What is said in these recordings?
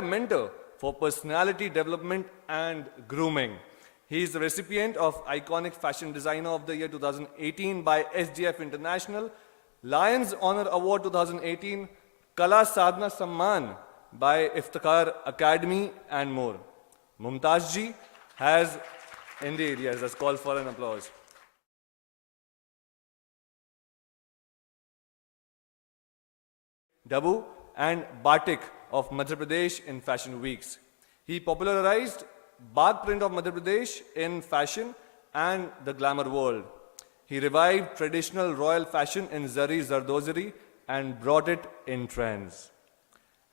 a mentor for personality development and grooming. He is the recipient of Iconic Fashion Designer of the Year 2018 by SGF International, Lions Honor Award 2018, Kala Sadhana Samman by Iftikhar Academy, and more. Mumtaz ji has, indeed, yes, that's called for an applause. Dabu and Batik of Madhya Pradesh in fashion weeks. He popularized Bath print of Madhya Pradesh in fashion and the glamour world. He revived traditional royal fashion in Zari Zardozari and brought it in trends.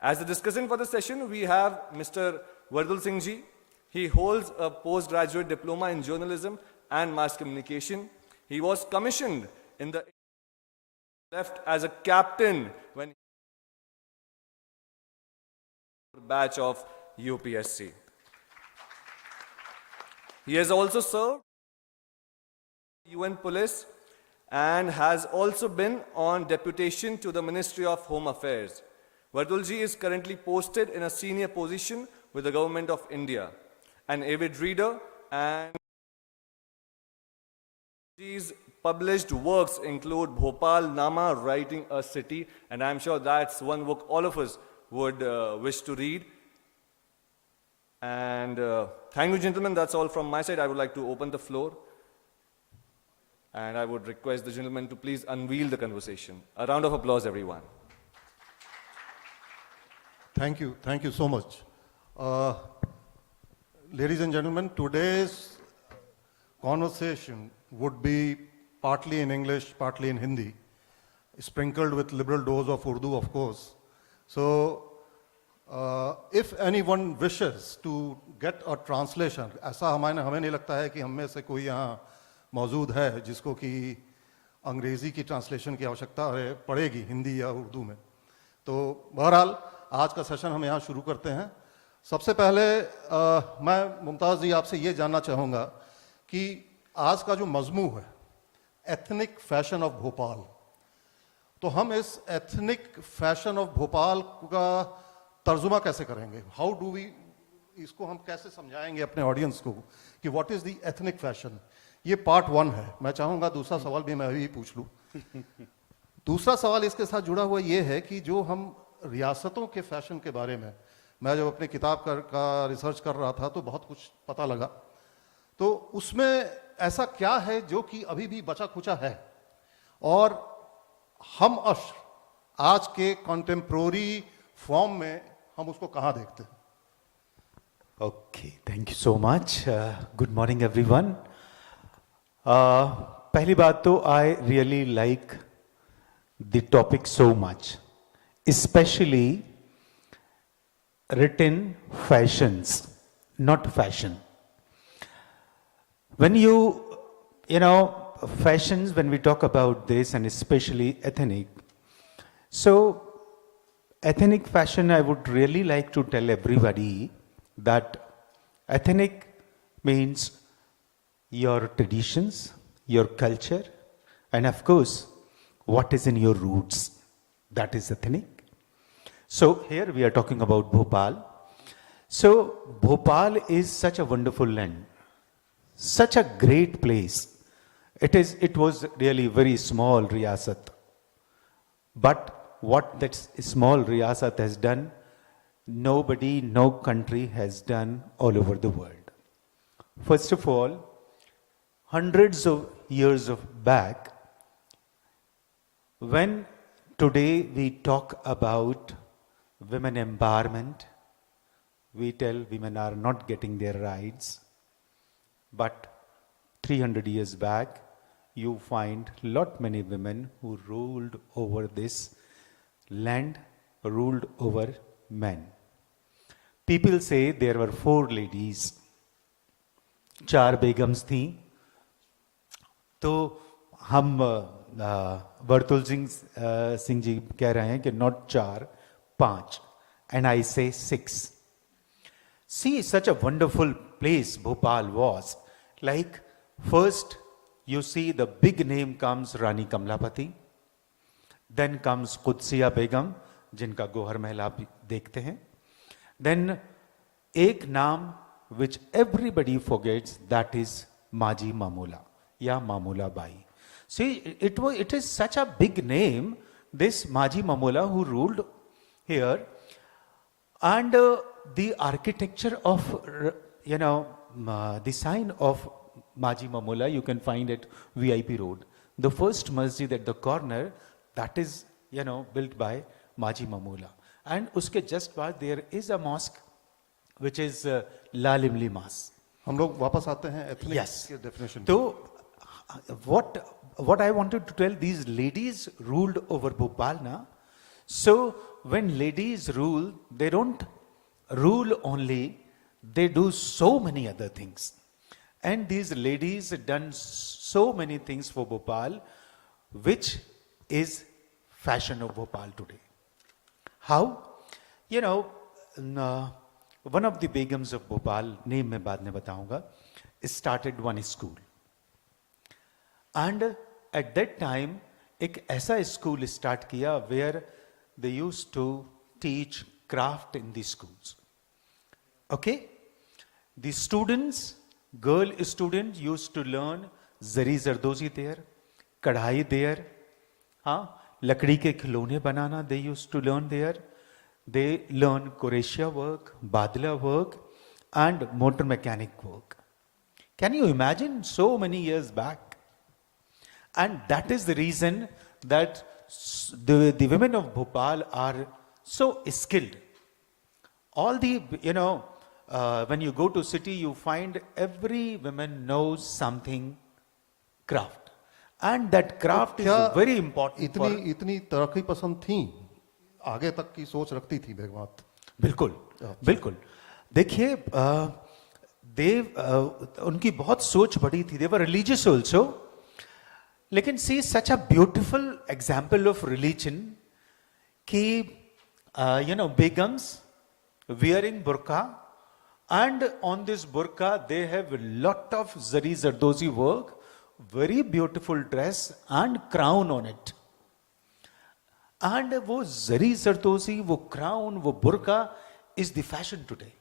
As the discussant for the session, we have Mr. Vardul Singh ji. He holds a postgraduate diploma in journalism and mass communication. He was commissioned in the left as a captain when batch of UPSC. He has also served UN Police and has also been on deputation to the Ministry of Home Affairs. Vardulji is currently posted in a senior position with the Government of India. An avid reader, and his published works include Bhopal Nama, Writing a City, and I'm sure that's one book all of us would wish to read. And thank you, gentlemen. That's all from my side. I would like to open the floor. And I would request the gentleman to please unveil the conversation. A round of applause, everyone. Thank you so much. Ladies and gentlemen, today's conversation would be partly in English, partly in Hindi, sprinkled with liberal dose of Urdu, of course. So, if anyone wishes to get a translation, ऐसा हमें नहीं लगता है कि हम में से कोई यहाँ मौजूद है जिसको कि अंग्रेजी की ट्रांसलेशन की आवश्यकता पड़ेगी हिंदी या उर्दू में. तो बहरहाल आज का सेशन हम यहाँ शुरू करते हैं. सबसे पहले मैं मुमताज़ जी आपसे ये जानना चाहूँगा कि आज का जो मजमू है एथनिक फैशन ऑफ भोपाल, तो हम इस एथनिक फैशन ऑफ भोपाल का तर्जुमा कैसे करेंगे? हाउ डू वी, इसको हम कैसे समझाएंगे अपने ऑडियंस को कि what is the ethnic fashion? ये पार्ट 1 है. मैं चाहूँगा दूसरा सवाल भी मैं अभी पूछ लूँ. दूसरा सवाल इसके साथ जुड़ा हुआ ये है कि जो हम रियासतों के फैशन के बारे में, मैं जब अपनी किताब का रिसर्च कर रहा था तो बहुत कुछ पता लगा. तो उसमें ऐसा क्या है जो कि अभी भी बचा खुचा है और हम आज के कंटेम्प्रोरी फॉर्म में हम उसको कहाँ देखते हैं? Okay, thank you so much. Good morning, everyone. पहली बात तो I really like the topic so much, especially written fashions, not fashion. When you know, fashions, when we talk about this, and especially ethnic, so ethnic fashion, I would really like to tell everybody that ethnic means your traditions, your culture, and of course, what is in your roots. That is ethnic. So here we are talking about Bhopal. So Bhopal is such a wonderful land, such a great place. It was really very small riyasat. But what that small riyasat has done, nobody, no country has done all over the world. First of all, hundreds of years back, when today we talk about women empowerment, we tell women are not getting their rights. But 300 years back, you find many women who ruled over this land, ruled over men. People say there were 4 ladies, 4 begums थी. तो हम वर्तुल सिंह जी कह रहे हैं कि not 4, 5, and I say 6. See, such a wonderful place Bhopal was. Like, first you see the big name comes Rani Kamlapati, then comes Qudsiya Begum, जिनका गोहर महल आप देखते हैं. Then एक नाम which everybody forgets, that is Maji Mamula, या Mamula Bai. See, it is such a big name, this Maji Mamula who ruled here, and the architecture of, the sign of Maji Mamula, you can find at VIP Road. The first masjid at the corner, that is, built by Maji Mamula. And uske just बाद there is a mosque which is La Limli Mas. हम लोग वापस आते हैं ethnic Yes. के definition पे. So, what I wanted to tell, these ladies ruled over Bhopal na. So when ladies rule, they don't rule only, they do so many other things. And these ladies done so many things for Bhopal, which is fashion of Bhopal today. How? One of the Begums of Bhopal, name मैं बाद में बताऊंगा, started one school. And at that time, एक ऐसा school start किया where they used to teach craft in the schools. Okay? The students, girl students used to learn zari zardozi there, kadhai there, लकड़ी के खिलौने बनाना, they used to learn there. They learn Croatia work, Badla work, and motor mechanic work. Can you imagine so many years back? And that is the reason that the women of Bhopal are so skilled. All the, when you go to city, you find every woman knows something craft. And that craft is क्या very important for... इतनी तरक्की पसंद थी, आगे तक की सोच रखती थी बेगमात? बिल्कुल, बिल्कुल. देखिए, उनकी बहुत सोच बड़ी थी. They were religious also. लेकिन see such a beautiful example of religion कि, begums wearing burqa, and on this burqa they have a lot of zari zardozi work, very beautiful dress and crown on it. And वो zari zardozi, वो crown, वो burqa is the fashion today.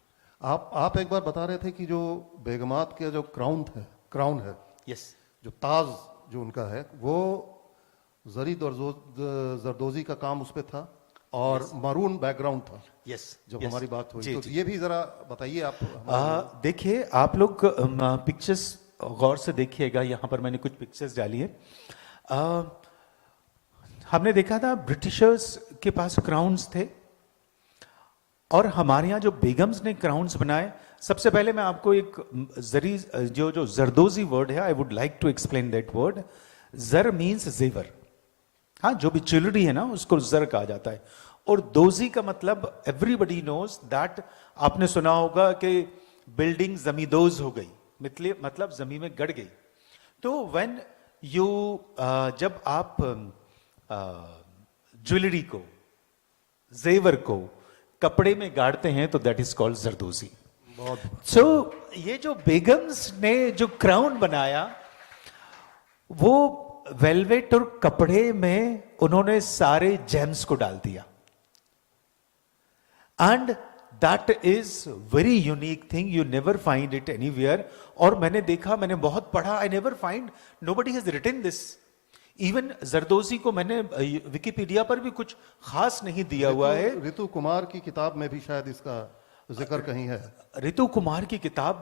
आप एक बार बता रहे थे कि जो बेगमात का जो क्राउन है, Yes. जो ताज जो उनका है, वो जरी जरदोजी का काम उस पे था और मरून बैकग्राउंड था. Yes. जब yes. हमारी बात हुई जी, तो जी. ये भी जरा बताइए आप. देखिए, आप लोग पिक्चर्स गौर से देखिएगा. यहाँ पर मैंने कुछ पिक्चर्स डाली है. हमने देखा था ब्रिटिशर्स के पास क्राउन्स थे, और हमारे यहाँ जो बेगम्स ने क्राउन्स बनाए. सबसे पहले मैं आपको एक जरी जो जरदोजी वर्ड है, I would like to explain that word. जर मीन्स जेवर. हाँ, जो भी ज्वेलरी है ना, उसको जर कहा जाता है. और दोजी का मतलब एवरीबडी नोज दैट, आपने सुना होगा कि बिल्डिंग जमींदोज हो गई, मतलब जमीन में गड़ गई. तो व्हेन यू जब आप ज्वेलरी को, जेवर को कपड़े में गाड़ते हैं, तो दैट इज कॉल्ड जरदोजी. सो ये जो बेगम्स ने जो क्राउन बनाया, वो वेलवेट और कपड़े में उन्होंने सारे जेम्स को डाल दिया. And that is very unique thing, you never find it anywhere. और मैंने देखा, मैंने बहुत पढ़ा, I never find, nobody has written this. Even zardozi को मैंने विकिपीडिया पर भी कुछ खास नहीं दिया हुआ है. ऋतु कुमार की किताब में भी शायद इसका जिक्र कहीं है. ऋतु कुमार की किताब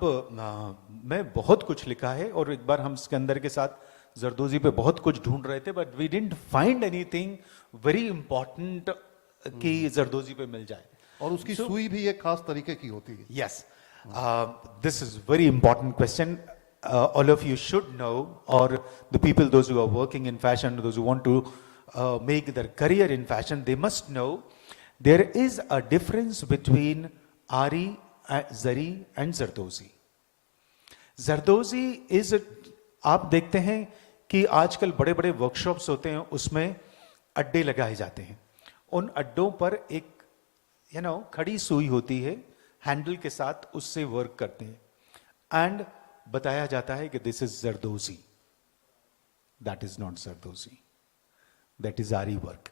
में बहुत कुछ लिखा है, और एक बार हम सिकंदर के साथ जरदोजी पे बहुत कुछ ढूंढ रहे थे, but we didn't find anything very important कि जरदोजी पे मिल जाए. और उसकी सुई भी एक खास तरीके की होती है. Yes. This is very important question. All of you should know, or the people, those who are working in fashion, those who want to make their career in fashion, they must know there is a difference between Ari, Zari and Zardozi. Zardozi is, आप देखते हैं कि आजकल बड़े बड़े workshops होते हैं, उसमें अड्डे लगाए जाते हैं. उन अड्डों पर एक खड़ी सुई होती है, हैंडल के साथ, उससे वर्क करते हैं. एंड बताया जाता है कि this is zardozi. That is not zardozi, that is आरी वर्क.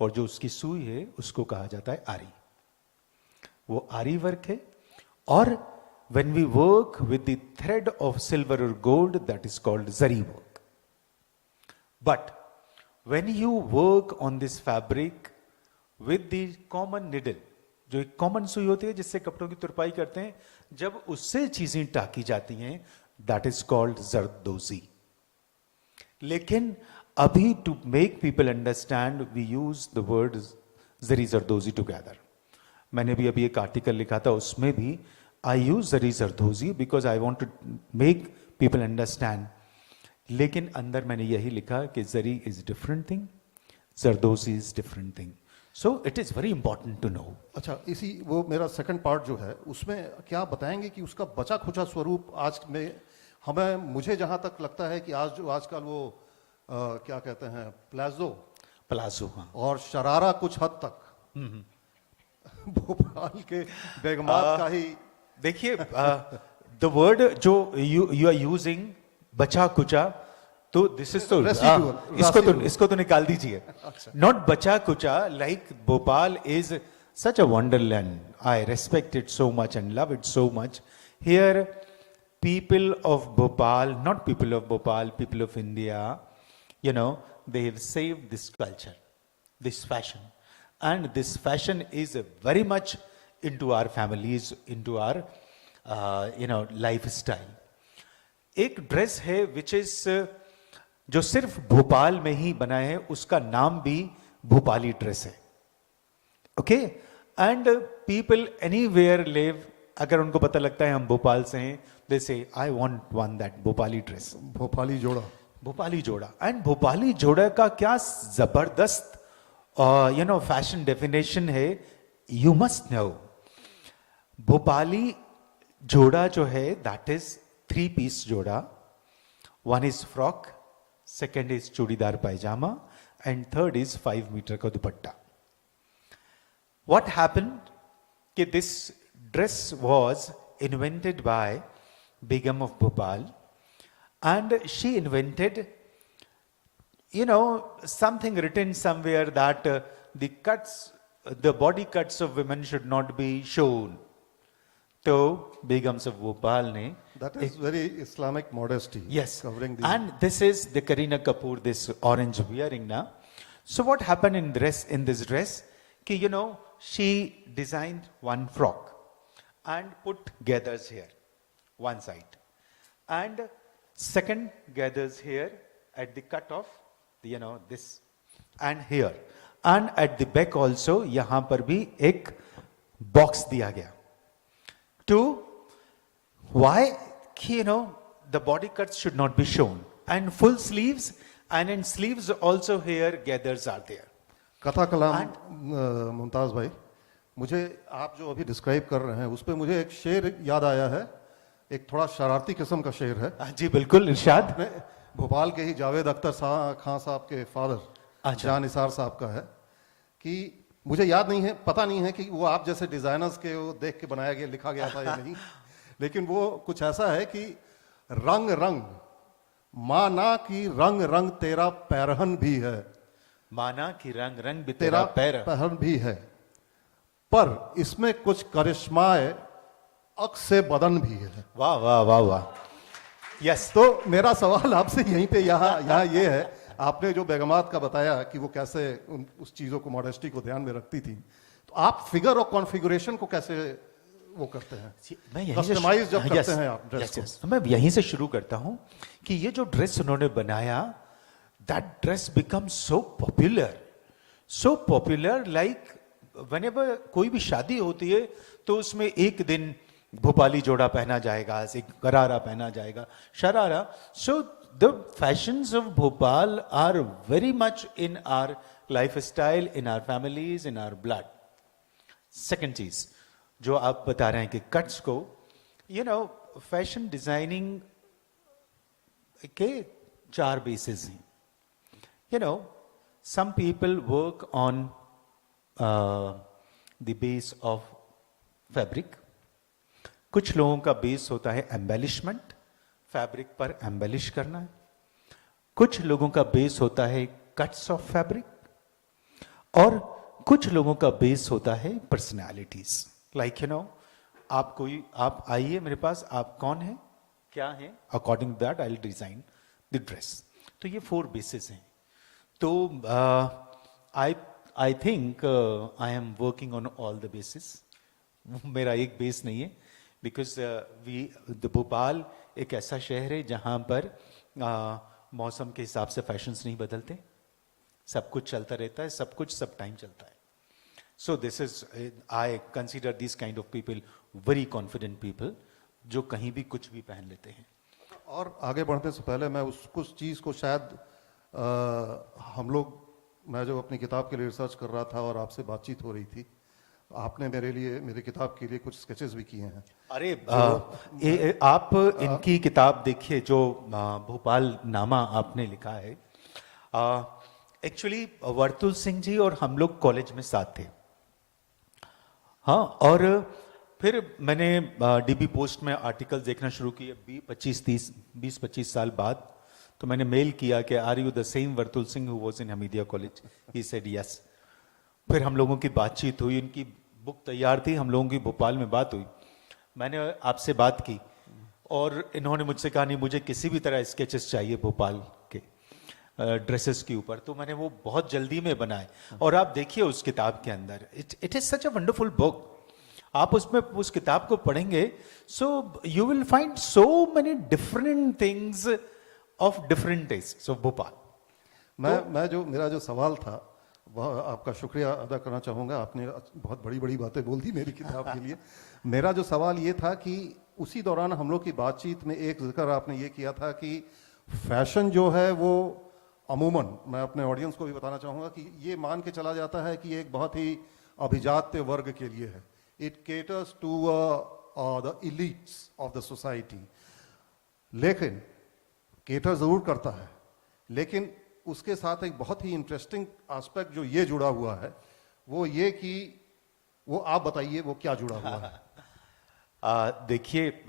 और जो उसकी सुई है, उसको कहा जाता है आरी. वो आरी वर्क है, और when we work with the thread of silver or gold, that is called zari work. But when you work on this fabric with the common needle, जो एक कॉमन सुई होती है जिससे कपड़ों की तुरपाई करते हैं, जब उससे चीजें टाकी जाती हैं, that is called zardozi. लेकिन अभी to make people understand, we use the word zari zardozi together. मैंने भी अभी एक आर्टिकल लिखा था, उसमें भी I use zari zardozi because I want to make people understand. लेकिन अंदर मैंने यही लिखा कि zari is different thing, zardozi is different thing. So it is very important to know. अच्छा, इसी वो मेरा सेकंड पार्ट जो है उसमें क्या बताएंगे कि उसका बचा खुचा स्वरूप आज में मुझे जहां तक लगता है कि आज जो आजकल वो क्या कहते हैं प्लाजो हाँ, और शरारा कुछ हद तक भोपाल के बेगमात का ही देखिए, द वर्ड जो यू आर यूजिंग बचा कुचा, तो दिस इज तो इसको तो निकाल दीजिए. नॉट बचा कुचा, like Bhopal is such a wonderland. I respect it so much and love it so much. Here people of Bhopal, not people of Bhopal, people of India, you know, they have saved this culture, this fashion. And this fashion is very much into our families, into our, lifestyle. एक dress है which is जो सिर्फ भोपाल में ही बना है, उसका नाम भी भोपाली ड्रेस है. Okay? And people anywhere live, अगर उनको पता लगता है हम भोपाल से हैं, they say, I want one that Bhopali dress. Bhopali जोड़ा. And भोपाली जोड़ा का क्या जबरदस्त फैशन डेफिनेशन है, you must know. भोपाली जोड़ा जो है, that is 3-piece जोड़ा. One is frock, second is churidar pyjama, and third is 5 metre का दुपट्टा. What happened? कि this dress was invented by Begum of Bhopal, and she invented, something written somewhere that the body cuts of women should not be shown. So Begums of Bhopal ne, that is very Islamic modesty. Yes, covering the, and this is the Kareena Kapoor, this orange wearing now. So what happened in this dress? Ki, she designed one frock and put gathers here, one side, and second gathers here at the cut of this, and here, and at the back also यहाँ पर भी एक box दिया गया. To why? The body cuts should not be shown, and full sleeves, and in sleeves also here gathers are there. कथा कलाम मुमताज भाई, मुझे आप जो अभी डिस्क्राइब कर रहे हैं उस पर मुझे एक शेर याद आया है, एक थोड़ा शरारती किस्म का शेर है. जी बिल्कुल, इरशाद. भोपाल के ही जावेद अख्तर खान साहब के फादर जान निसार साहब का है कि मुझे याद नहीं है, पता नहीं है कि वो आप जैसे डिजाइनर्स के वो देख के बनाया गया, लिखा गया था या नहीं, लेकिन वो कुछ ऐसा है कि रंग रंग माना की रंग रंग तेरा पैरहन भी है, माना की रंग रंग भी तेरा तेरा पैरहन भी है, पर इसमें कुछ करिश्माए अक्स बदन भी है. वाह वाह वाह वाह. यस. तो मेरा सवाल आपसे यहीं पे यहाँ ये है, आपने जो बेगमात का बताया कि वो कैसे उस चीजों को, मॉडेस्टी को ध्यान में रखती थी, तो आप फिगर और कॉन्फ़िगरेशन को कैसे वो करते हैं, कस्टमाइज जब करते हैं आप ड्रेस को? तो मैं यहीं से शुरू करता हूं कि ये जो ड्रेस उन्होंने बनाया, that dress become so popular, like whenever कोई भी शादी होती है तो उसमें एक दिन भोपाली जोड़ा पहना जाएगा, एक गरारा पहना जाएगा, sharara. So the fashions of Bhopal are very much in our lifestyle, in our families, in our blood. Second चीज जो आप बता रहे हैं कि कट्स को, फैशन डिजाइनिंग के 4 बेसिस हैं. Some people work on the base of fabric. कुछ लोगों का बेस होता है एम्बेलिशमेंट, फैब्रिक पर एम्बेलिश करना है. कुछ लोगों का बेस होता है कट्स ऑफ फैब्रिक, और कुछ लोगों का बेस होता है पर्सनैलिटीज. लाइक आप आइए मेरे पास, आप कौन हैं, क्या हैं, according to that I will design the dress. तो ये 4 बेसिस हैं। तो I think I am working on all the basis. मेरा एक बेस नहीं है, बिकॉज भोपाल एक ऐसा शहर है जहाँ पर मौसम के हिसाब से फैशंस नहीं बदलते, सब कुछ चलता रहता है, सब कुछ सब टाइम चलता है। So this is, I consider this kind of people very confident people, जो कहीं भी कुछ भी पहन लेते हैं। और आगे बढ़ने से पहले मैं कुछ चीज़ को शायद हम लोग, मैं जो अपनी किताब के लिए रिसर्च कर रहा था और आपसे बातचीत हो रही थी, आपने मेरे लिए, मेरी किताब के लिए कुछ स्केचेस भी किए हैं। अरे आप इनकी किताब देखिए, जो भोपाल नामा आपने लिखा है। एक्चुअली वर्तुल सिंह जी और हम लोग कॉलेज में साथ थे, हाँ। और फिर मैंने डीबी पोस्ट में आर्टिकल देखना शुरू किए 20-25 साल बाद। तो मैंने मेल किया कि are you the same Vartul Singh who was in Hamidia college? He said yes. फिर हम लोगों की बातचीत हुई, उनकी बुक तैयार थी, हम लोगों की भोपाल में बात हुई, मैंने आपसे बात की और इन्होंने मुझसे कहा नहीं, मुझे किसी भी तरह स्केचेस चाहिए भोपाल के ड्रेसेस के ऊपर। तो मैंने वो बहुत जल्दी में बनाए। और आप देखिए उस किताब के अंदर, it is such a wonderful book. आप उसमें उस किताब को पढ़ेंगे, so you will find so many different things of different tests of Bhopal. मैं जो मेरा जो सवाल था वह आपका शुक्रिया अदा करना चाहूँगा, आपने बहुत बड़ी बड़ी बातें बोल दी मेरी किताब के लिए। मेरा जो सवाल ये था कि उसी दौरान हम लोग की बातचीत में एक जिक्र आपने ये किया था कि फैशन जो है वो अमूमन, मैं अपने ऑडियंस को भी बताना चाहूँगा कि ये मान के चला जाता है कि एक बहुत ही अभिजात्य वर्ग के लिए है। It caters to the elites of the society. लेकिन केटर ज़रूर करता है, लेकिन उसके साथ एक बहुत ही इंटरेस्टिंग एस्पेक्ट जो ये जुड़ा हुआ है, वो ये कि वो आप बताइए वो क्या जुड़ा हुआ है। देखिए,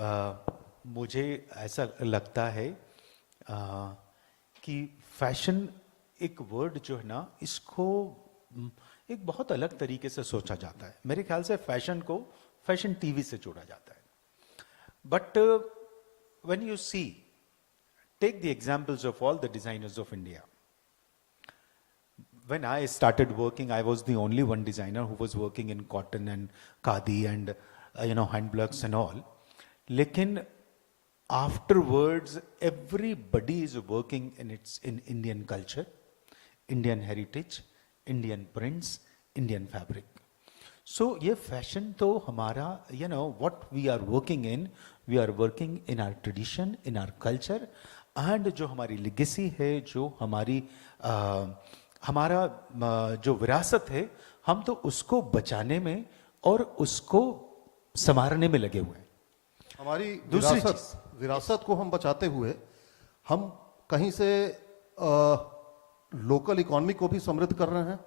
मुझे ऐसा लगता है कि फैशन एक वर्ड जो है ना, इसको एक बहुत अलग तरीके से सोचा जाता है। मेरे ख्याल से फैशन को फैशन टीवी से जोड़ा जाता है। But when you see, take the examples of all the designers of India. When I started working, I was the only one designer who was working in cotton and khadi and hand blocks and all. Lekin afterwards, everybody is working in Indian culture, Indian heritage, Indian prints, Indian fabric. So ये fashion तो हमारा, what we are working in our tradition, in our culture, and जो हमारी legacy है, जो हमारा जो विरासत है, हम तो उसको बचाने में और उसको संवारने में लगे हुए हैं। हमारी दूसरी विरासत को हम बचाते हुए हम कहीं से लोकल इकोनॉमी को भी समृद्ध कर रहे हैं।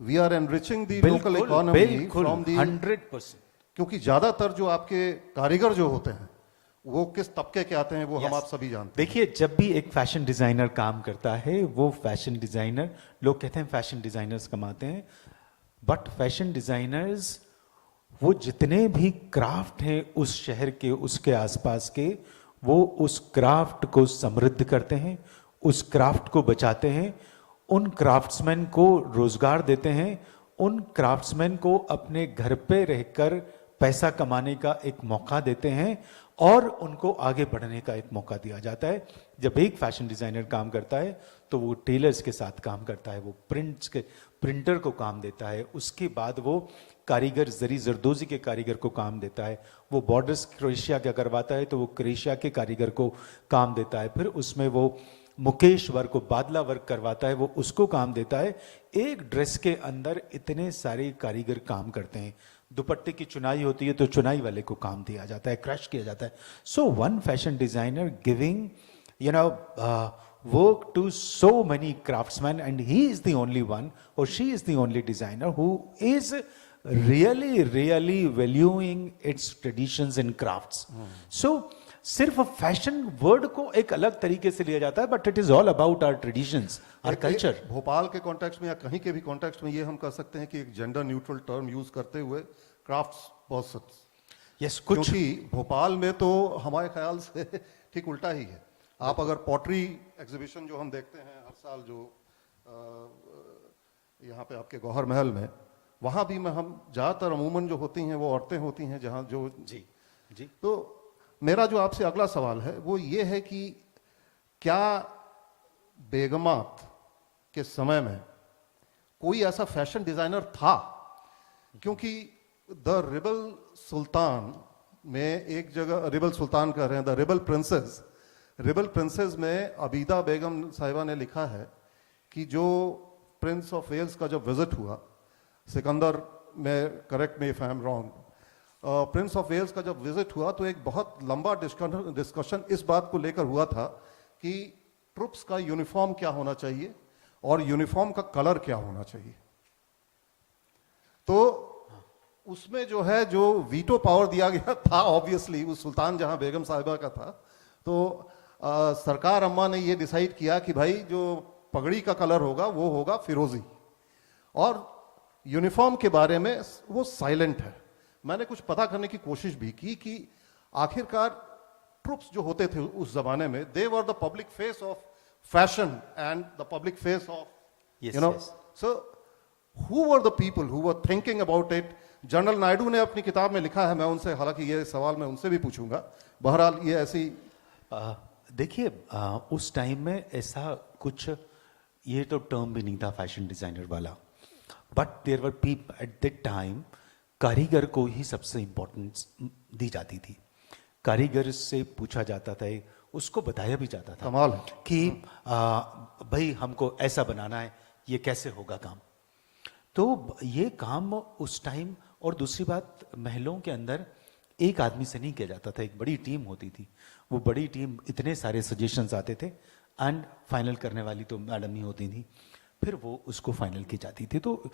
We are enriching the local economy from the 100%। क्योंकि ज्यादातर जो आपके कारीगर जो होते हैं वो किस तबके के आते हैं वो हम आप सभी जानते हैं। देखिए, जब भी एक फैशन डिजाइनर काम करता है, वो फैशन डिजाइनर, लोग कहते हैं फैशन डिजाइनर्स कमाते हैं, बट फैशन डिजाइनर्स वो जितने भी क्राफ्ट हैं उस शहर के, उसके आसपास के, वो उस क्राफ्ट को समृद्ध करते हैं, उस क्राफ्ट को बचाते हैं, उन क्राफ्ट्समैन को रोजगार देते हैं, उन क्राफ्ट्समैन को अपने घर पे रहकर पैसा कमाने का एक मौका देते हैं और उनको आगे बढ़ने का एक मौका दिया जाता है। जब एक फैशन डिजाइनर काम करता है तो वो टेलर्स के साथ काम करता है, वो प्रिंटर को काम देता है, उसके बाद वो कारीगर, जरी जरदोजी के कारीगर को काम देता है, वो बॉर्डर्स क्रोएशिया का करवाता है तो वो क्रोएशिया के कारीगर को काम देता है, फिर उसमें वो मुकेश वर्क को, बादला वर्क करवाता है, वो उसको काम देता है। एक ड्रेस के अंदर इतने सारे कारीगर काम करते हैं। दुपट्टे की चुनाई होती है तो चुनाई वाले को काम दिया जाता है, क्रश किया जाता है। So one fashion designer giving work to so many craftsmen, and he is the only one or she is the only designer who is really valuing its traditions and crafts. So सिर्फ fashion word को एक अलग तरीके से लिया जाता है, but it is all about our traditions, our culture. Bhopal के कॉन्टेक्स्ट में या कहीं के भी कॉन्टेक्स्ट में ये हम कर सकते हैं कि एक जेंडर न्यूट्रल टर्म यूज करते हुए क्राफ्ट्स persons. Yes, कुछ क्योंकि भोपाल में तो हमारे ख्याल से ठीक उल्टा ही है. आप अगर पॉटरी एग्जीबिशन जो हम देखते हैं हर साल जो यहाँ पे आपके गौहर महल में, वहाँ भी में हम ज़्यादातर अमूमन जो होती हैं वो औरतें होती हैं जहाँ जो जी जी. तो मेरा जो आपसे अगला सवाल है वो ये है कि क्या बेगमात के समय में कोई ऐसा फैशन डिजाइनर था? क्योंकि द रिबल सुल्तान में एक जगह, रिबल सुल्तान कह रहे हैं, द रिबल प्रिंसेस में अबीदा बेगम साहिबा ने लिखा है कि जो प्रिंस ऑफ वेल्स का जब विजिट हुआ सिकंदर में, correct me if I am wrong, prince of Wales का जब विजिट हुआ तो एक बहुत लंबा डिस्कशन इस बात को लेकर हुआ था कि ट्रुप्स का यूनिफॉर्म क्या होना चाहिए और यूनिफॉर्म का कलर क्या होना चाहिए. तो उसमें जो है जो वीटो पावर दिया गया था, ऑब्वियसली उस सुल्तान जहां बेगम साहिबा का था, तो सरकार अम्मा ने ये डिसाइड किया कि भाई जो पगड़ी का कलर होगा वो होगा फिरोजी, और यूनिफॉर्म के बारे में वो साइलेंट है. मैंने कुछ पता करने की कोशिश भी की कि आखिरकार ट्रुप्स जो होते थे उस जमाने में, they were the public face of fashion and the public face of, Yes, you know, yes. So who were the people who were thinking about it? General Naidu ने अपनी किताब में लिखा है, मैं उनसे, हालांकि ये सवाल मैं उनसे भी पूछूंगा, बहरहाल ये ऐसी देखिए उस टाइम में ऐसा कुछ, ये तो टर्म भी नहीं था फैशन डिजाइनर वाला, but there were people at that time, कारीगर को ही सबसे इम्पोर्टेंस दी जाती थी. कारीगर से पूछा जाता था, उसको बताया भी जाता था कमाल है. कि भाई हमको ऐसा बनाना है, ये कैसे होगा काम. तो ये काम उस टाइम, और दूसरी बात महलों के अंदर एक आदमी से नहीं किया जाता था, एक बड़ी टीम होती थी. वो बड़ी टीम, इतने सारे सजेशंस आते थे एंड फाइनल करने वाली तो मैडम ही होती थी, फिर वो उसको फाइनल की जाती थी. तो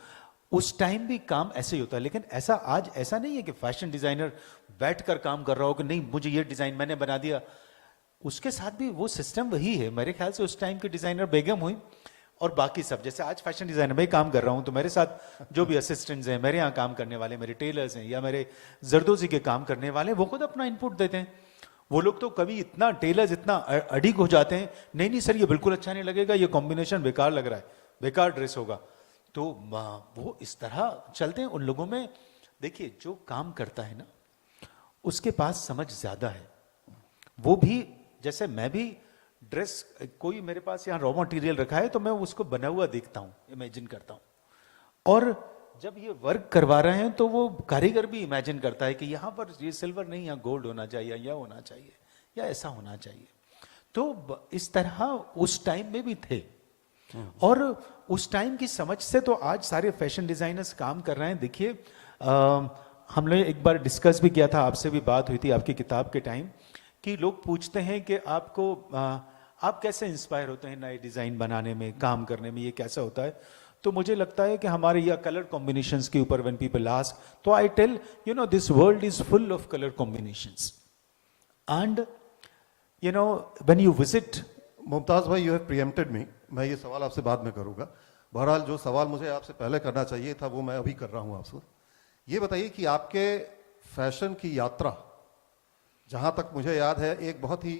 उस टाइम भी काम ऐसे ही होता है. लेकिन ऐसा आज ऐसा नहीं है कि फैशन डिजाइनर बैठकर काम कर रहा हो कि नहीं मुझे ये डिजाइन मैंने बना दिया. उसके साथ भी वो सिस्टम वही है. मेरे ख्याल से उस टाइम की डिजाइनर बेगम हुई और बाकी सब, जैसे आज फैशन डिजाइनर में काम कर रहा हूं तो मेरे साथ जो भी असिस्टेंट्स हैं, मेरे यहाँ काम करने वाले, मेरे टेलर्स हैं या मेरे जरदोजी के काम करने वाले, वो खुद अपना इनपुट देते हैं. वो लोग तो कभी इतना, टेलर्स इतना अडिग हो जाते हैं, नहीं नहीं सर ये बिल्कुल अच्छा नहीं लगेगा, ये कॉम्बिनेशन बेकार लग रहा है, बेकार ड्रेस होगा. तो वो इस तरह चलते हैं उन लोगों में. देखिए जो काम करता है ना, उसके पास समझ ज्यादा है. वो भी, जैसे मैं भी ड्रेस, कोई मेरे पास यहाँ रॉ मटेरियल रखा है तो मैं उसको बना हुआ देखता हूँ, इमेजिन करता हूँ. और जब ये वर्क करवा रहे हैं तो वो कारीगर भी इमेजिन करता है कि यहाँ पर ये सिल्वर नहीं, यहाँ गोल्ड होना चाहिए, या होना चाहिए, या ऐसा होना चाहिए. तो इस तरह उस टाइम में भी थे. और उस टाइम की समझ से तो आज सारे फैशन डिजाइनर्स काम कर रहे हैं. देखिए हमने एक बार डिस्कस भी किया था, आपसे भी बात हुई थी आपकी किताब के टाइम, कि लोग पूछते हैं कि आपको आप कैसे इंस्पायर होते हैं नए डिजाइन बनाने में, काम करने में, ये कैसा होता है. तो मुझे लगता है कि हमारे यहाँ कलर कॉम्बिनेशंस के ऊपर व्हेन पीपल आस्क, तो I tell you know this world is full of colour combinations. And you know when you visit, Mumtaz भाई, यू हैव प्रीएम्प्टेड मी. मैं ये सवाल आपसे बाद में करूंगा. बहरहाल जो सवाल मुझे आपसे पहले करना चाहिए था वो मैं अभी कर रहा हूं आपसे. ये बताइए कि आपके फैशन की यात्रा, जहां तक मुझे याद है एक बहुत ही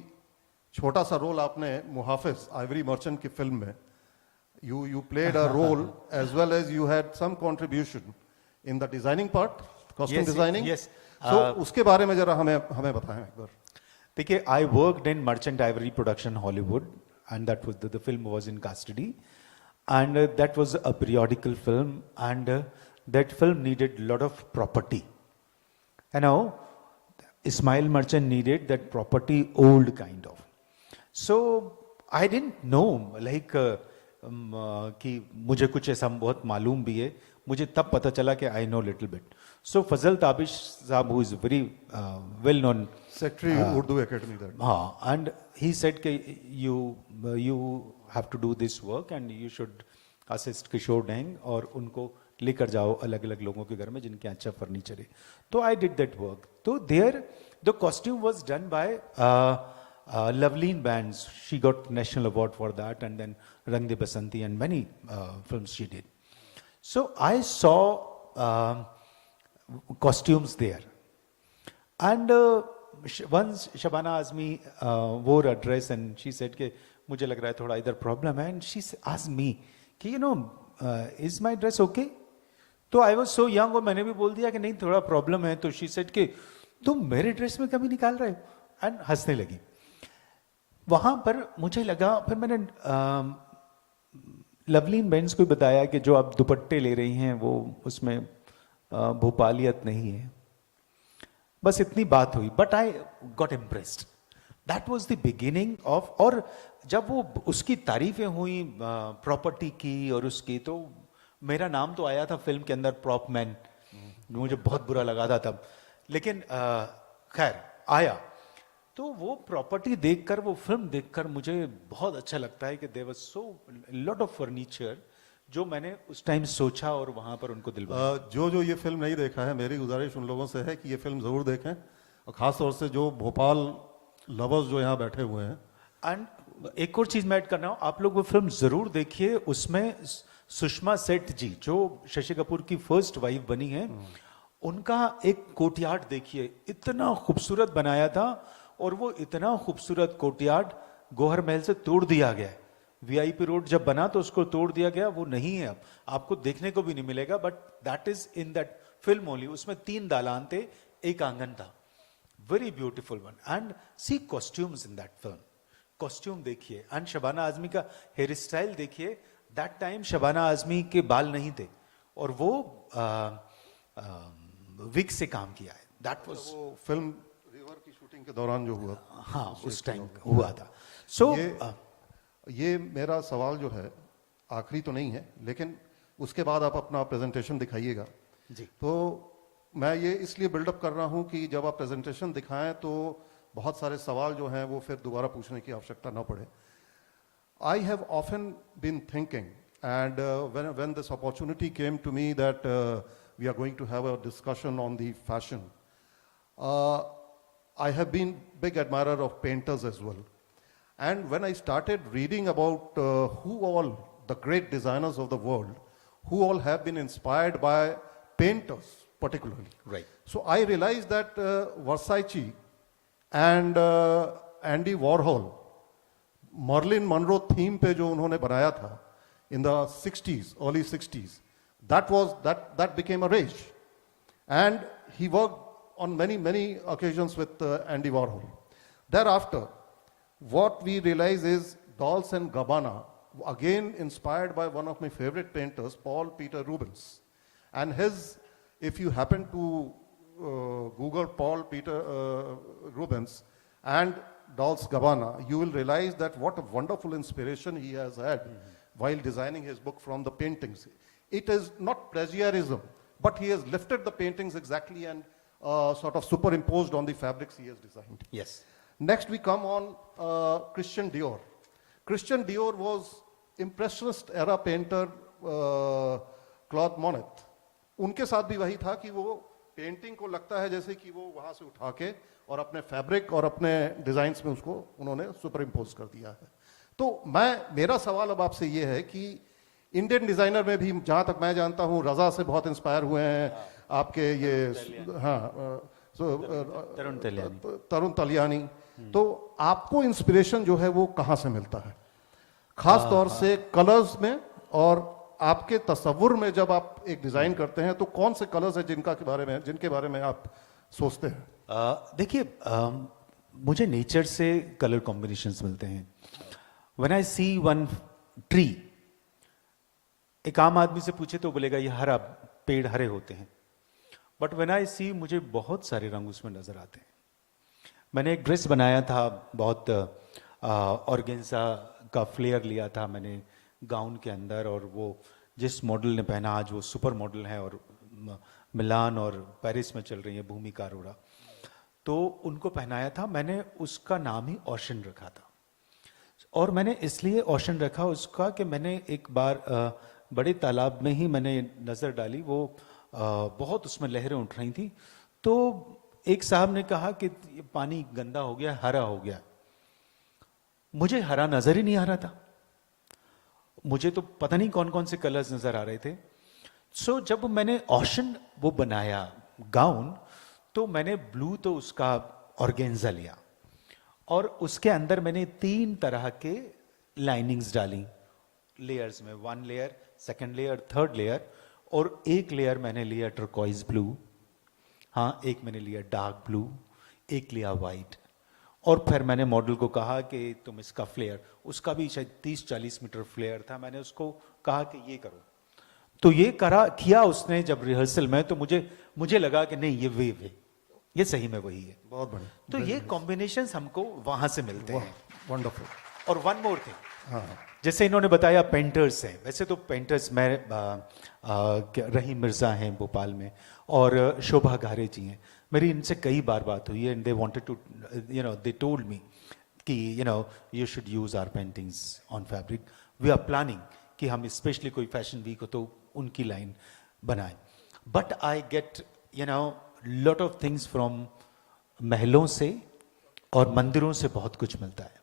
छोटा सा रोल आपने मुहाफिज आइवरी मर्चेंट की फिल्म में, you played a role as well as you had some contribution in the designing part, costume designing. Yes. So उसके बारे में जरा हमें बताएं एक बार. देखिए I worked in Merchant Ivory Production Hollywood, and that was the film was in custody, and that was a periodical film, and that film needed lot of property. You know, Ismail Merchant needed that property, old kind of. So I didn't know like कि मुझे कुछ ऐसा बहुत मालूम भी है. मुझे तब पता चला कि I know little bit. So Fazal Tabish साहब, who is very well known secretary Urdu academy that, हाँ, एंड ही सेड कि you have to do this work and you should assist Kishore Dang, और उनको लेकर जाओ अलग अलग लोगों के घर में जिनके अच्छा फर्नीचर है. तो आई डिड दैट वर्क. तो there the costume was done by Loveleen Bands. She got national award for that, and then Rang De Basanti and many films she did. So I saw costumes there. And once Shabana Azmi wore a dress and she said कि मुझे लग रहा है थोड़ा इधर problem है, and she asked me कि is my dress okay? तो I was so young और मैंने भी बोल दिया कि नहीं थोड़ा problem है, तो she said कि तुम मेरे ड्रेस में कभी निकाल रहे हो, एंड हंसने लगी. वहां पर मुझे लगा, फिर मैंने लवलीन बेंस को बताया कि जो आप दुपट्टे ले रही हैं वो उसमें भोपालियत नहीं है. बस इतनी बात हुई, but I got impressed. That was the beginning of. और जब वो उसकी तारीफें हुई प्रॉपर्टी की और उसकी, तो मेरा नाम तो आया था फिल्म के अंदर प्रॉप मैन. मुझे बहुत बुरा लगा था तब, लेकिन खैर आया. तो वो प्रॉपर्टी देखकर, वो फिल्म देखकर मुझे बहुत अच्छा लगता है कि there was so lot of furniture जो मैंने उस टाइम सोचा और वहां पर उनको दिलवाया. जो ये फिल्म नहीं देखा है, मेरी गुजारिश उन लोगों से है कि ये फिल्म जरूर देखें, और खास तौर से जो भोपाल लवर्स जो यहाँ बैठे हुए हैं. एंड एक और चीज मैं ऐड करना हूँ, आप लोग वो फिल्म जरूर देखिए. उसमें सुषमा सेठ जी जो शशि कपूर की फर्स्ट वाइफ बनी है, उनका एक कोर्टयार्ड देखिए, इतना खूबसूरत बनाया था. और वो इतना खूबसूरत कोर्टयार्ड गौहर महल से तोड़ दिया गया है. वीआईपी रोड जब बना तो उसको तोड़ दिया गया, वो नहीं है अब, आपको देखने को भी नहीं मिलेगा. But that is in that film only. उसमें 3 दालान थे, एक आंगन था. Very beautiful one. And see costumes in that film. Costume देखिए, एंड शबाना आजमी का हेयर स्टाइल देखिए. दैट टाइम शबाना आजमी के बाल नहीं थे और वो विग से काम किया है. दैट वाज वो फिल्म रिवर की शूटिंग के दौरान जो हुआ, हाँ उस टाइम हुआ था. सो ये मेरा सवाल जो है आखिरी तो नहीं है, लेकिन उसके बाद आप अपना प्रेजेंटेशन दिखाइएगा जी. तो मैं ये इसलिए बिल्डअप कर रहा हूँ कि जब आप प्रेजेंटेशन दिखाएं तो बहुत सारे सवाल जो हैं वो फिर दोबारा पूछने की आवश्यकता ना पड़े. I have often been thinking, and when this opportunity came to me that we are going to have a discussion on the fashion, I have been big admirer of painters as well. And when I started reading about who all the great designers of the world, who all have been inspired by painters particularly. Right. So I realized that Versace and Andy Warhol, Marilyn Monroe theme पे जो उन्होंने बनाया था in the 60s, early 60s, that became a rage, and he worked on many occasions with Andy Warhol. Thereafter, what we realize is Dolce and Gabbana, again inspired by one of my favorite painters, Paul Peter Rubens, and if you happen to Google Paul Peter Rubens and Dolce Gabbana, you will realize that what a wonderful inspiration he has had while designing his book from the paintings. It is not plagiarism, but he has lifted the paintings exactly and sort of superimposed on the fabrics he has designed. Yes. Next we come on Christian Dior. Christian Dior was impressionist era painter Claude Monet. उनके साथ भी वही था कि वो painting को लगता है जैसे कि वो वहां से उठा के और अपने फैब्रिक और अपने डिजाइन्स में उसको उन्होंने सुपर इम्पोज कर दिया है. तो मेरा सवाल अब आपसे ये है कि इंडियन डिजाइनर में भी जहां तक मैं जानता हूं रजा से बहुत इंस्पायर हुए हैं आपके ये, हाँ, तरुण तलियानी. तो आपको इंस्पिरेशन जो है वो कहाँ से मिलता है, खास तौर से कलर्स में, और आपके तस्वुर में जब आप एक डिजाइन करते हैं तो कौन से कलर्स हैं जिनके बारे में आप सोचते हैं? देखिए, मुझे नेचर से कलर कॉम्बिनेशंस मिलते हैं. When I see one tree, एक आम आदमी से पूछे तो बोलेगा ये हरा, पेड़ हरे होते हैं. बट व्हेन आई सी, मुझे बहुत सारे रंग उसमें नजर आते हैं. मैंने एक ड्रेस बनाया था, बहुत ऑर्गेन्जा का फ्लेयर लिया था मैंने गाउन के अंदर, और वो जिस मॉडल ने पहना आज वो सुपर मॉडल है और मिलान और पेरिस में चल रही है, भूमिका अरोड़ा, तो उनको पहनाया था. मैंने उसका नाम ही ओशन रखा था. और मैंने इसलिए ओशन रखा उसका कि मैंने एक बार बड़े तालाब में ही मैंने नज़र डाली, वो बहुत उसमें लहरें उठ रही थी. तो एक साहब ने कहा कि ये पानी गंदा हो गया, हरा हो गया. मुझे हरा नजर ही नहीं आ रहा था, मुझे तो पता नहीं कौन कौन से कलर्स नजर आ रहे थे. सो जब मैंने ओशन वो बनाया गाउन, तो मैंने ब्लू तो उसका ऑर्गेन्जा लिया और उसके अंदर मैंने 3 तरह के लाइनिंग्स डाली लेयर्स में, 1 layer, 2nd layer, 3rd layer, और 1 लेयर मैंने लिया टर्कोइज ब्लू, हाँ, एक मैंने लिया डार्क ब्लू, एक लिया वाइट। और फिर मैंने मॉडल को कहा कि तुम इसका फ्लेयर, उसका भी शायद 30-40 मीटर फ्लेयर था, मैंने उसको कहा कि ये करो, तो ये किया उसने जब रिहर्सल में, तो मुझे लगा कि नहीं ये वेव है, ये सही में वही है। बहुत बढ़िया। तो ये कॉम्बिनेशंस हमको वहां से मिलते हैं। वंडरफुल। और वन मोर थिंग, हाँ, जैसे इन्होंने बताया पेंटर्स हैं, वैसे तो पेंटर्स मैं रहीम मिर्जा हैं भोपाल में, और शोभा घारे जी हैं, मेरी इनसे कई बार बात हुई है, and they wanted to, they told me कि you should use our paintings on fabric. We are planning कि हम स्पेशली कोई फैशन वीक हो तो उनकी लाइन बनाएं, but I get lot of things from महलों से और मंदिरों से बहुत कुछ मिलता है।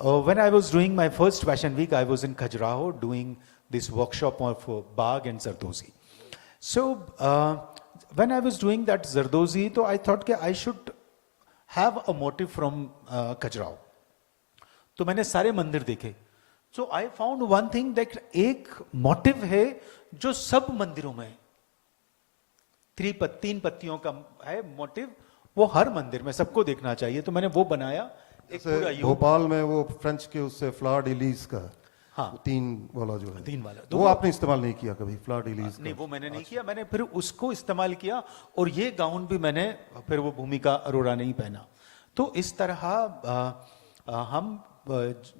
When I was doing my first fashion week, I was in Khajuraho doing this workshop of Bagh and Zardozi. So when I was doing that Zardozi, so I thought that I should have a motive from Khajuraho. तो मैंने सारे मंदिर देखे, so I found one thing that एक motive है जो सब मंदिरों में है, 3 पत्तियों का है मोटिव, वो हर मंदिर में सबको देखना चाहिए, तो मैंने वो बनाया। एक पूरा भोपाल में वो फ्रेंच के उससे फ्लावर डिलीज का, हाँ, 3 वाला जो है, 3 वाला, वो आपने इस्तेमाल नहीं किया कभी फ्लावर डिलीज का? नहीं, वो मैंने नहीं किया, मैंने फिर उसको इस्तेमाल किया, और ये गाउन भी मैंने फिर वो भूमिका अरोड़ा नहीं पहना। तो इस तरह हम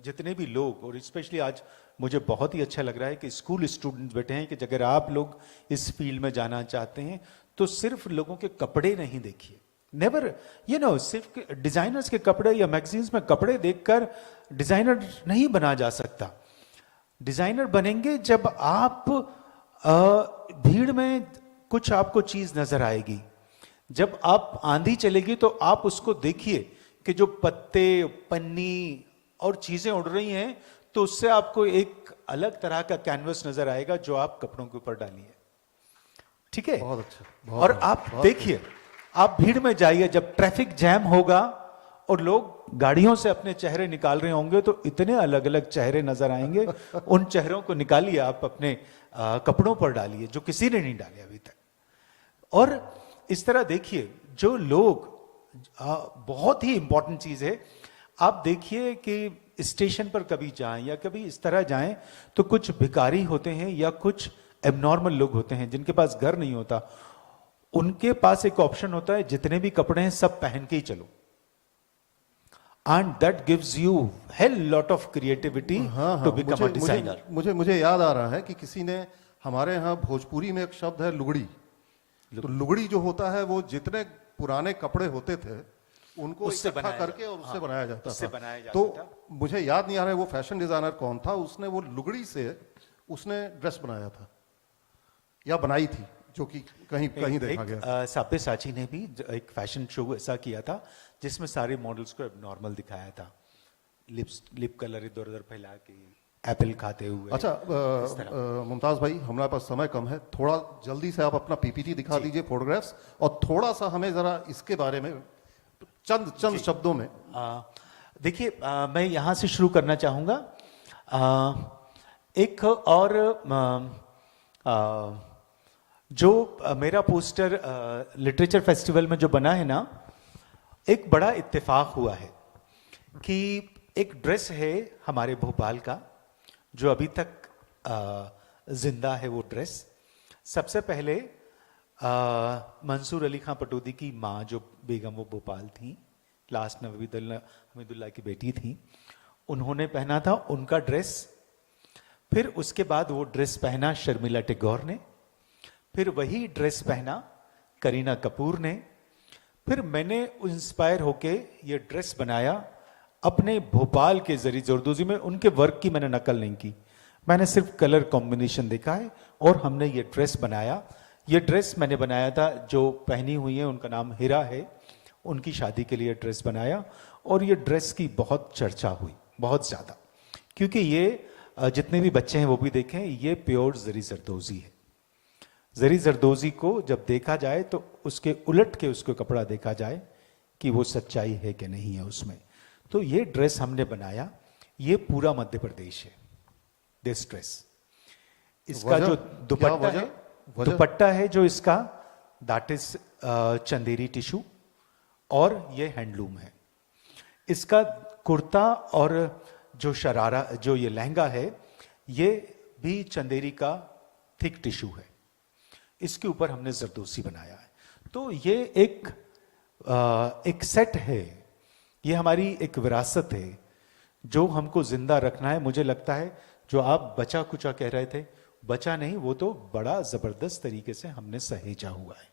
जितने भी लोग, और स्पेशली आज मुझे बहुत ही अच्छा लग रहा है कि स्कूल स्टूडेंट्स बैठे हैं, कि अगर आप लोग इस फील्ड में जाना चाहते हैं तो सिर्फ लोगों के कपड़े नहीं देखिए, नेवर सिर्फ डिजाइनर्स के कपड़े या मैगजीन्स में कपड़े देखकर डिजाइनर नहीं बना जा सकता। डिजाइनर बनेंगे जब आप भीड़ में कुछ आपको चीज नजर आएगी, जब आप आंधी चलेगी तो आप उसको देखिए कि जो पत्ते, पन्नी और चीजें उड़ रही हैं, तो उससे आपको एक अलग तरह का कैनवस नजर आएगा जो आप कपड़ों के ऊपर डालिए, ठीक है? बहुत अच्छा। और आप देखिए, आप भीड़ में जाइए, जब ट्रैफिक जैम होगा और लोग गाड़ियों से अपने चेहरे निकाल रहे होंगे, तो इतने अलग अलग चेहरे नजर आएंगे। उन चेहरों को निकालिए, आप अपने कपड़ों पर डालिए जो किसी ने नहीं डाले अभी तक। और इस तरह देखिए, जो लोग बहुत ही इंपॉर्टेंट चीज है, आप देखिए कि स्टेशन पर कभी जाएं या कभी इस तरह जाएं, तो कुछ भिखारी होते हैं या कुछ एबनॉर्मल लोग होते हैं जिनके पास घर नहीं होता, उनके पास एक ऑप्शन होता है, जितने भी कपड़े हैं सब पहन के ही चलो, and that gives you hell lot of creativity to become a designer. मुझे याद आ रहा है कि किसी ने, हमारे यहाँ भोजपुरी में एक शब्द है लुगड़ी, तो लुगड़ी जो होता है वो जितने पुराने कपड़े होते थे उनको इकट्ठा करके और उससे बनाया जाता था। तो मुझे याद नहीं आ रहा है वो फैशन डिजाइनर कौन था, उसने वो लुगड़ी से उसने ड्रेस बनाया था या बनाई थी, जो कि कहीं देखा गया। साब्य साची ने भी एक फैशन शो ऐसा किया था जिसमें सारे मॉडल्स को नॉर्मल दिखाया था, लिप कलर इधर उधर फैला के, एप्पल खाते हुए। अच्छा मुमताज भाई, हमारे पास समय कम है, थोड़ा जल्दी से आप अपना पीपीटी दिखा दीजिए, फोटोग्राफ्स, और थोड़ा सा हमें जरा इसके बारे में चंद शब्दों में। देखिए, मैं यहाँ से शुरू करना चाहूँगा। एक और जो मेरा पोस्टर लिटरेचर फेस्टिवल में जो बना है ना, एक बड़ा इत्तेफाक हुआ है कि एक ड्रेस है हमारे भोपाल का जो अभी तक जिंदा है। वो ड्रेस सबसे पहले मंसूर अली खां पटौदी की माँ जो बेगम, वो भोपाल थी, लास्ट हमीदुल्लाह की बेटी थी, उन्होंने पहना था उनका ड्रेस। फिर उसके बाद वो ड्रेस पहना शर्मिला टैगोर ने, फिर वही ड्रेस पहना करीना कपूर ने, फिर मैंने इंस्पायर होके ये ड्रेस बनाया अपने भोपाल के जरिए जरदोजी में। उनके वर्क की मैंने नकल नहीं की, मैंने सिर्फ कलर कॉम्बिनेशन देखा है और हमने ये ड्रेस बनाया। ये ड्रेस मैंने बनाया था, जो पहनी हुई है उनका नाम हिरा है, उनकी शादी के लिए ड्रेस बनाया। और ये ड्रेस की बहुत चर्चा हुई, बहुत ज़्यादा, क्योंकि ये जितने भी बच्चे हैं वो भी देखें, ये प्योर जरी जरदोजी है। जरी जरदोजी को जब देखा जाए तो उसके उलट के उसको कपड़ा देखा जाए कि वो सच्चाई है कि नहीं है उसमें। तो ये ड्रेस हमने बनाया, ये पूरा मध्य प्रदेश है, दिस ड्रेस। इसका वजह? जो क्या दुपट्टा वजह? है, वजह? दुपट्टा है जो इसका, दैट इज चंदेरी टिश्यू, और ये हैंडलूम है। इसका कुर्ता और जो शरारा, जो ये लहंगा है, ये भी चंदेरी का थिक टिश्यू है। इसके ऊपर हमने जरदोसी बनाया है। तो ये एक सेट है, ये हमारी एक विरासत है जो हमको जिंदा रखना है। मुझे लगता है जो आप बचा कुचा कह रहे थे, बचा नहीं, वो तो बड़ा जबरदस्त तरीके से हमने सहेजा हुआ है,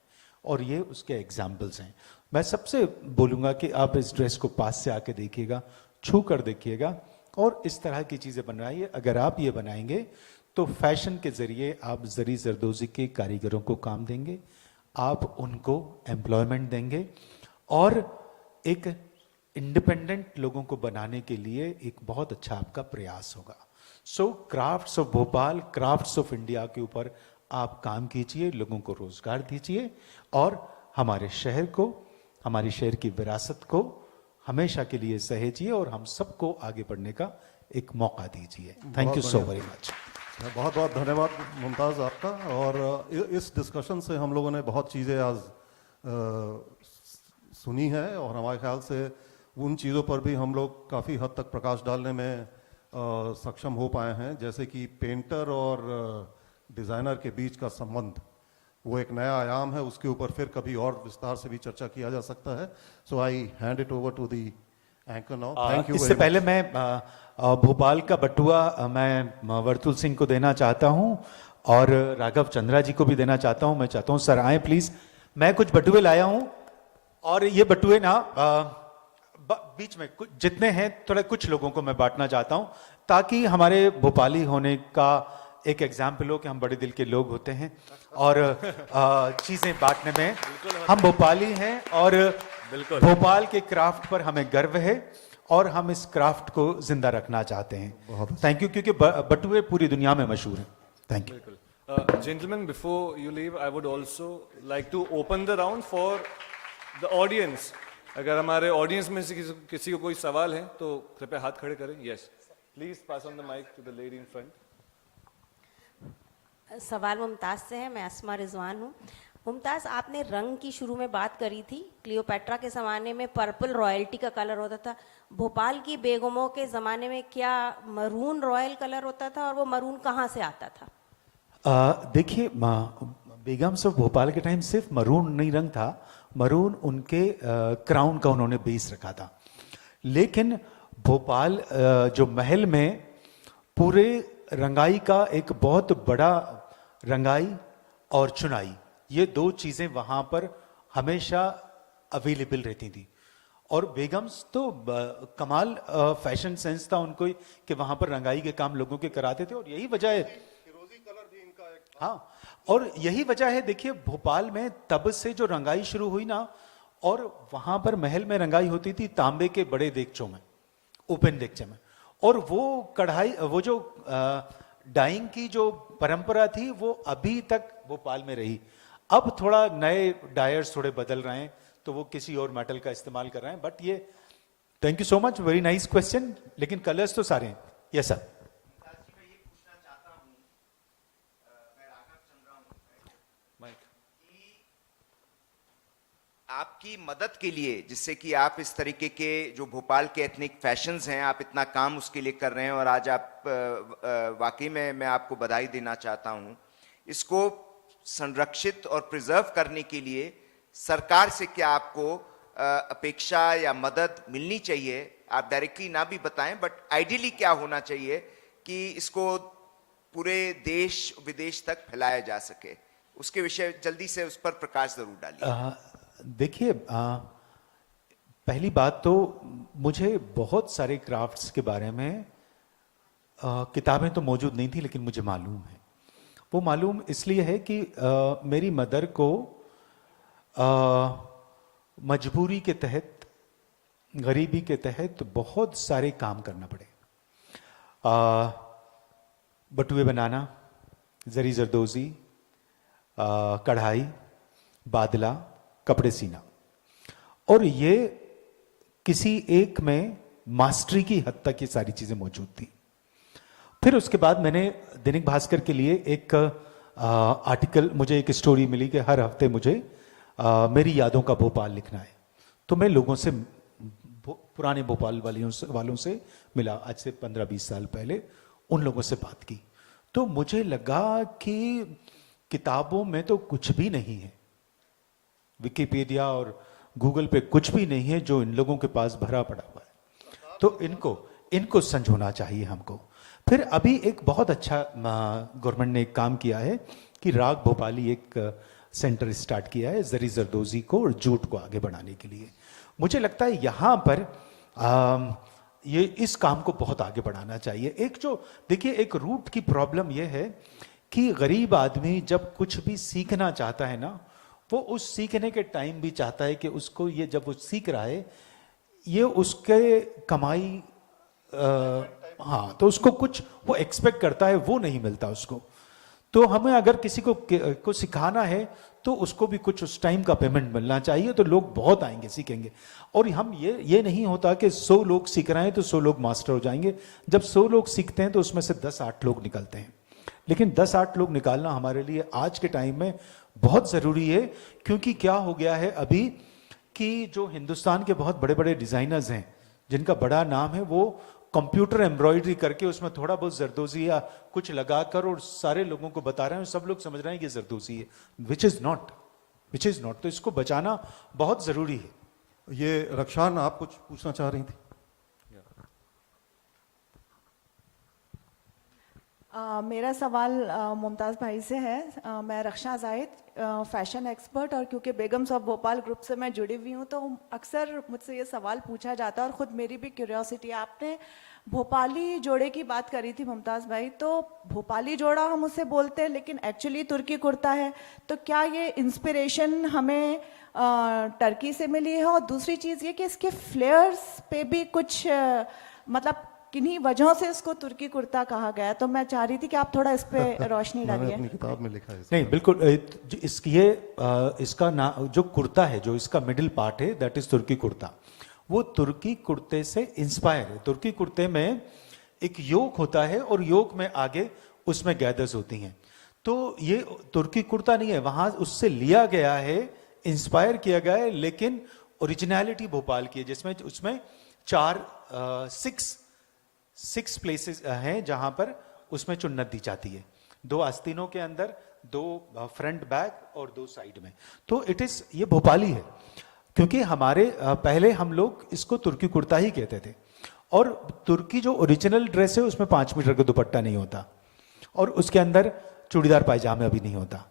और ये उसके एग्जाम्पल्स हैं। मैं सबसे बोलूंगा कि आप इस ड्रेस को पास से आके देखिएगा, छू कर देखिएगा, और इस तरह की चीजें बनवाइए। अगर आप ये बनाएंगे तो फैशन के जरिए आप जरी जरदोजी के कारीगरों को काम देंगे, आप उनको एम्प्लॉयमेंट देंगे, और एक इंडिपेंडेंट लोगों को बनाने के लिए एक बहुत अच्छा आपका प्रयास होगा। So crafts of Bhopal, crafts of India के ऊपर आप काम कीजिए, लोगों को रोजगार दीजिए, और हमारे शहर को, हमारे शहर की विरासत को हमेशा के लिए सहेजिए, और हम सबको आगे बढ़ने का एक मौका दीजिए। Thank you so very much. बहुत बहुत धन्यवाद मुमताज़ आपका। और इस डिस्कशन से हम लोगों ने बहुत चीज़ें आज सुनी है, और हमारे ख्याल से उन चीज़ों पर भी हम लोग काफ़ी हद तक प्रकाश डालने में सक्षम हो पाए हैं। जैसे कि पेंटर और डिज़ाइनर के बीच का संबंध, वो एक नया आयाम है, उसके ऊपर फिर कभी और विस्तार से भी चर्चा किया जा सकता है। So I hand it over to the anchor now. Thank you. इससे पहले मैं भोपाल का बटुआ मैं वर्तुल सिंह को देना चाहता हूं, और राघव चंद्रा जी को भी देना चाहता हूं। मैं चाहता हूं सर आए प्लीज। मैं कुछ बटुए लाया हूं, और ये बटुए ना बीच में जितने हैं थोड़ा कुछ लोगों को मैं बांटना चाहता हूं, ताकि हमारे भोपाली होने का एक एग्जाम्पल हो कि हम बड़े दिल के लोग होते हैं, और चीजें बांटने में हम भोपाली हैं, और भोपाल के क्राफ्ट पर हमें गर्व है, और हम इस क्राफ्ट को जिंदा रखना चाहते हैं। थैंक यू, क्योंकि बटुए पूरी दुनिया में मशहूर हैं। Thank you. Gentlemen, before you leave, I would also like to open the round for the audience. अगर हमारे ऑडियंस में से किसी को कोई सवाल है तो कृपया हाथ खड़े करें। Yes, please pass on the mic to the lady in front. सवाल मुमताज़ से है। मैं अस्मा रिजवान हूँ। मुमताज़, आपने रंग की शुरू में बात करी थी। क्लियोपेट्रा के ज़माने में पर्पल रॉयल्टी का कलर होता था। भोपाल की बेगमों के ज़माने में क्या मरून रॉयल कलर होता था, और वो मरून कहाँ से आता था? देखिए, बेगम्स ऑफ भोपाल के टाइम सिर्फ मरून नहीं रंग था, मरून उनके क्राउन का उन्होंने बेस रखा था। लेकिन भोपाल जो महल में पूरे रंगाई का एक बहुत बड़ा, रंगाई और चुनाई, ये दो चीजें वहां पर हमेशा अवेलेबल रहती थी। और बेगम्स तो कमाल फैशन सेंस था उनको कि वहां पर रंगाई के काम लोगों के कराते थे, और यही वजह है। हाँ, और यही वजह है। देखिए, भोपाल में तब से जो रंगाई शुरू हुई ना, और वहां पर महल में रंगाई होती थी तांबे के बड़े देगचों में, ओपन देगचे में, और वो कढ़ाई, वो जो डाइंग की जो परंपरा थी, वो अभी तक भोपाल में रही। अब थोड़ा नए डायर्स थोड़े बदल रहे हैं, तो वो किसी और मेटल का इस्तेमाल कर रहे हैं। बट ये, thank you so much, very nice question. लेकिन कलर्स तो सारे हैं। Yes sir. आपकी मदद के लिए, जिससे कि आप इस तरीके के जो भोपाल के एथनिक फैशंस हैं, आप इतना काम उसके लिए कर रहे हैं, और आज आप वाकई में मैं आपको बधाई देना चाहता हूं। इसको संरक्षित और प्रिजर्व करने के लिए सरकार से क्या आपको अपेक्षा या मदद मिलनी चाहिए? आप डायरेक्टली ना भी बताएं, बट आइडियली क्या होना चाहिए कि इसको पूरे देश विदेश तक फैलाया जा सके? उसके विषय जल्दी से उस पर प्रकाश जरूर डालिए। देखिए, पहली बात तो मुझे बहुत सारे क्राफ्ट्स के बारे में किताबें तो मौजूद नहीं थी, लेकिन मुझे मालूम है। वो मालूम इसलिए है कि मेरी मदर को मजबूरी के तहत, गरीबी के तहत बहुत सारे काम करना पड़े। बटुए बनाना, जरी जरदोजी, कढ़ाई, बादला, कपड़े सीना, और ये किसी एक में मास्टरी की हद तक ये सारी चीजें मौजूद थी। फिर उसके बाद मैंने दैनिक भास्कर के लिए एक आर्टिकल, मुझे एक स्टोरी मिली कि हर हफ्ते मुझे मेरी यादों का भोपाल लिखना है। तो मैं लोगों से, पुराने भोपाल वालों से मिला, आज से 15-20 साल पहले, उन लोगों से बात की। तो मुझे लगा कि किताबों में तो कुछ भी नहीं है, विकिपीडिया और गूगल पे कुछ भी नहीं है जो इन लोगों के पास भरा पड़ा हुआ है। तो इनको संजोना चाहिए हमको। फिर अभी एक बहुत अच्छा गवर्नमेंट ने एक काम किया है कि राग भोपाली एक सेंटर स्टार्ट किया है जरी जरदोजी को और जूट को आगे बढ़ाने के लिए। मुझे लगता है यहाँ पर ये इस काम को बहुत आगे बढ़ाना चाहिए। एक जो देखिए, एक रूट की प्रॉब्लम ये है कि गरीब आदमी जब कुछ भी सीखना चाहता है ना, वो उस सीखने के टाइम भी चाहता है कि उसको ये, जब वो सीख रहा है, ये उसके कमाई हाँ, तो उसको कुछ वो एक्सपेक्ट करता है, वो नहीं मिलता उसको। तो हमें अगर किसी को सिखाना है तो उसको भी कुछ उस टाइम का पेमेंट मिलना चाहिए, तो लोग बहुत आएंगे, सीखेंगे। और हम ये नहीं होता कि 100 लोग सीख रहे हैं तो 100 लोग मास्टर हो जाएंगे। जब 100 लोग सीखते हैं तो उसमें से 10-8 लोग निकलते हैं। लेकिन 10-8 लोग निकालना हमारे लिए आज के टाइम में बहुत ज़रूरी है, क्योंकि क्या हो गया है अभी कि जो हिंदुस्तान के बहुत बड़े बड़े डिज़ाइनर्स हैं, जिनका बड़ा नाम है, वो कंप्यूटर एम्ब्रॉयडरी करके उसमें थोड़ा बहुत जरदोजी या कुछ लगाकर और सारे लोगों को बता रहे हैं, सब लोग समझ रहे हैं कि जरदोजी है, विच इज़ नॉट। तो इसको बचाना बहुत ज़रूरी है। ये रक्षान, आप कुछ पूछना चाह रही थी? मेरा सवाल मुमताज़ भाई से है। मैं रक्षा जाहिद, फैशन एक्सपर्ट, और क्योंकि बेगम्स ऑफ भोपाल ग्रुप से मैं जुड़ी हुई हूँ तो अक्सर मुझसे ये सवाल पूछा जाता है और ख़ुद मेरी भी क्यूरियोसिटी। आपने भोपाली जोड़े की बात करी थी मुमताज़ भाई, तो भोपाली जोड़ा हम उसे बोलते हैं लेकिन एक्चुअली तुर्की कुर्ता है, तो क्या ये इंस्पिरेशन हमें टर्की से मिली है? और दूसरी चीज़ ये कि इसके फ्लेयर्स पे भी कुछ मतलब किन्हीं वजहों से इसको तुर्की कुर्ता कहा गया, तो मैं चाह रही थी कि आप थोड़ा इस पे रोशनी डालिए। अपनी किताब में लिखा है नहीं, बिल्कुल। इसका जो कुर्ता है, जो इसका मिडिल पार्ट है, दैट इज तुर्की कुर्ता। वो तुर्की कुर्ते से इंस्पायर है। तुर्की कुर्ते में एक योक होता है और योक में आगे उसमें गैदर्स होती हैं, तो ये तुर्की कुर्ता नहीं है, वहां उससे लिया गया है, इंस्पायर किया गया है, लेकिन ओरिजिनलिटी भोपाल की है, जिसमें उसमें 6 प्लेसेस हैं जहां पर उसमें चुन्नत दी जाती है, 2 आस्तीनों के अंदर, 2 फ्रंट बैक और 2 साइड में। तो इट इज, ये भोपाली है, क्योंकि हमारे पहले हम लोग इसको तुर्की कुर्ता ही कहते थे। और तुर्की जो ओरिजिनल ड्रेस है उसमें 5 मीटर का दुपट्टा नहीं होता और उसके अंदर चूड़ीदार पायजामा भी नहीं होता,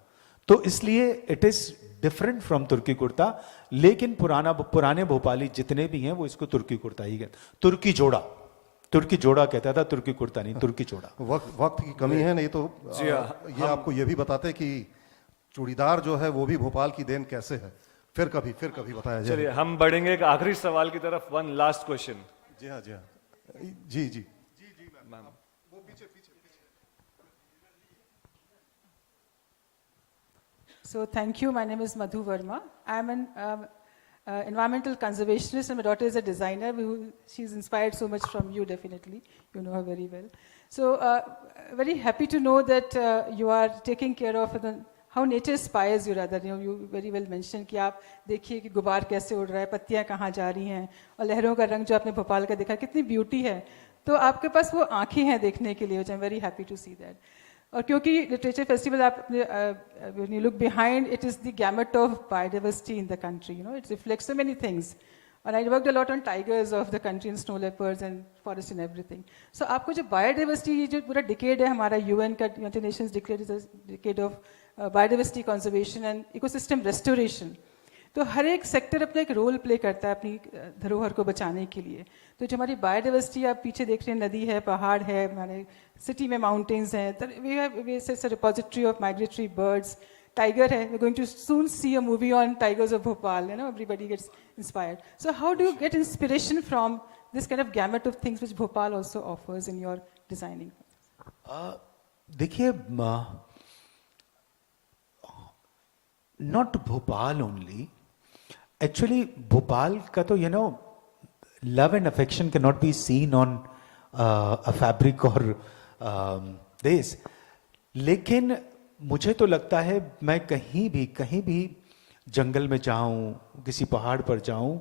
तो इसलिए इट इज डिफरेंट फ्रॉम तुर्की कुर्ता। लेकिन पुराने भोपाली जितने भी हैं वो इसको तुर्की कुर्ता ही कहते। तुर्की जोड़ा कहता था, तुर्की कुर्ता नहीं, तुर्की जोड़ा। वक्त की कमी है, नहीं तो जी हाँ, ये आपको ये भी बताते कि चूड़ीदार जो है वो भी भोपाल की देन कैसे है, फिर कभी बताया जाए। चलिए हम बढ़ेंगे एक आखिरी सवाल की तरफ। One last question. जी हाँ, जी ma'am. So thank you. My name is Madhu Verma. I'm an environmental conservationist and my daughter is a designer. She's inspired so much from you, definitely. You know her very well. So very happy to know that you are taking care of how nature inspires you rather. You know, you very well mentioned कि आप देखिए कि गुबार कैसे उड़ रहा है, पत्तियाँ कहाँ जा रही हैं और लहरों का रंग जो आपने भोपाल का देखा, कितनी ब्यूटी है। तो आपके पास वो आँखें हैं देखने के लिए, which I'm very happy to see that. और क्योंकि लिटरेचर फेस्टिवल आप when you look behind, it is the gamut of biodiversity in the country. You know, it reflects so many things. And I worked a lot on tigers of the country and snow leopards and forest and everything. So आपको जो biodiversity, ये जो पूरा decade है हमारा UN का, United Nations declared is a decade of biodiversity conservation and ecosystem restoration. तो हर एक सेक्टर अपना एक रोल प्ले करता है अपनी धरोहर को बचाने के लिए। तो जो हमारी बायोडाइवर्सिटी आप पीछे देख रहे हैं, नदी है, पहाड़ है, हमारे सिटी में माउंटेन्स हैं, we it's a repository of migratory birds, tiger है, we are going to soon see a movie on tigers of Bhopal, you know, everybody gets inspired. So how do you get inspiration from this kind of gamut of things which Bhopal also offers in your designing? देखिए, not Bhopal only. Actually, Bhopal ka to, love and affection cannot be seen on a fabric or this. लेकिन मुझे तो लगता है मैं कहीं भी जंगल में जाऊं, किसी पहाड़ पर जाऊं,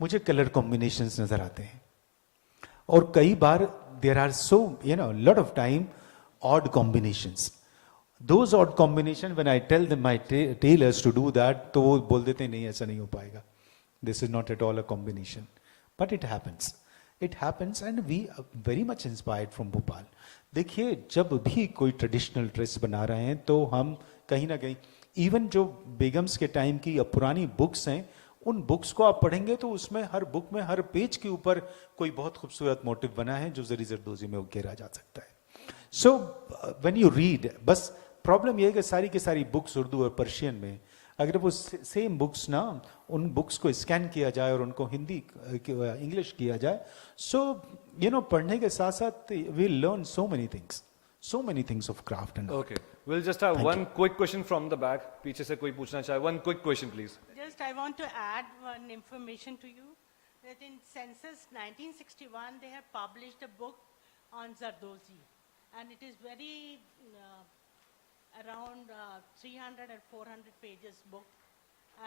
मुझे कलर कॉम्बिनेशंस नजर आते हैं. और कई बार there are lot of time odd combinations. Those odd combinations, when I tell them my tailors to do that, तो वो बोल देते हैं नहीं ऐसा नहीं हो पाएगा. This is not at all a combination. But it happens. It happens and we are very much inspired from Bhopal. देखिए जब भी कोई ट्रेडिशनल ड्रेस बना रहे हैं तो हम कहीं ना कहीं इवन जो बेगम्स के टाइम की पुरानी बुक्स हैं उन बुक्स को आप पढ़ेंगे तो उसमें हर बुक में हर पेज के ऊपर कोई बहुत खूबसूरत मोटिव बना है जो जरी जरदोजी में उकेरा जा सकता है. सो व्हेन यू रीड, बस प्रॉब्लम ये है कि सारी की सारी बुक्स उर्दू और पर्शियन में, अगर वो सेम बुक्स ना उन बुक्स को स्कैन किया जाए और उनको हिंदी इंग्लिश किया जाए, सो पढ़ने के साथ साथ we learn so many things of craft and art. Okay, we'll just have one quick question from the back. पीछे से कोई पूछना चाहे, one quick question please. Just I want to add one information to you, that in census 1961 they have published a book on Zardozi, and it is very around 300 and 400 pages book,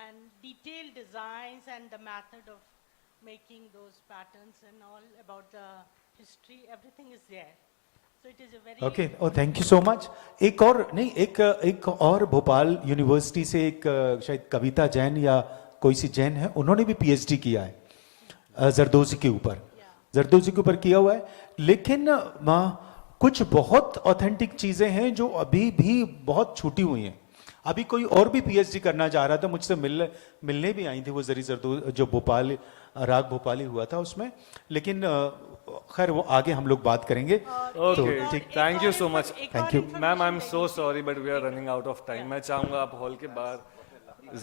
and detailed designs and the method of making those patterns and all about the history, everything is there. So it is a very Okay, oh thank you so much. एक और Bhopal university से एक शायद कविता जैन या कोई सी जैन है, उन्होंने भी पीएचडी किया है जरदोजी के ऊपर. जरदोजी के ऊपर किया हुआ है, लेकिन कुछ बहुत ऑथेंटिक चीजें हैं जो अभी भी बहुत छूटी हुई हैं. अभी कोई और भी पीएचडी करना चाह रहा था, मुझसे मिलने भी आई थी वो जरी जरदोजी जो भोपाल राग भोपाली हुआ था उसमें, लेकिन खैर वो आगे हम लोग बात करेंगे. Okay, thank you so much. Thank you. Ma'am, I'm so sorry but we are running out of time. मैं चाहूँगा आप हॉल के बाहर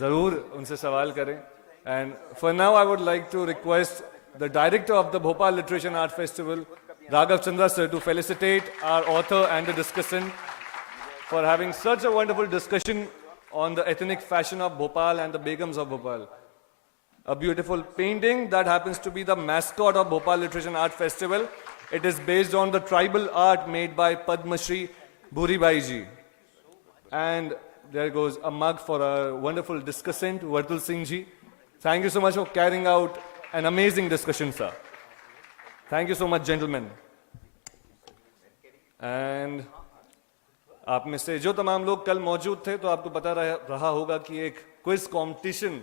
ज़रूर उनसे सवाल करें. And for now I would like to request the director of the Bhopal Literature and Art Festival, Raghav Chandra sir, to felicitate our author and the discussant for having such a wonderful discussion on the ethnic fashion of Bhopal and the Begums of Bhopal. A beautiful painting that happens to be the mascot of Bhopal Literature and Art Festival. It is based on the tribal art made by Padma Shri Bhuribai ji. And there goes a mug for our wonderful discussant, Vartul Singh ji. Thank you so much for carrying out an amazing discussion, sir. Thank you so much, gentlemen. And आप में से जो तमाम लोग कल मौजूद थे तो आपको पता रहा होगा कि एक क्विज कंपटीशन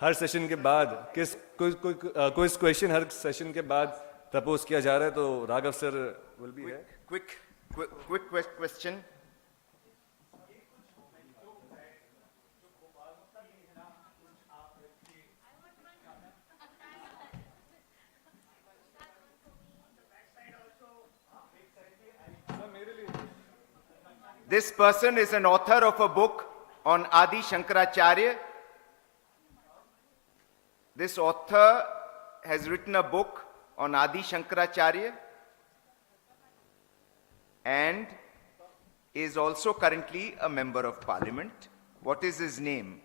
हर सेशन के बाद क्विज क्वेश्चन हर सेशन के बाद प्रपोज किया जा रहा है. तो Raghav sir will be here. quick question. This person is an author of a book on Adi Shankaracharya. This author has written a book on Adi Shankaracharya and is also currently a member of parliament. What is his name?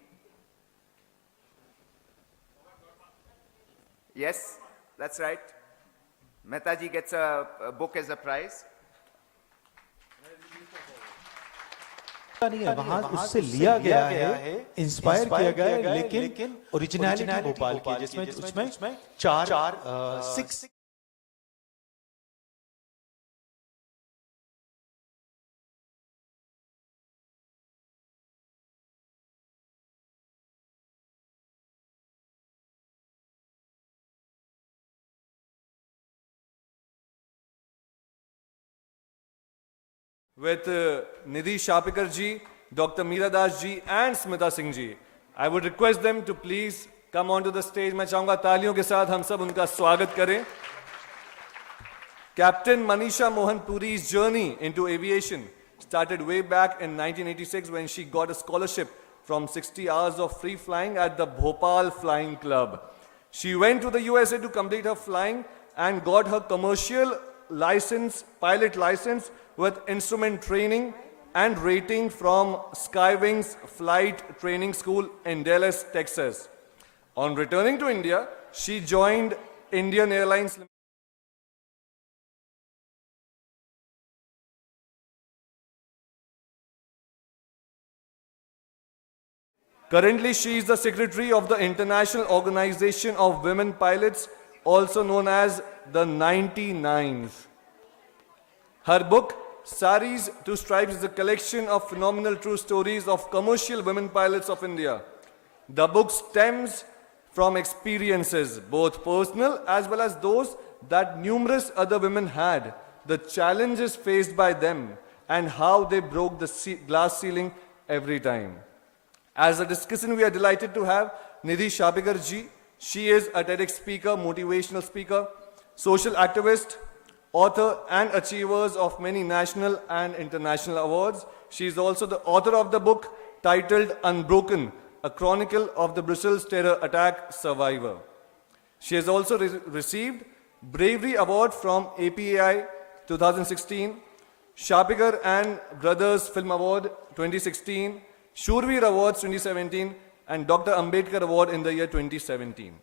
Yes, that's right. Mehta ji gets a book as a prize. नहीं है, वहाँ उससे लिया गया है, inspire किया गया है, लेकिन ओरिजिनलिटी भोपाल की, जिसमें उसमें चार 6 with Nidhi Shapikar ji, Dr. Meera Das ji and Smita Singh ji. I would request them to please come onto the stage. मैं चाहूँगा तालियों के साथ हम सब उनका स्वागत करें. Captain Manisha Mohan Puri's journey into aviation started way back in 1986 when she got a scholarship from 60 hours of free flying at the Bhopal Flying Club. She went to the USA to complete her flying and got her commercial license, pilot license with instrument training and rating from Skywing's flight training school in Dallas, Texas. On returning to India, she joined Indian Airlines. Currently, she is the secretary of the International Organization of Women Pilots, also known as the 99s. Her book, Saris to Stripes, is a collection of phenomenal true stories of commercial women pilots of India. The book stems from experiences, both personal as well as those that numerous other women had, the challenges faced by them, and how they broke the glass ceiling every time. As a discussion, we are delighted to have Nidhi Shapigar ji. She is a TEDx speaker, motivational speaker, social activist, author and achievers of many national and international awards. She is also the author of the book titled Unbroken, a chronicle of the Brussels terror attack survivor. She has also received Bravery Award from APAI 2016, Shapigar and Brothers Film Award 2016, Shurveer Awards 2017, and Dr. Ambedkar Award in the year 2017.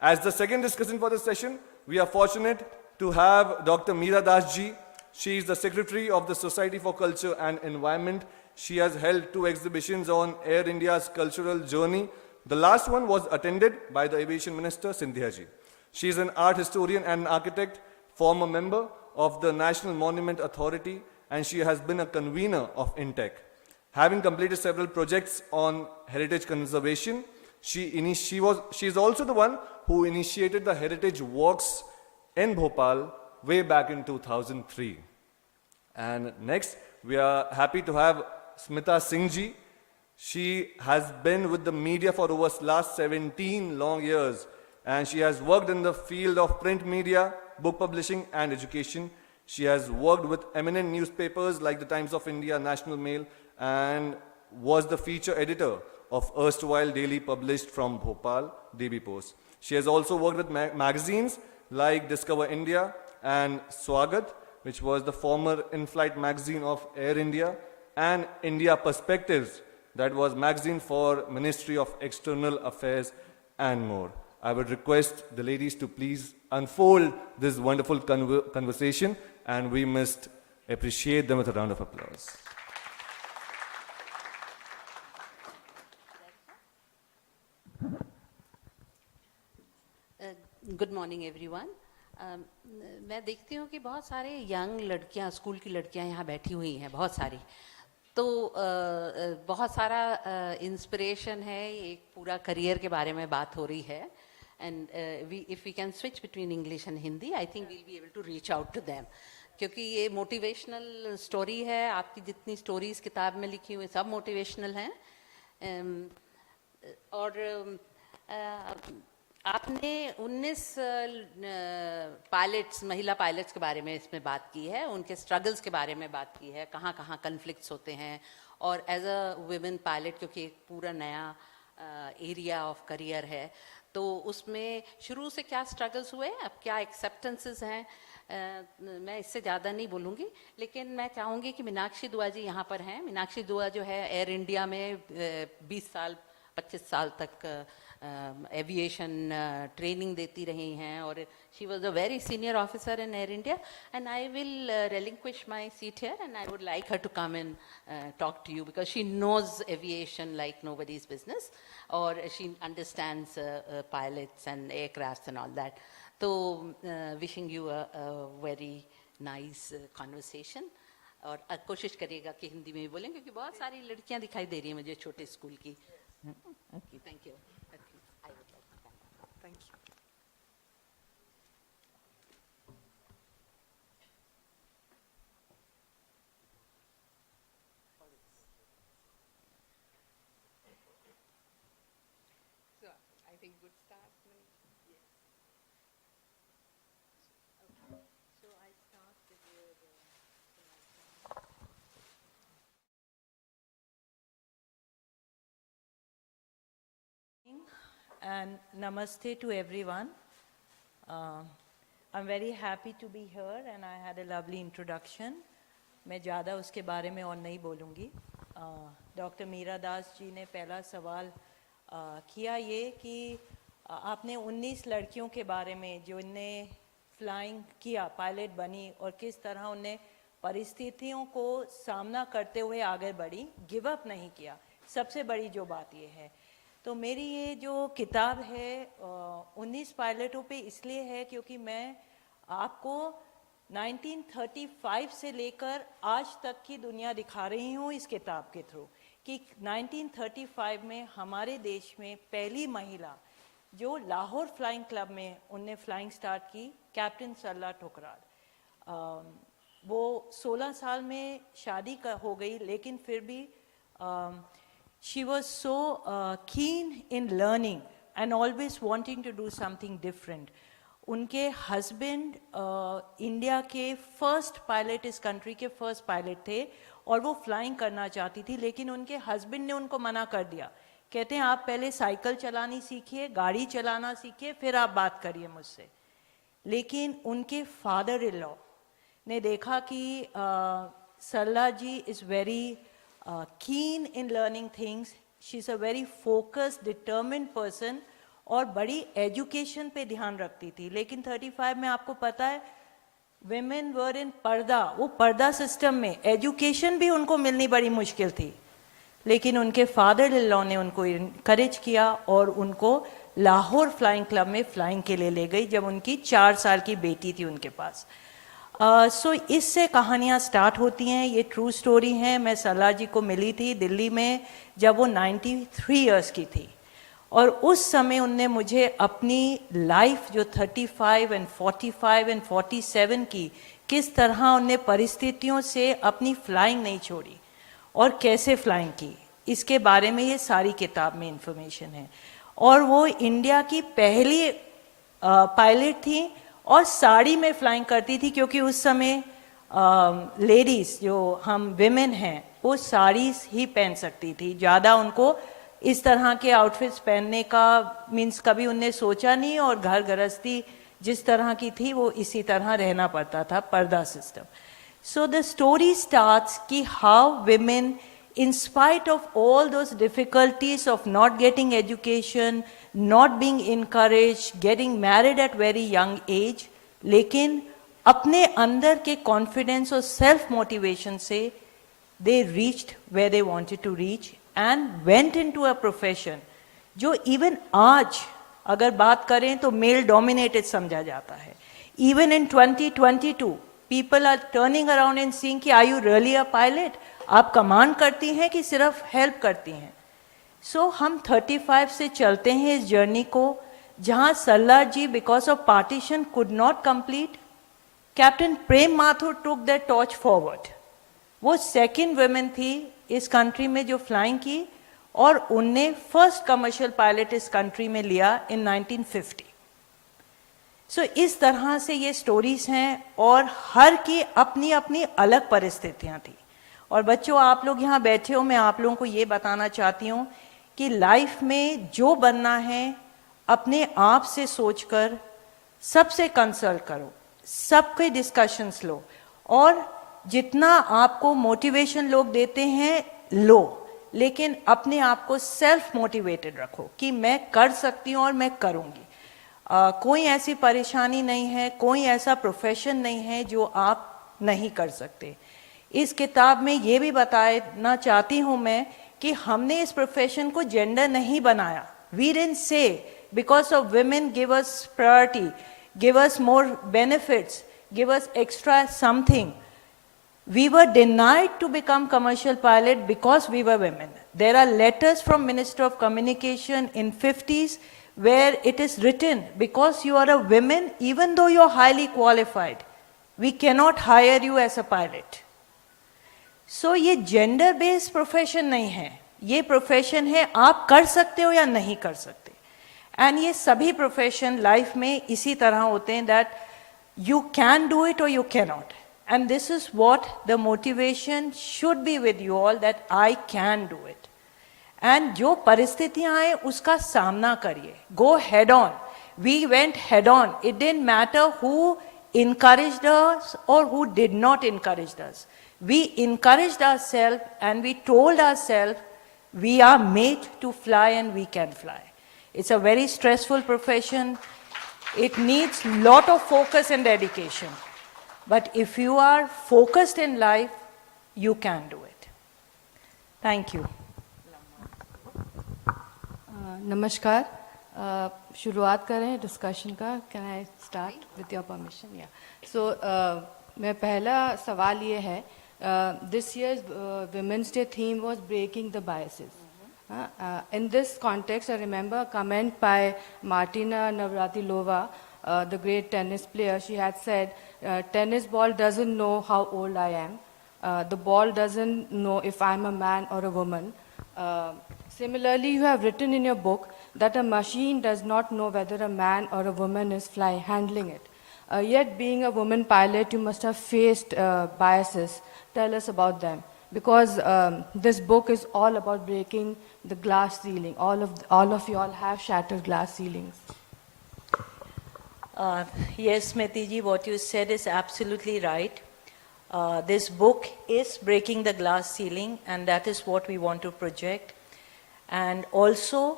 As the second discussion for this session, we are fortunate to have Dr. Meera Das ji. She is the secretary of the Society for Culture and Environment. She has held 2 exhibitions on Air India's cultural journey. The last one was attended by the Aviation Minister, Sindhya ji. She is an art historian and an architect, former member of the National Monument Authority, and she has been a convener of INTEC. Having completed several projects on heritage conservation, she is also the one who initiated the heritage walks in Bhopal way back in 2003. And next, we are happy to have Smita Singh ji. She has been with the media for over last 17 long years, and she has worked in the field of print media, book publishing, and education. She has worked with eminent newspapers like the Times of India, National Mail, and was the feature editor of erstwhile daily published from Bhopal, DB Post. She has also worked with magazines like Discover India and Swagat, which was the former in-flight magazine of Air India, and India Perspectives, that was magazine for Ministry of External Affairs and more. I would request the ladies to please unfold this wonderful conversation, and we must appreciate them with a round of applause. Good morning everyone. मैं देखती हूँ कि बहुत सारे young लड़कियाँ, school की लड़कियाँ यहाँ बैठी हुई हैं, बहुत सारी। तो बहुत सारा इंस्पिरेशन है, एक पूरा करियर के बारे में बात हो रही है। And if we can switch between English and Hindi, I think we'll be able to reach out to them, क्योंकि ये मोटिवेशनल स्टोरी है। आपकी जितनी स्टोरीज किताब में लिखी हुई सब मोटिवेशनल हैं। और आपने 19 पायलट्स, महिला पायलट्स के बारे में इसमें बात की है, उनके स्ट्रगल्स के बारे में बात की है, कहाँ कहाँ कन्फ्लिक्ट्स होते हैं, और एज अ वुमेन पायलट, क्योंकि एक पूरा नया एरिया ऑफ करियर है, तो उसमें शुरू से क्या स्ट्रगल्स हुए, अब क्या एक्सेप्टेंसेस हैं। मैं इससे ज़्यादा नहीं बोलूँगी, लेकिन मैं चाहूँगी कि मीनाक्षी दुआ जी यहाँ पर हैं। मीनाक्षी दुआ जो है एयर इंडिया में 20 साल 25 साल तक एविएशन ट्रेनिंग देती रही हैं, और she was a very senior officer in air India. And I will relinquish my seat here, and I would like her to come and talk to you, because she knows aviation like nobody's business, or she understands pilots and aircrafts and all that. So wishing you a very nice conversation, और कोशिश करिएगा कि हिंदी में ही बोलें, क्योंकि बहुत सारी लड़कियां दिखाई दे रही हैं मुझे छोटे स्कूल की। Okay, thank you. I would like to thank you. Thank you. So I think good start. Yes. Okay. So I start with your. And namaste to everyone. I'm very happy to be here, and I had a lovely introduction. मैं ज़्यादा उसके बारे में और नहीं बोलूँगी। Doctor Meera Das ji ने पहला सवाल किया ये कि आपने 19 लड़कियों के बारे में जो इनने फ्लाइंग किया, पायलट बनी और किस तरह उन्हें परिस्थितियों को सामना करते हुए आगे बढ़ी, गिव अप नहीं किया। सबसे बड़ी जो बात ये है, तो मेरी ये जो किताब है 19 पायलटों पे इसलिए है क्योंकि मैं आपको 1935 से लेकर आज तक की दुनिया दिखा रही हूँ इस किताब के थ्रू कि 1935 में हमारे देश में पहली महिला जो लाहौर फ्लाइंग क्लब में उनने फ्लाइंग स्टार्ट की, कैप्टन सरला ठुकराल। वो 16 साल में शादी हो गई, लेकिन फिर भी she was so keen in learning and always wanting to do something different. उनके हस्बैंड इंडिया के फर्स्ट पायलट, इस कंट्री के फर्स्ट पायलट थे और वो फ्लाइंग करना चाहती थी, लेकिन उनके हस्बैंड ने उनको मना कर दिया। कहते हैं आप पहले साइकिल चलानी सीखिए, गाड़ी चलाना सीखिए, फिर आप बात करिए मुझसे। लेकिन उनके फादर इन लॉ ने देखा कि Sarla ji is very keen in learning things, she's a very focused, determined person और बड़ी एजुकेशन पे ध्यान रखती थी। लेकिन 35 में आपको पता है women were in पर्दा, वो पर्दा सिस्टम में एजुकेशन भी उनको मिलनी बड़ी मुश्किल थी। लेकिन उनके फादर इन लॉ ने उनको इनकरेज किया और उनको लाहौर फ्लाइंग क्लब में फ्लाइंग के लिए ले गई जब उनकी 4 साल की बेटी थी उनके पास। सो इससे कहानियाँ स्टार्ट होती हैं, ये ट्रू स्टोरी हैं। मैं सरला जी को मिली थी दिल्ली में जब वो 93 इयर्स की थी और उस समय उनने मुझे अपनी लाइफ जो 35 एंड 45 एंड 47 की, किस तरह उनने परिस्थितियों से अपनी फ्लाइंग नहीं छोड़ी और कैसे फ्लाइंग की, इसके बारे में ये सारी किताब में इंफॉर्मेशन है। और वो इंडिया की पहली पायलट थी और साड़ी में फ्लाइंग करती थी, क्योंकि उस समय लेडीज़ जो हम विमेन हैं वो साड़ीज ही पहन सकती थी। ज़्यादा उनको इस तरह के आउटफिट्स पहनने का मीन्स कभी उनने सोचा नहीं, और घर गृहस्थी जिस तरह की थी वो इसी तरह रहना पड़ता था, पर्दा system. So the story starts कि how women in spite of all those difficulties of not getting education, not being encouraged, getting married at very young age, लेकिन अपने अंदर के confidence और self motivation से they reached where they wanted to reach and went into a profession जो even आज अगर बात करें तो male dominated समझा जाता है। Even in 2022, people are turning around and saying कि are you really a pilot? आप कमांड करती हैं कि सिर्फ हेल्प करती हैं। सो हम 35 से चलते हैं इस जर्नी को, जहां Sarla ji because of partition could not complete, captain Prem Mathur took the torch forward. वो सेकंड वुमेन थी इस कंट्री में जो फ्लाइंग की, और उनने फर्स्ट कमर्शियल पायलट इस कंट्री में लिया इन 1950। सो इस तरह से ये स्टोरीज हैं और हर की अपनी अपनी अलग परिस्थितियां थी। और बच्चों, आप लोग यहाँ बैठे हो, मैं आप लोगों को ये बताना चाहती हूँ कि लाइफ में जो बनना है अपने आप से सोचकर सबसे कंसल्ट करो, सबके डिस्कशंस लो, और जितना आपको मोटिवेशन लोग देते हैं लो, लेकिन अपने आप को सेल्फ मोटिवेटेड रखो कि मैं कर सकती हूँ और मैं करूँगी। कोई ऐसी परेशानी नहीं है, कोई ऐसा प्रोफेशन नहीं है जो आप नहीं कर सकते। इस किताब में ये भी बताना चाहती हूँ मैं कि हमने इस प्रोफेशन को जेंडर नहीं बनाया। We didn't say because of women give us priority, give us more benefits, give us extra something. We were denied to become commercial pilot because we were women. There are letters from Minister of Communication in 50s where it is written, because you are a woman, even though you are highly qualified, we cannot hire you as a pilot. So ये gender based profession नहीं है, ये profession है आप कर सकते हो या नहीं कर सकते। And ये सभी profession life में इसी तरह होते हैं that you can do it or you cannot. And this is what the motivation should be with you all, that I can do it. And जो परिस्थितियां आए उसका सामना करिए, go head on. We went head on. It didn't matter who encouraged us or who did not encourage us. we encouraged ourselves and we told ourselves we are made to fly and we can fly. It's a very stressful profession. It needs lot of focus and dedication. But if you are focused in life, you can do it. Thank you. नमस्कार शुरुआत करें discussion का can I start with your permission या so मैं पहला सवाल ये है this year women's day theme was breaking the biases in this context I remember a comment by Martina Navratilova, the great tennis player. She had said tennis ball doesn't know how old I am, the ball doesn't know if I'm a man or a woman. Similarly, you have written in your book that a machine does not know whether a man or a woman is handling it. Yet, being a woman pilot, you must have faced biases. Tell us about them. Because this book is all about breaking the glass ceiling. All of you all have shattered glass ceilings. Yes, Smriti ji, what you said is absolutely right. This book is breaking the glass ceiling, and that is what we want to project. And also,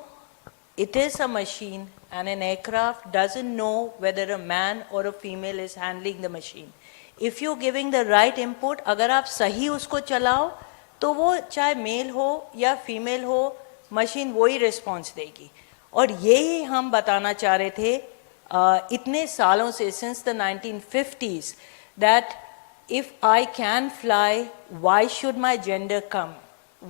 it is a machine, and an aircraft doesn't know whether a man or a female is handling the machine. If you're giving the right input, अगर आप सही उसको चलाओ, तो वो चाहे mail हो या फीमेल हो, मशीन वही रिस्पॉन्स देगी. और यही हम बताना चाह रहे थे इतने सालों से, since the 1950s, that if I can fly, why should my gender come?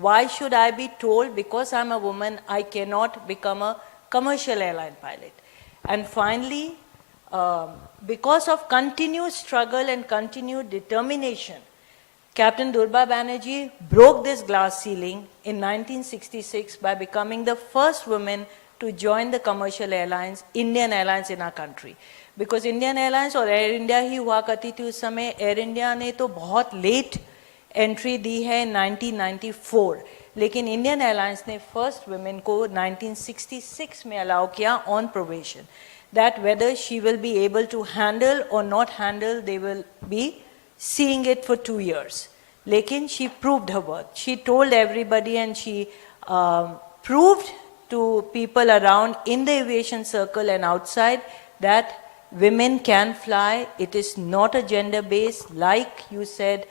Why should I be told because I'm a woman I cannot become a commercial airline pilot? And finally, because of continued struggle and continued determination, Captain Durba Banerjee broke this glass ceiling in 1966 by becoming the first woman to join the commercial airlines, Indian Airlines in our country. Because Indian Airlines और Air India ही हुआ करती थी उस समय, Air India ने तो बहुत late entry दी है 1994, लेकिन Indian Airlines ने first women को 1966 में allow किया on probation. That whether she will be able to handle or not handle, they will be seeing it for 2 years. Lekin she proved her worth. She told everybody and she proved to people around in the aviation circle and outside that women can fly. It is not a gender based, like you said.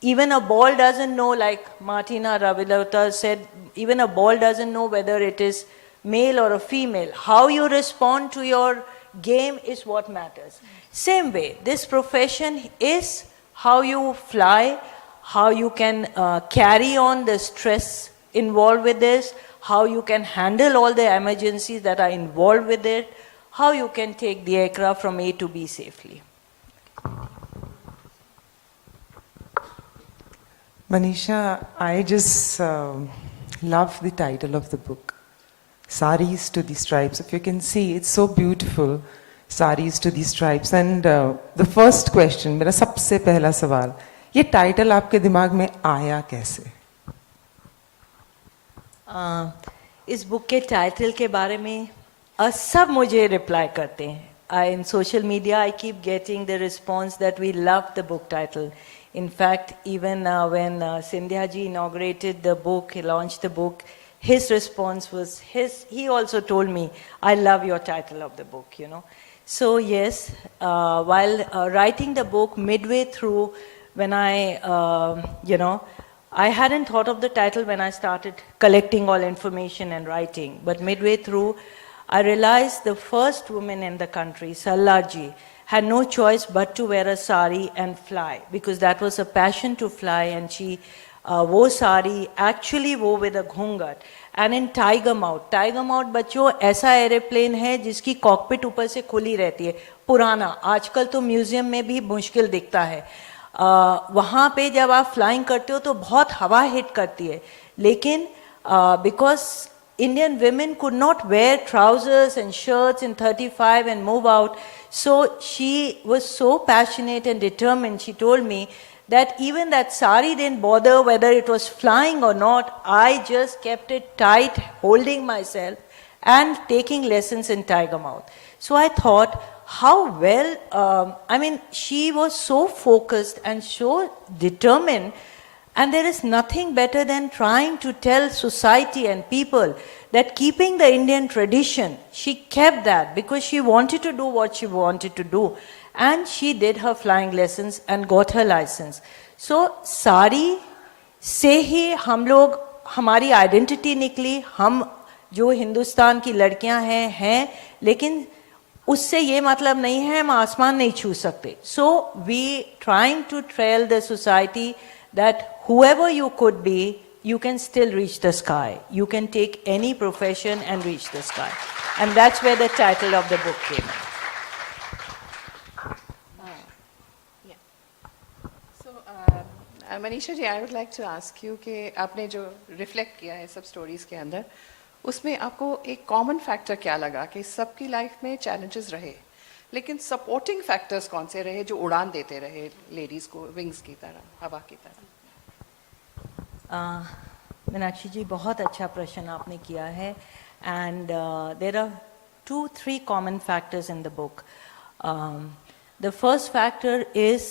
Even a ball doesn't know, like Martina Ravilota said, even a ball doesn't know whether it is male or a female. How you respond to your game is what matters. Same way, this profession is how you fly, how you can carry on the stress involved with this, how you can handle all the emergencies that are involved with it, how you can take the aircraft from A to B safely. Manisha, I just love the title of the book, Saris to the Stripes. If you can see, it's so beautiful, Saris to the Stripes. And the first question, मेरा सबसे पहला सवाल, ये title आपके दिमाग में आया कैसे? इस बुक के टाइटल के बारे में सब मुझे रिप्लाई करते हैं. In social media, I keep getting the response that we love the book title. In fact, even when Sindhya ji inaugurated the book, he launched the book, his response was he also told me, I love your title of the book, you know. So yes, while writing the book, midway through, when I hadn't thought of the title when I started collecting all information and writing, but midway through, I realized the first woman in the country, Salla ji, had no choice but to wear a sari and fly, because that was a passion to fly, and she wore sari, actually wore with a घूंघट, and in Tiger Mouth बच्चों ऐसा aeroplane है जिसकी cockpit ऊपर से खुली रहती है, पुराना, आजकल तो म्यूजियम में भी मुश्किल दिखता है. वहाँ पे जब आप फ्लाइंग करते हो तो बहुत हवा हिट करती है, लेकिन because Indian women could not wear trousers and shirts in 35 and move out, so she was so passionate and determined. She told me that even that sari didn't bother whether it was flying or not. I just kept it tight, holding myself and taking lessons in Tiger Mouth. So I thought, how well, I mean, she was so focused and so determined, and there is nothing better than trying to tell society and people that keeping the Indian tradition, she kept that because she wanted to do what she wanted to do. And she did her flying lessons and got her license. So, sari से ही हम लोग हमारी identity निकली, हम जो हिंदुस्तान की लड़कियां हैं, लेकिन उससे ये मतलब नहीं है हम आसमान नहीं छू सकते. So we trying to trail the society that whoever you could be, you can still reach the sky. You can take any profession and reach the sky. And that's where the title of the book came in. Manisha ji, I would like to ask you कि आपने जो reflect किया है सब stories के अंदर, उसमें आपको एक कॉमन फैक्टर क्या लगा कि सबकी लाइफ में चैलेंजेस रहे, लेकिन सपोर्टिंग फैक्टर्स कौन से रहे जो उड़ान देते रहे लेडीज को विंग्स की तरह, हवा की तरह? मीनाक्षी जी, बहुत अच्छा प्रश्न आपने किया है. And there are 2-3 common factors in the book. The first factor is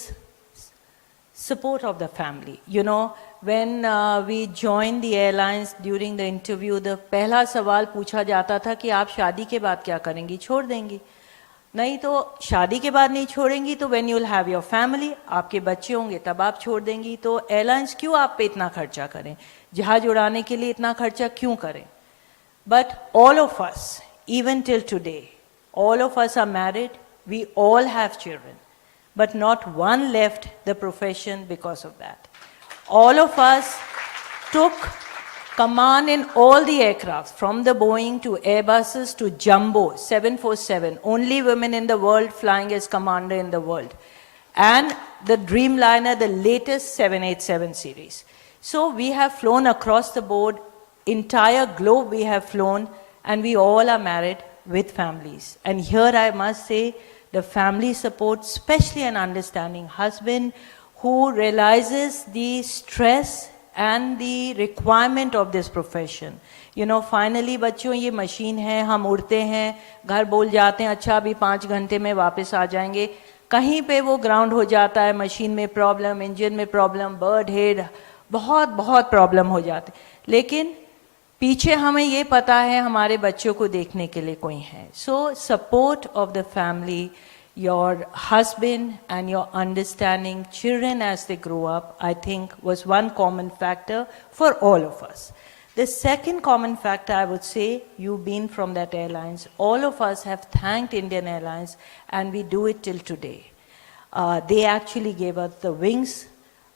support of the family. You know, when we joined the airlines during the interview, the पहला सवाल पूछा जाता था कि आप शादी के बाद क्या करेंगी, छोड़ देंगी? नहीं तो शादी के बाद नहीं छोड़ेंगी तो when you'll have your family, आपके बच्चे होंगे तब आप छोड़ देंगी. तो एयरलाइंस क्यों आप पे इतना खर्चा करें, जहाज उड़ाने के लिए इतना खर्चा क्यों करें? But all of us, even till today, all of us are married, we all have children. But not one left the profession because of that. All of us took command in all the aircrafts, from the Boeing to Airbuses to Jumbo 747, only women in the world flying as commander in the world. And the Dreamliner, the latest 787 series. So we have flown across the board, entire globe we have flown, and we all are married with families. And here I must say, the family support, especially an understanding husband who realizes the stress and the requirement of this profession. You know, finally, बच्चों ये machine है, हम उड़ते हैं, घर बोल जाते हैं, अच्छा अभी 5 घंटे में वापस आ जाएंगे. कहीं पे वो ग्राउंड हो जाता है, मशीन में प्रॉब्लम, इंजन में प्रॉब्लम, बर्ड हेड, बहुत प्रॉब्लम हो जाते. लेकिन पीछे हमें ये पता है हमारे बच्चों को देखने के लिए कोई है. So support of the family, your husband and your understanding children as they grow up, I think was one common factor for all of us. The second common factor, I would say, you've been from that airlines. All of us have thanked Indian Airlines, and we do it till today. They actually gave us the wings.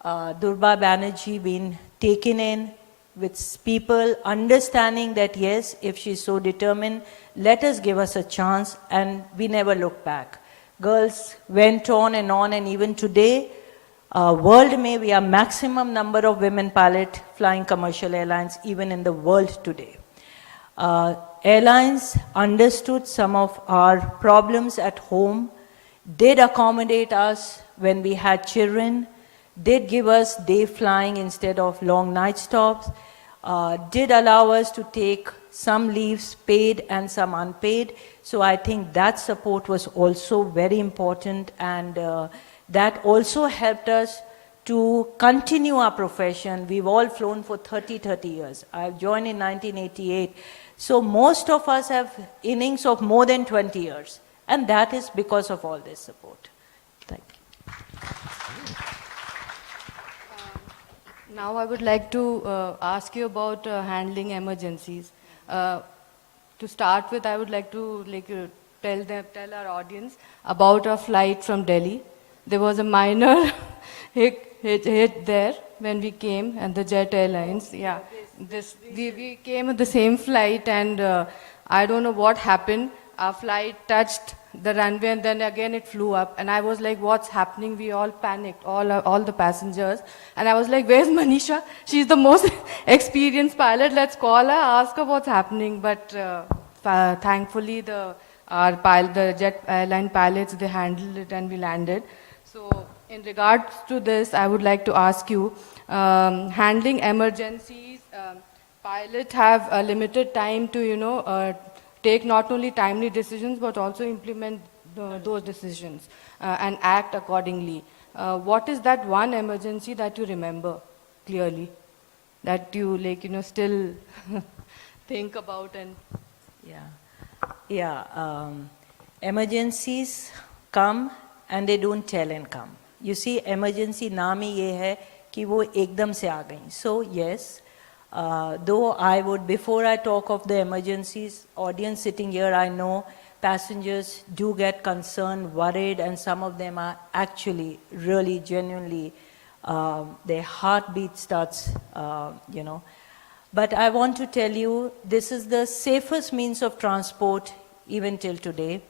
Durba Banerjee been taken in with people understanding that yes, if she's so determined, let us give us a chance, and we never look back. Girls went on, and even today, world may we are maximum number of women pilot flying commercial airlines even in the world today. Airlines understood some of our problems at home, did accommodate us when we had children, did give us day flying instead of long night stops, did allow us to take some leaves paid and some unpaid. So I think that support was also very important, and that also helped us to continue our profession. We've all flown for 30 years. I've joined in 1988. So most of us have innings of more than 20 years. And that is because of all this support. Thank you. Now I would like to ask you about handling emergencies. To start with, I would like to tell our audience about our flight from Delhi. There was a minor hit there when we came, and the Jet Airlines. Yeah, we came at the same flight, and I don't know what happened. Our flight touched the runway, and then again it flew up, and I was like, what's happening? We all panicked, all the passengers, and I was like, where's Manisha? She's the most experienced pilot. Let's call her, ask her what's happening. But thankfully, the Jet Airline pilots, they handled it, and we landed. So in regards to this, I would like to ask you, handling emergencies, pilots have a limited time to, take not only timely decisions, but also implement those decisions and act accordingly. What is that one emergency that you remember clearly, that you still think about and? Emergencies come and they don't tell and come. You see, emergency नाम ही ये है कि वो एकदम से आ गई. So yes, though I would, before I talk of the emergencies, audience sitting here, I know passengers do get concerned, worried, and some of them are actually really genuinely, their heartbeat starts, But I want to tell you, this is the safest means of transport even till today.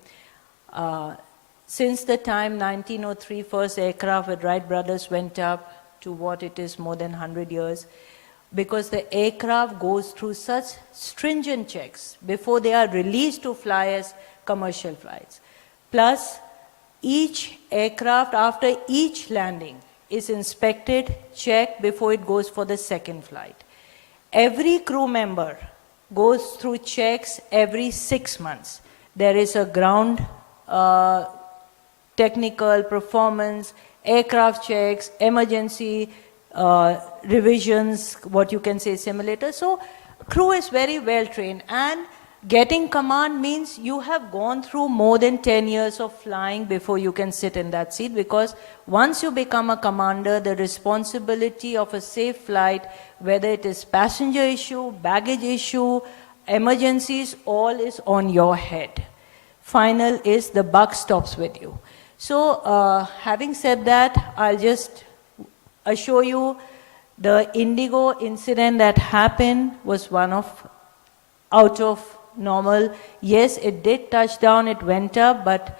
Since the time 1903, first aircraft with Wright brothers went up to what it is more than 100 years, because the aircraft goes through such stringent checks before they are released to fly as commercial flights. Plus, each aircraft after each landing is inspected, checked before it goes for the second flight. Every crew member goes through checks every 6 months. There is a ground technical performance, aircraft checks, emergency revisions, what you can say simulators. So crew is very well trained, and getting command means you have gone through more than 10 years of flying before you can sit in that seat, because once you become a commander, the responsibility of a safe flight, whether it is passenger issue, baggage issue, emergencies, all is on your head. Final is the buck stops with you. So having said that, I'll just assure you the Indigo incident that happened was one of out of normal. Yes, it did touch down, it went up, but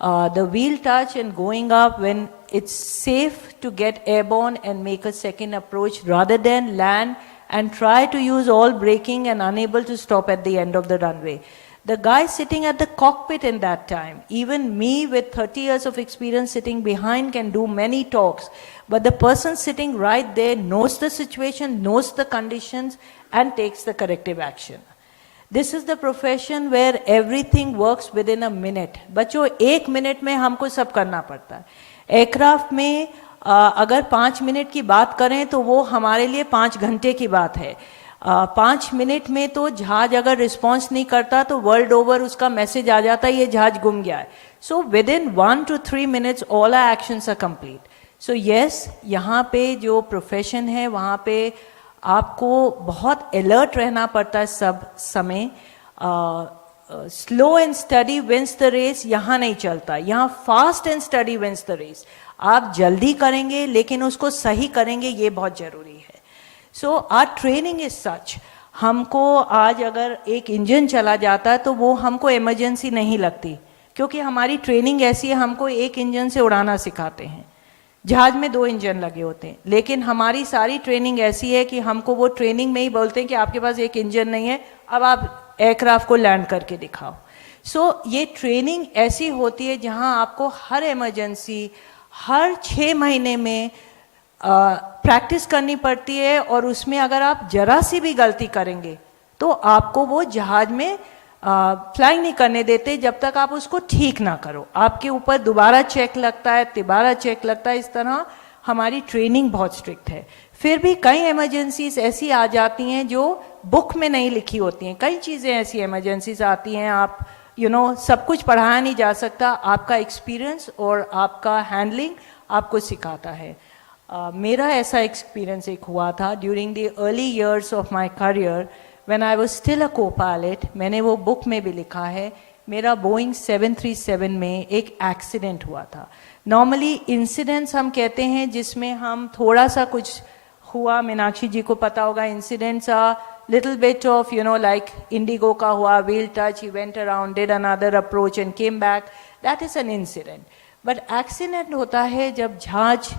the wheel touch and going up when it's safe to get airborne and make a second approach rather than land and try to use all braking and unable to stop at the end of the runway. The guy sitting at the cockpit in that time, even me with 30 years of experience sitting behind can do many talks, but the person sitting right there knows the situation, knows the conditions, and takes the corrective action. This is the profession where everything works within a minute. बच्चों 1 minute में हमको सब करना पड़ता है. Aircraft में अगर 5 minute की बात करें तो वो हमारे लिए 5 घंटे की बात है. 5 मिनट में तो जहाज अगर रिस्पॉन्स नहीं करता तो वर्ल्ड ओवर उसका मैसेज आ जाता है ये जहाज गुम गया है. So within 1 to 3 minutes all our actions are complete. So yes, यहाँ पे जो प्रोफेशन है वहाँ पे आपको बहुत अलर्ट रहना पड़ता है सब समय. Slow and steady wins the race यहाँ नहीं चलता, यहाँ fast and steady wins the race. आप जल्दी करेंगे लेकिन उसको सही करेंगे, ये बहुत जरूरी है. So our training is such, हमको आज अगर एक इंजन चला जाता है तो वो हमको इमरजेंसी नहीं लगती, क्योंकि हमारी ट्रेनिंग ऐसी है, हमको एक इंजन से उड़ाना सिखाते हैं. जहाज में 2 इंजन लगे होते हैं, लेकिन हमारी सारी ट्रेनिंग ऐसी है कि हमको वो ट्रेनिंग में ही बोलते हैं कि आपके पास एक इंजन नहीं है, अब आप एयरक्राफ्ट को लैंड करके दिखाओ. सो ये ट्रेनिंग ऐसी होती है जहां आपको हर इमरजेंसी हर 6 महीने में प्रैक्टिस करनी पड़ती है, और उसमें अगर आप जरा सी भी गलती करेंगे तो आपको वो जहाज में फ्लाइंग नहीं करने देते जब तक आप उसको ठीक ना करो. आपके ऊपर दोबारा चेक लगता है, तिबारा चेक लगता है. इस तरह हमारी ट्रेनिंग बहुत स्ट्रिक्ट है. फिर भी कई इमरजेंसीज ऐसी आ जाती हैं जो बुक में नहीं लिखी होती हैं. कई चीज़ें ऐसी इमरजेंसीज आती हैं, आप सब कुछ पढ़ाया नहीं जा सकता. आपका एक्सपीरियंस और आपका हैंडलिंग आपको सिखाता है. मेरा ऐसा एक्सपीरियंस एक हुआ था during the early years of my career when I was still a co-pilot. मैंने वो बुक में भी लिखा है. मेरा बोइंग 737 में एक एक्सीडेंट हुआ था. नॉर्मली इंसिडेंट्स हम कहते हैं जिसमें हम थोड़ा सा कुछ हुआ, मीनाक्षी जी को पता होगा, incidents are little bit of, like Indigo का हुआ, wheel touch, he went around, did another approach and came back. That is an incident. But accident होता है जब जहाज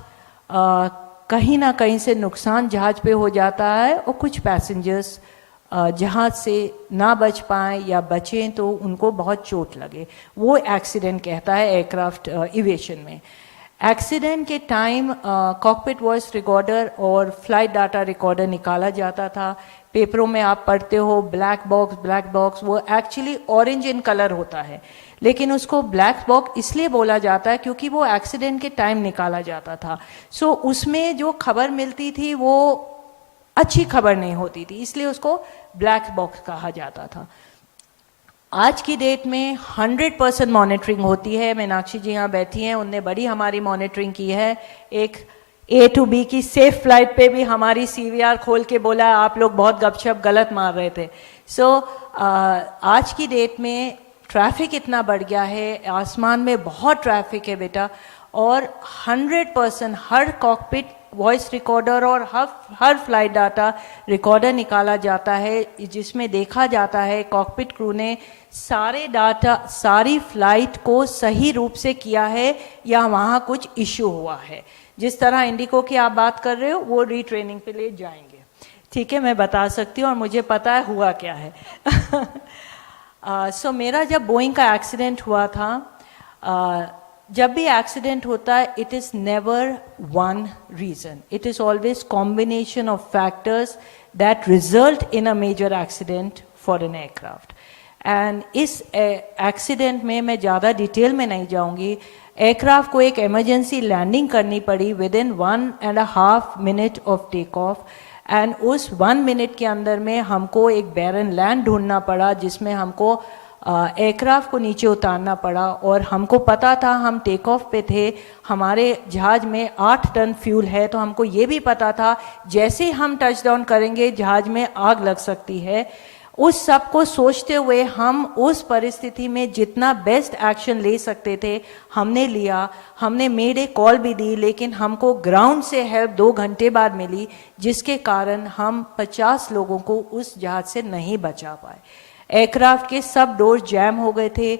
कहीं ना कहीं से नुकसान जहाज पे हो जाता है और कुछ पैसेंजर्स जहाज से ना बच पाएँ या बचें तो उनको बहुत चोट लगे. वो एक्सीडेंट कहता है एयरक्राफ्ट एविएशन में. एक्सीडेंट के टाइम कॉकपिट वॉइस रिकॉर्डर और फ्लाइट डाटा रिकॉर्डर निकाला जाता था. पेपरों में आप पढ़ते हो ब्लैक बॉक्स, वो एक्चुअली ऑरेंज इन कलर होता है, लेकिन उसको ब्लैक बॉक्स इसलिए बोला जाता है क्योंकि वो एक्सीडेंट के टाइम निकाला जाता था। सो उसमें जो खबर मिलती थी वो अच्छी खबर नहीं होती थी, इसलिए उसको ब्लैक बॉक्स कहा जाता था। आज की डेट में 100% मॉनिटरिंग होती है। मीनाक्षी जी यहाँ बैठी हैं, उनने बड़ी हमारी मॉनिटरिंग की है। एक A to B की सेफ फ्लाइट पे भी हमारी CVR खोल के बोला आप लोग बहुत गपशप गलत मार रहे थे। सो आज की डेट में ट्रैफिक इतना बढ़ गया है, आसमान में बहुत ट्रैफिक है बेटा, और 100% हर कॉकपिट वॉइस रिकॉर्डर और हर फ्लाइट डाटा रिकॉर्डर निकाला जाता है, जिसमें देखा जाता है कॉकपिट क्रू ने सारे डाटा सारी फ्लाइट को सही रूप से किया है या वहाँ कुछ इश्यू हुआ है। जिस तरह इंडिको की आप बात कर रहे हो वो रीट्रेनिंग पे ले जाएंगे, ठीक है, मैं बता सकती हूँ और मुझे पता है हुआ क्या है। सो मेरा जब बोइंग का एक्सीडेंट हुआ था, जब भी एक्सीडेंट होता है it is never one reason, it is always combination of factors that result in a major accident for an aircraft. And इस एक्सीडेंट में मैं ज़्यादा डिटेल में नहीं जाऊंगी। एयरक्राफ्ट को एक इमरजेंसी लैंडिंग करनी पड़ी within 1.5 minute of take off, and उस 1 मिनट के अंदर में हमको एक बैरन लैंड ढूंढना पड़ा जिसमें हमको एयरक्राफ्ट को नीचे उतारना पड़ा। और हमको पता था हम टेक ऑफ पे थे, हमारे जहाज़ में 8 टन फ्यूल है, तो हमको ये भी पता था जैसे हम टच डाउन करेंगे जहाज़ में आग लग सकती है। उस सब को सोचते हुए हम उस परिस्थिति में जितना बेस्ट एक्शन ले सकते थे हमने लिया। हमने मेड ए कॉल भी दी, लेकिन हमको ग्राउंड से हेल्प 2 घंटे बाद मिली, जिसके कारण हम 50 लोगों को उस जहाज से नहीं बचा पाए। एयरक्राफ्ट के सब डोर जैम हो गए थे,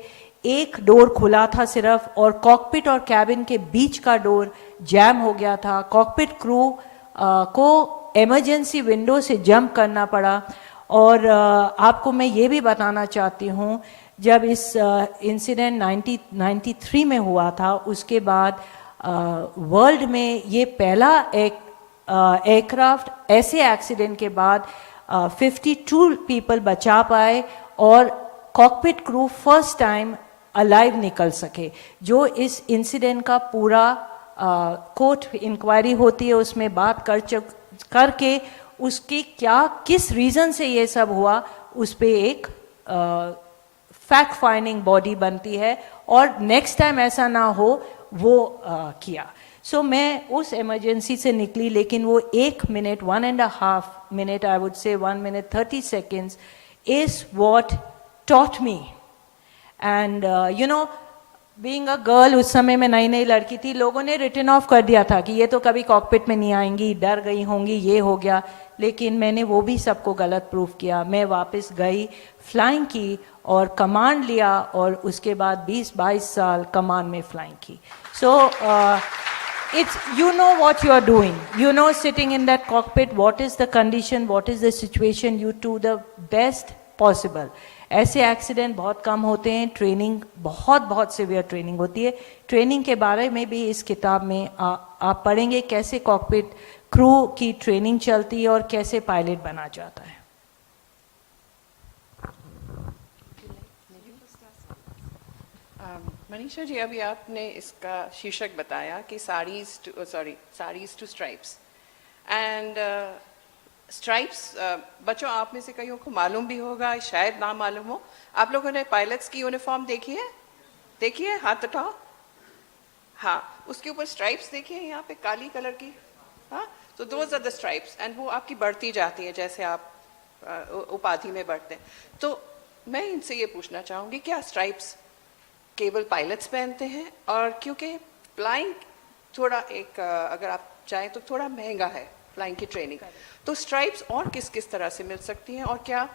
एक डोर खुला था सिर्फ, और कॉकपिट और कैबिन के बीच का डोर जैम हो गया था। कॉकपिट क्रू को इमरजेंसी विंडो से जंप करना पड़ा। और आपको मैं ये भी बताना चाहती हूँ, जब इस इंसिडेंट 1993 में हुआ था, उसके बाद वर्ल्ड में ये पहला एक एयरक्राफ्ट ऐसे एक्सीडेंट के बाद 52 पीपल बचा पाए और cockpit crew first time alive निकल सके। जो इस इंसिडेंट का पूरा कोर्ट इंक्वायरी होती है उसमें बात करके उसकी किस रीज़न से ये सब हुआ उस पर एक फैक्ट फाइंडिंग बॉडी बनती है, और नेक्स्ट टाइम ऐसा ना हो वो किया। सो मैं उस इमरजेंसी से निकली, लेकिन वो 1 minute 1.5 minute, I would say 1 minute 30 seconds is what taught me. And you no, being a girl, उस समय में नई नई लड़की थी, लोगों ने रिटर्न ऑफ कर दिया था कि ये तो कभी कॉकपिट में नहीं आएंगी, डर गई होंगी, ये हो गया। लेकिन मैंने वो भी सबको गलत प्रूफ किया। मैं वापस गई, फ्लाइंग की और कमांड लिया, और उसके बाद 20-22 साल कमांड में फ्लाइंग की। सो it's, you know what you are doing, you know, sitting in that cockpit, what is the condition, what is the situation, you do the best possible. ऐसे एक्सीडेंट बहुत कम होते हैं, ट्रेनिंग बहुत सीवियर ट्रेनिंग होती है। Training के बारे में भी इस किताब में आप पढ़ेंगे कैसे कॉकपिट क्रू की ट्रेनिंग चलती है और कैसे पायलट बना जाता है। मनीषा जी, अभी आपने इसका शीर्षक बताया कि saris to stripes, and stripes, बच्चों आप में से कईयों को मालूम भी होगा, शायद ना मालूम हो। आप लोगों ने पायलट्स की यूनिफॉर्म देखी है? देखी है? हाथ उठाओ। हाँ, उसके ऊपर स्ट्राइप्स देखी है यहाँ पे काली कलर की। हाँ, तो those are the stripes, and वो आपकी बढ़ती जाती है जैसे आप उपाधि में बढ़ते हैं। तो मैं इनसे ये पूछना चाहूँगी, क्या स्ट्राइप्स केवल पायलट्स पहनते हैं? और क्योंकि फ्लाइंग थोड़ा एक अगर आप चाहें तो थोड़ा महंगा है फ्लाइंग की ट्रेनिंग, तो स्ट्राइप्स और किस किस तरह से मिल सकती हैं? और क्या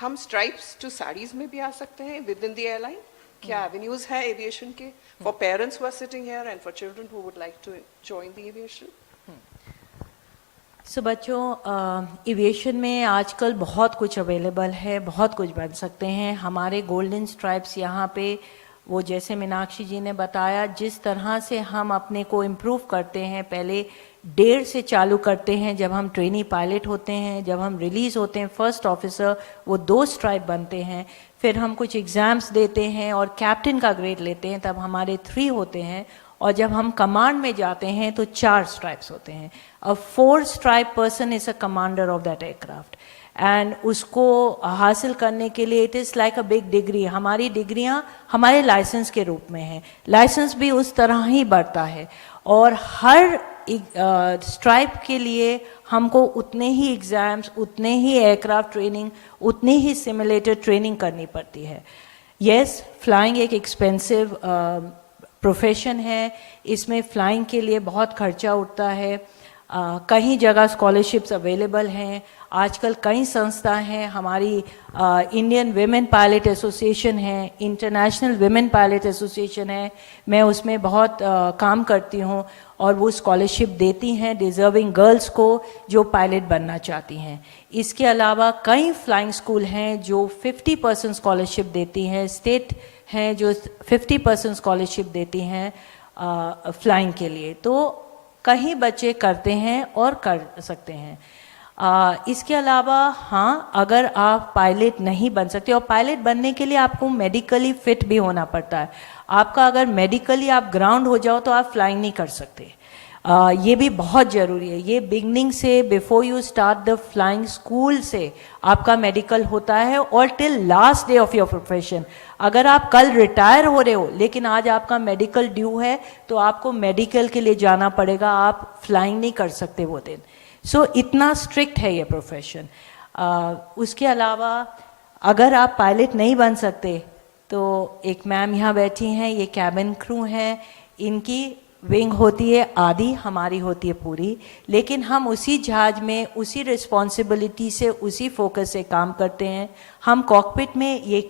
हम स्ट्राइप्स टू साड़ीज में भी आ सकते हैं विद इन द एयरलाइन? क्या एवेन्यूज है एविएशन के for parents who are sitting here and for children who would like to join the aviation? So बच्चों, एविएशन में आजकल बहुत कुछ अवेलेबल है, बहुत कुछ बन सकते हैं। हमारे गोल्डन स्ट्राइप्स यहाँ पे, वो जैसे मीनाक्षी जी ने बताया, जिस तरह से हम अपने को इम्प्रूव करते हैं, पहले 1.5 से चालू करते हैं जब हम ट्रेनी पायलट होते हैं, जब हम रिलीज़ होते हैं फर्स्ट ऑफिसर वो 2 स्ट्राइप बनते हैं, फिर हम कुछ एग्ज़ाम्स देते हैं और कैप्टन का ग्रेड लेते हैं, तब हमारे 3 होते हैं, और जब हम कमांड में जाते हैं तो 4 स्ट्राइप्स होते हैं. अ 4 stripe person is a commander of that aircraft, and उसको हासिल करने के लिए it is like a big degree. हमारी डिग्रियां हमारे लाइसेंस के रूप में हैं, लाइसेंस भी उस तरह ही बढ़ता है, और हर स्ट्राइप के लिए हमको उतने ही एग्ज़ाम्स, उतने ही एयरक्राफ्ट ट्रेनिंग, उतनी ही सिमुलेटर ट्रेनिंग करनी पड़ती है. यस, फ्लाइंग एक एक्सपेंसिव प्रोफेशन है, इसमें फ्लाइंग के लिए बहुत खर्चा उठता है. कहीं जगह स्कॉलरशिप्स अवेलेबल हैं. आजकल कई संस्था हैं, हमारी इंडियन विमेन पायलट एसोसिएशन है, इंटरनेशनल विमेन पायलट एसोसिएशन है, मैं उसमें बहुत काम करती हूँ, और वो स्कॉलरशिप देती हैं डिज़र्विंग गर्ल्स को जो पायलट बनना चाहती हैं. इसके अलावा कई फ्लाइंग स्कूल हैं जो 50% स्कॉलरशिप देती हैं, स्टेट हैं जो 50% स्कॉलरशिप देती हैं फ्लाइंग के लिए. तो कहीं बच्चे करते हैं और कर सकते हैं. इसके अलावा हाँ, अगर आप पायलट नहीं बन सकते, और पायलट बनने के लिए आपको मेडिकली फिट भी होना पड़ता है. आपका अगर मेडिकली आप ग्राउंड हो जाओ तो आप फ्लाइंग नहीं कर सकते. ये भी बहुत ज़रूरी है. ये बिगनिंग से, before you start the flying school से आपका मेडिकल होता है, और till last day of your profession. अगर आप कल रिटायर हो रहे हो लेकिन आज आपका मेडिकल ड्यू है तो आपको मेडिकल के लिए जाना पड़ेगा, आप फ्लाइंग नहीं कर सकते वो दिन. सो इतना स्ट्रिक्ट है ये प्रोफेशन. उसके अलावा अगर आप पायलट नहीं बन सकते तो एक मैम यहाँ बैठी हैं, ये कैबिन क्रू हैं, इनकी विंग होती है आधी, हमारी होती है पूरी, लेकिन हम उसी जहाज में उसी रिस्पॉन्सिबिलिटी से, उसी फोकस से काम करते हैं. हम कॉकपिट में, ये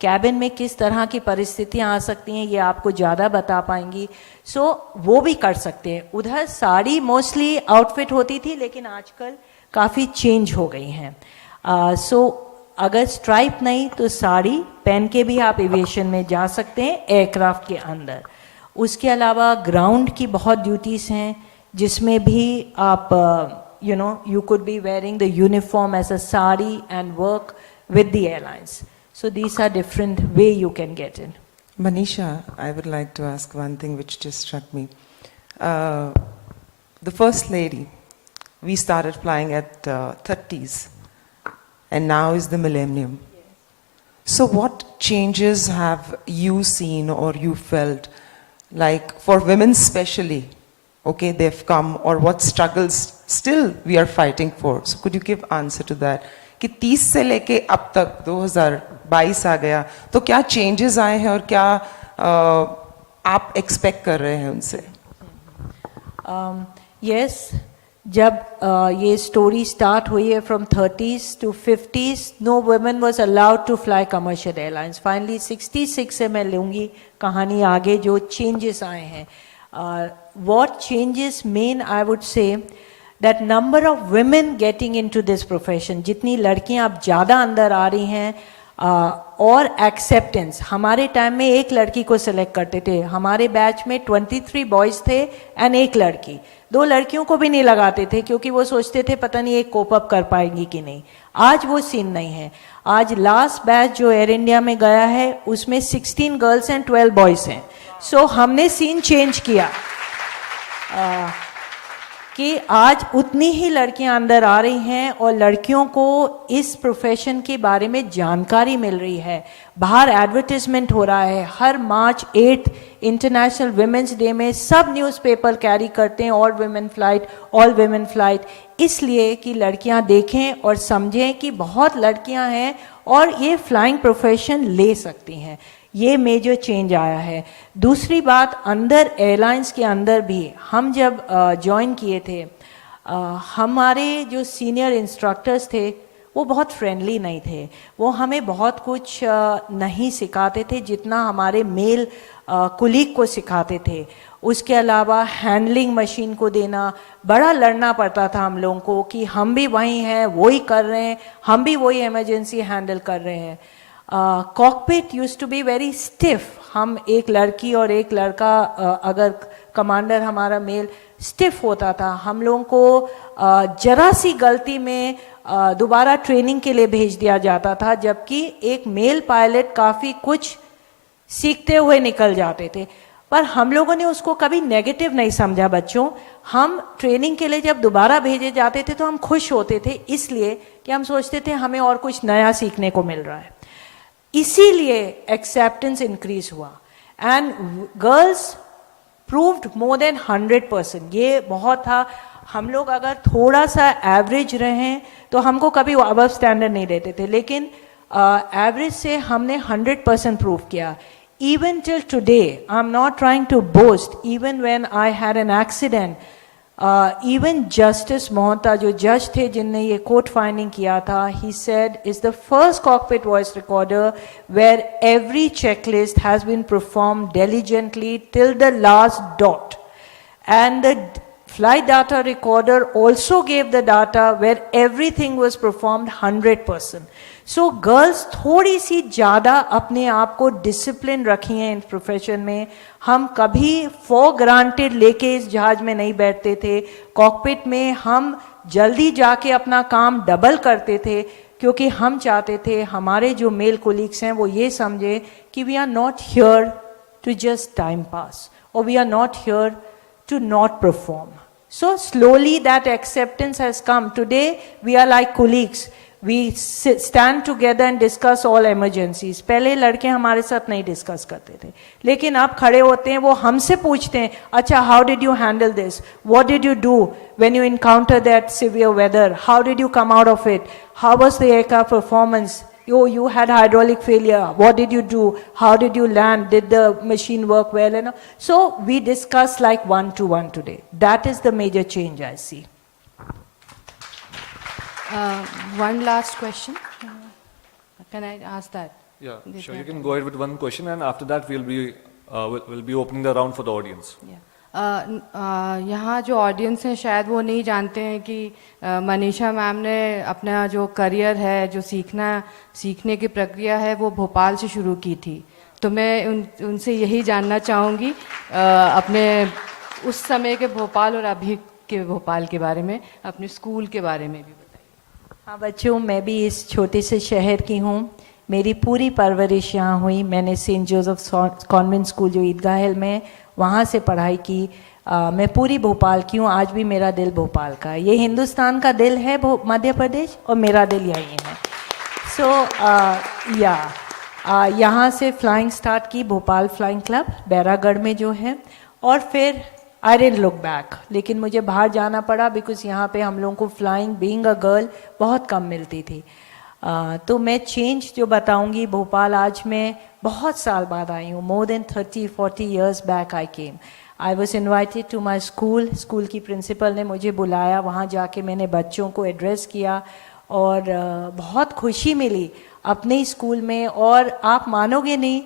कैबिन में किस तरह की परिस्थितियाँ आ सकती हैं ये आपको ज़्यादा बता पाएंगी. सो वो भी कर सकते हैं. उधर साड़ी मोस्टली आउटफिट होती थी, लेकिन आजकल काफ़ी चेंज हो गई हैं. सो अगर स्ट्राइप नहीं तो साड़ी पहन के भी आप एविएशन में जा सकते हैं एयरक्राफ्ट के अंदर. उसके अलावा ग्राउंड की बहुत ड्यूटीज़ हैं जिसमें भी आप you could be wearing the uniform as a sari and work with the airlines. So these are different way you can get in. Manisha, I would like to ask one thing which just struck me. The First Lady, we started flying at 30s, and now is the millennium. So what changes have you seen or you felt, like for women especially, okay, they've come, or what struggles still we are fighting for? So could you give answer to that? कि 30 से लेके अब तक 2022 आ गया, तो क्या changes आए हैं और क्या आप एक्सपेक्ट कर रहे हैं उनसे? Yes, जब ये स्टोरी स्टार्ट हुई है from 30s to 50s, no women was allowed to fly commercial airlines. Finally 66 से मैं लूँगी कहानी आगे जो changes आए हैं. What changes main I would say that number of women getting into this profession, जितनी लड़कियां अब ज़्यादा अंदर आ रही हैं, और एक्सेप्टेंस. हमारे टाइम में एक लड़की को सिलेक्ट करते थे, हमारे बैच में 23 बॉयज़ थे एंड एक लड़की. 2 लड़कियों को भी नहीं लगाते थे क्योंकि वो सोचते थे पता नहीं एक कोप अप कर पाएंगी कि नहीं. आज वो सीन नहीं है. आज लास्ट बैच जो एयर इंडिया में गया है उसमें 16 गर्ल्स एंड 12 बॉयज़ हैं. सो हमने सीन चेंज किया कि आज उतनी ही लड़कियां अंदर आ रही हैं और लड़कियों को इस प्रोफेशन के बारे में जानकारी मिल रही है. बाहर एडवर्टाइजमेंट हो रहा है. हर मार्च 8 इंटरनेशनल वुमेन्स डे में सब न्यूज़पेपर कैरी करते हैं ऑल वुमेन फ्लाइट, इसलिए कि लड़कियां देखें और समझें कि बहुत लड़कियां हैं और ये फ्लाइंग प्रोफेशन ले सकती हैं. ये मेजर चेंज आया है. दूसरी बात, अंदर एयरलाइंस के अंदर भी हम जब ज्वाइन किए थे, हमारे जो सीनियर इंस्ट्रक्टर्स थे वो बहुत फ्रेंडली नहीं थे. वो हमें बहुत कुछ नहीं सिखाते थे जितना हमारे मेल कुलीग को सिखाते थे. उसके अलावा हैंडलिंग मशीन को देना, बड़ा लड़ना पड़ता था हम लोगों को कि हम भी वही हैं, वही कर रहे हैं, हम भी वही इमरजेंसी हैंडल कर रहे हैं. Cockpit used to be very stiff. हम एक लड़की और एक लड़का, अगर कमांडर हमारा मेल, स्टिफ होता था. हम लोगों को जरा सी गलती में दोबारा ट्रेनिंग के लिए भेज दिया जाता था, जबकि एक मेल पायलट काफ़ी कुछ सीखते हुए निकल जाते थे। पर हम लोगों ने उसको कभी नेगेटिव नहीं समझा बच्चों। हम ट्रेनिंग के लिए जब दोबारा भेजे जाते थे तो हम खुश होते थे, इसलिए कि हम सोचते थे हमें और कुछ नया सीखने को मिल रहा है। इसीलिए एक्सेप्टेंस इंक्रीज हुआ and girls proved more than 100%। ये बहुत था। हम लोग अगर थोड़ा सा एवरेज रहें तो हमको कभी अबव स्टैंडर्ड नहीं देते थे, लेकिन एवरेज से हमने 100% प्रूव किया। Even till today, I'm not trying to boast, even when I had an accident, even Justice Mohta, जो जज थे जिनने ये कोर्ट फाइंडिंग किया था, he said is the first cockpit voice recorder where every checklist has been performed diligently till the last dot. And the flight data recorder also gave the data where everything was performed 100%. So girls थोड़ी सी ज़्यादा अपने आप को discipline रखी हैं इन profession में। हम कभी फॉर ग्रांटेड लेके इस जहाज में नहीं बैठते थे। कॉकपिट में हम जल्दी जाके अपना काम डबल करते थे, क्योंकि हम चाहते थे हमारे जो मेल कोलीग्स हैं वो ये समझे कि we are not here to just time pass, और we are not here to not perform. So slowly that acceptance has come. Today we are like colleagues, We stand together and discuss all emergencies. पहले लड़के हमारे साथ नहीं discuss करते थे, लेकिन अब खड़े होते हैं, वो हमसे पूछते हैं, अच्छा how did you handle this? What did you do when you encountered that severe weather? How did you come out of it? How was the aircraft performance? You had hydraulic failure. What did you do? How did you land? Did the machine work well? So we discuss like one-to-one today. That is the major change I see. One last question. Can I ask that? Yeah, sure. You can go ahead with one question, and after that we'll be opening the round for the audience. यहाँ जो audience हैं शायद वो नहीं जानते हैं कि Manisha ma'am ने अपना जो करियर है, जो सीखने की प्रक्रिया है, वो भोपाल से शुरू की थी। तो मैं उनसे यही जानना चाहूँगी अपने उस समय के भोपाल और अभी के भोपाल के बारे में, अपने स्कूल के बारे में भी। हाँ बच्चों, मैं भी इस छोटे से शहर की हूँ। मेरी पूरी परवरिश यहाँ हुई। मैंने सेंट जोसेफ कॉन्वेंट स्कूल जो ईदगाह हिल में, वहाँ से पढ़ाई की। मैं पूरी भोपाल की हूँ। आज भी मेरा दिल भोपाल का है। ये हिंदुस्तान का दिल है मध्य प्रदेश, और मेरा दिल यही है। सो यहाँ से फ्लाइंग स्टार्ट की, भोपाल फ्लाइंग क्लब बैरागढ़ में जो है, और फिर आई डिडंट लुक बैक। लेकिन मुझे बाहर जाना पड़ा, बिकॉज यहाँ पे हम लोगों को फ्लाइंग बीइंग अ गर्ल बहुत कम मिलती थी। तो मैं चेंज जो बताऊँगी, भोपाल आज मैं बहुत साल बाद आई हूँ। More than 30-40 years back I came. I was invited to my school. School की प्रिंसिपल ने मुझे बुलाया, वहाँ जाके मैंने बच्चों को एड्रेस किया, और बहुत खुशी मिली अपने स्कूल में। और आप मानोगे नहीं,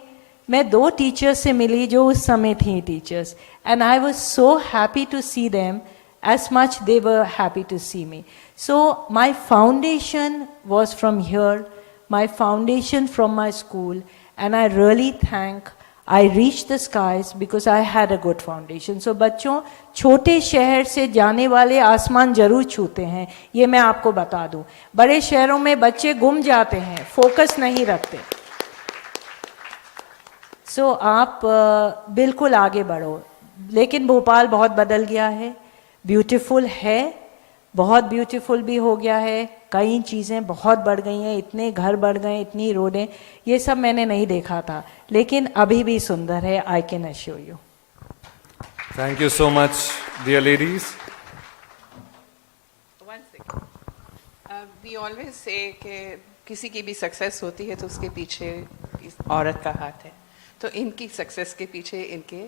मैं 2 टीचर्स से मिली जो उस समय थी teachers, and I was so happy to see them as much they were happy to see me. So my foundation was from here, my foundation from my school, and I really thank I reached the skies because I had a good foundation. So बच्चों, छोटे शहर से जाने वाले आसमान जरूर छूते हैं, ये मैं आपको बता दूं। बड़े शहरों में बच्चे गुम जाते हैं, फोकस नहीं रखते। सो आप बिल्कुल आगे बढ़ो। लेकिन भोपाल बहुत बदल गया है, ब्यूटीफुल है, बहुत ब्यूटीफुल भी हो गया है। कई चीज़ें बहुत बढ़ गई हैं, इतने घर बढ़ गए, इतनी रोडें, ये सब मैंने नहीं देखा था, लेकिन अभी भी सुंदर है। I can assure you. Thank you so much, dear ladies. One second. We always say कि किसी की भी सक्सेस होती है तो उसके पीछे औरत का हाथ है। तो इनकी सक्सेस के पीछे इनके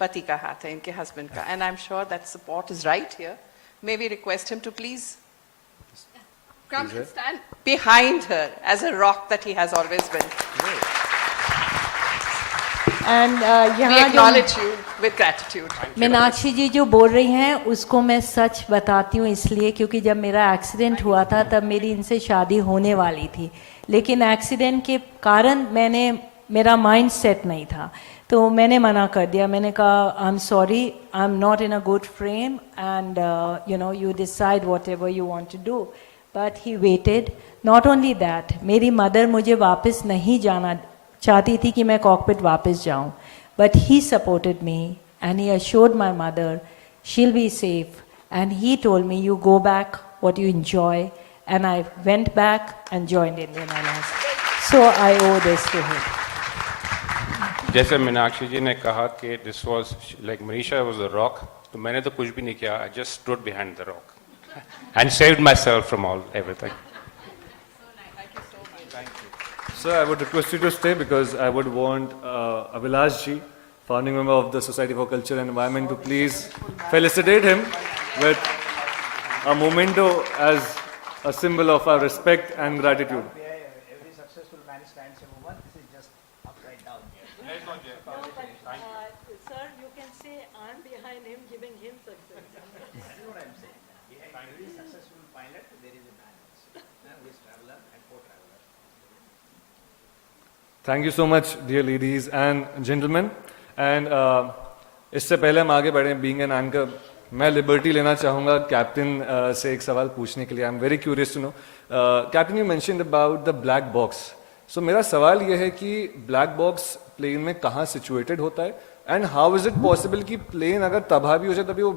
पति का हाथ है, इनके हस्बैंड का। And I'm sure that support is right here. May we request him to please come and stand behind her as a rock that he has always been. And We acknowledge you with gratitude. Meenakshi जी जो बोल रही हैं उसको मैं सच बताती हूँ, इसलिए क्योंकि जब मेरा एक्सीडेंट हुआ था तब मेरी इनसे शादी होने वाली थी, लेकिन एक्सीडेंट के कारण मेरा माइंड सेट नहीं था, तो मैंने मना कर दिया। मैंने कहा I am sorry, I am not in a good frame, and you know you decide whatever you want to do. but he waited. Not only that, मेरी mother मुझे वापस नहीं जाना चाहती थी कि मैं cockpit वापस जाऊं, but he supported me and he assured my mother she'll be safe, and he told me you go back what you enjoy, and I went back and joined Indian Airlines. So I owe this to him. जैसे मीनाक्षी जी ने कहा कि this was like Manisha was a rock, तो मैंने तो कुछ भी नहीं किया. I just stood behind the rock and saved myself from everything. Sir, I would request you to stay because I would want Avilash ji, founding member of the Society for Culture and Environment, to please felicitate him with a memento as a symbol of our respect and gratitude. Every successful man stands a woman. This is just upside down. Sir, you can say I'm behind him, giving him success. That's what I'm saying. Behind every successful pilot, there is a man who is traveler and co-traveler. Thank you so much, dear ladies and gentlemen. And इससे पहले हम आगे बढ़ें, being an anchor, मैं liberty लेना चाहूँगा captain से एक सवाल पूछने के लिए. I am very curious to know, captain you mentioned about the black box. So मेरा सवाल ये है कि ब्लैक बॉक्स प्लेन में कहाँ सिचुएटेड होता है, and how is it possible कि प्लेन अगर तबाह भी हो जाए तभी वो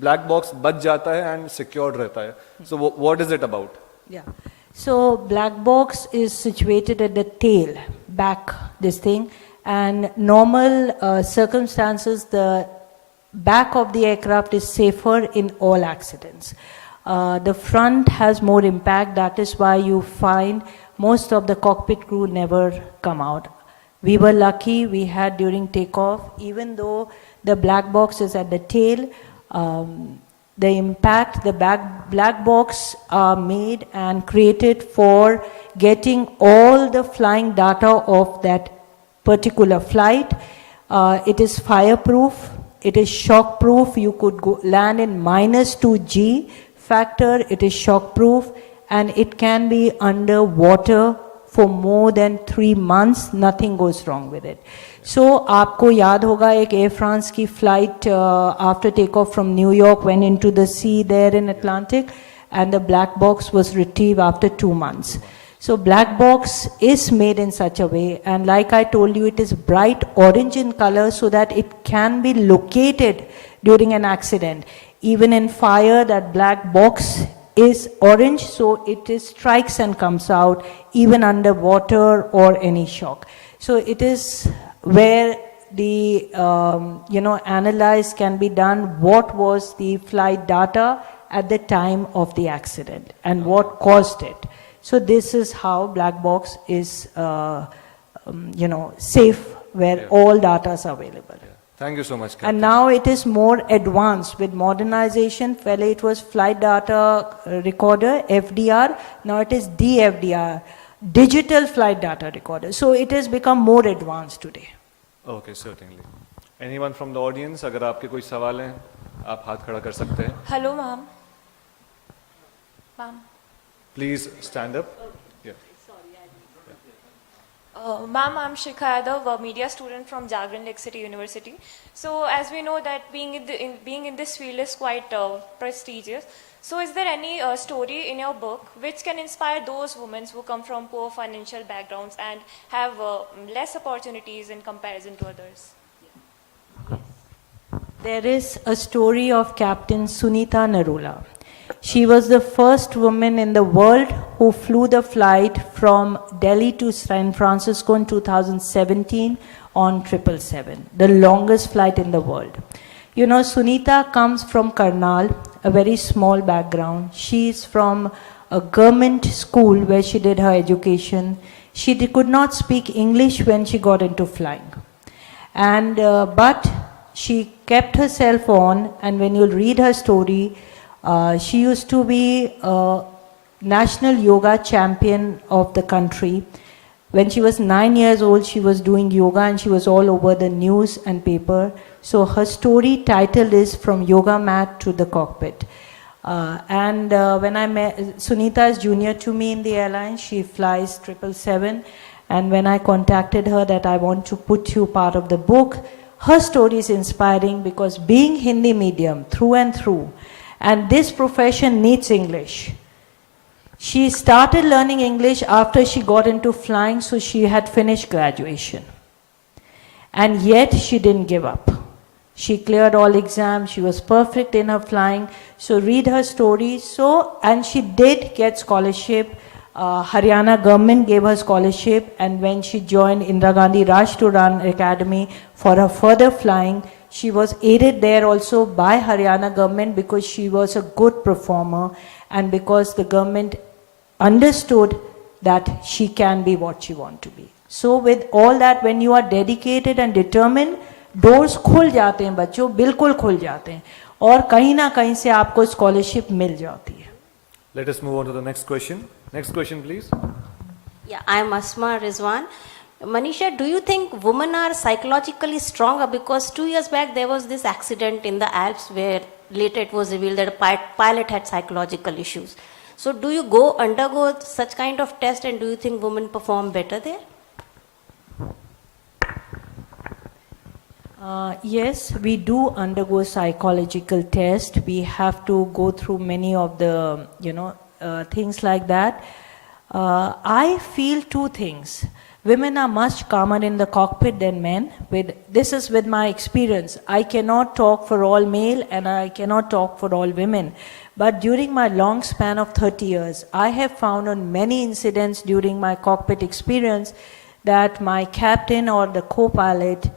ब्लैक बॉक्स बच जाता है एंड सिक्योर्ड रहता है. So what is it about? Yeah. So black box is situated at the tail, back this thing, and normal circumstances, the back of the aircraft is safer in all accidents. The front has more impact. That is why you find most of the cockpit crew never come out. We were lucky. We had during takeoff, even though the black box is at the tail, the impact, the black box are made and created for getting all the flying data of that particular flight. It is fireproof. It is shockproof. You could land in -2 G factor. It is shockproof, and it can be under water for more than 3 months. Nothing goes wrong with it. So, आपको याद होगा एक Air France की flight after takeoff from New York went into the sea there in Atlantic, and the black box was retrieved after 2 months. So black box is made in such a way, and like I told you, it is bright orange in color so that it can be located during an accident. Even in fire, that black box is orange, so it strikes and comes out even under water or any shock. So it is where the analyze can be done what was the flight data at the time of the accident and what caused it. So this is how black box is safe, where all data is available. Thank you so much, Captain. And now it is more advanced with modernization. Pehले it was flight data recorder, FDR. Now it is DFDR, digital flight data recorder. So it has become more advanced today. Okay, certainly. Anyone from the audience, अगर आपके कोई सवाल हैं, आप हाथ खड़ा कर सकते हैं. Hello, ma'am. Ma'am. Please stand up. Ma'am, I'm Shikha Yadav, a media student from Jagran Lake City University. So, as we know that being in this field is quite prestigious. So, is there any story in your book which can inspire those women who come from poor financial backgrounds and have less opportunities in comparison to others? There is a story of Captain Sunita Narula. She was the first woman in the world who flew the flight from Delhi to San Francisco in 2017 on 777, the longest flight in the world. You know, Sunita comes from Karnal, a very small background. She is from a government school where she did her education. She could not speak English when she got into flying. And, but she kept herself on, and when you read her story, she used to be a national yoga champion of the country. When she was 9 years old, she was doing yoga and she was all over the news and paper. So her story title is From Yoga Mat to the Cockpit. When I met, Sunita is junior to me in the airline. She flies 777. And when I contacted her that I want to put you part of the book, her story is inspiring because being Hindi medium through and through, and this profession needs English. She started learning English after she got into flying, so she had finished graduation. And yet she didn't give up. She cleared all exams, she was perfect in her flying. So read her story. And she did get scholarship. Haryana government gave her scholarship, and when she joined Indira Gandhi Rashtradan Academy for her further flying, she was aided there also by Haryana government because she was a good performer and because the government understood that she can be what she wants to be. So with all that, when you are dedicated and determined, doors खुल जाते हैं बच्चों, बिल्कुल खुल जाते हैं और कहीं ना कहीं से आपको स्कॉलरशिप मिल जाती है. Let us move on to the next question. Next question, please. Yeah, I am Asma Rizwan. Manisha, do you think women are psychologically stronger? Because 2 years back there was this accident in the Alps where later it was revealed that a pilot had psychological issues. So do you undergo such kind of test, and do you think women perform better there? Yes, we do undergo psychological test. We have to go through many of the, things like that. I feel two things. Women are much calmer in the cockpit than men. This is with my experience. I cannot talk for all male and I cannot talk for all women. But during my long span of 30 years, I have found on many incidents during my cockpit experience that my captain or the co-pilot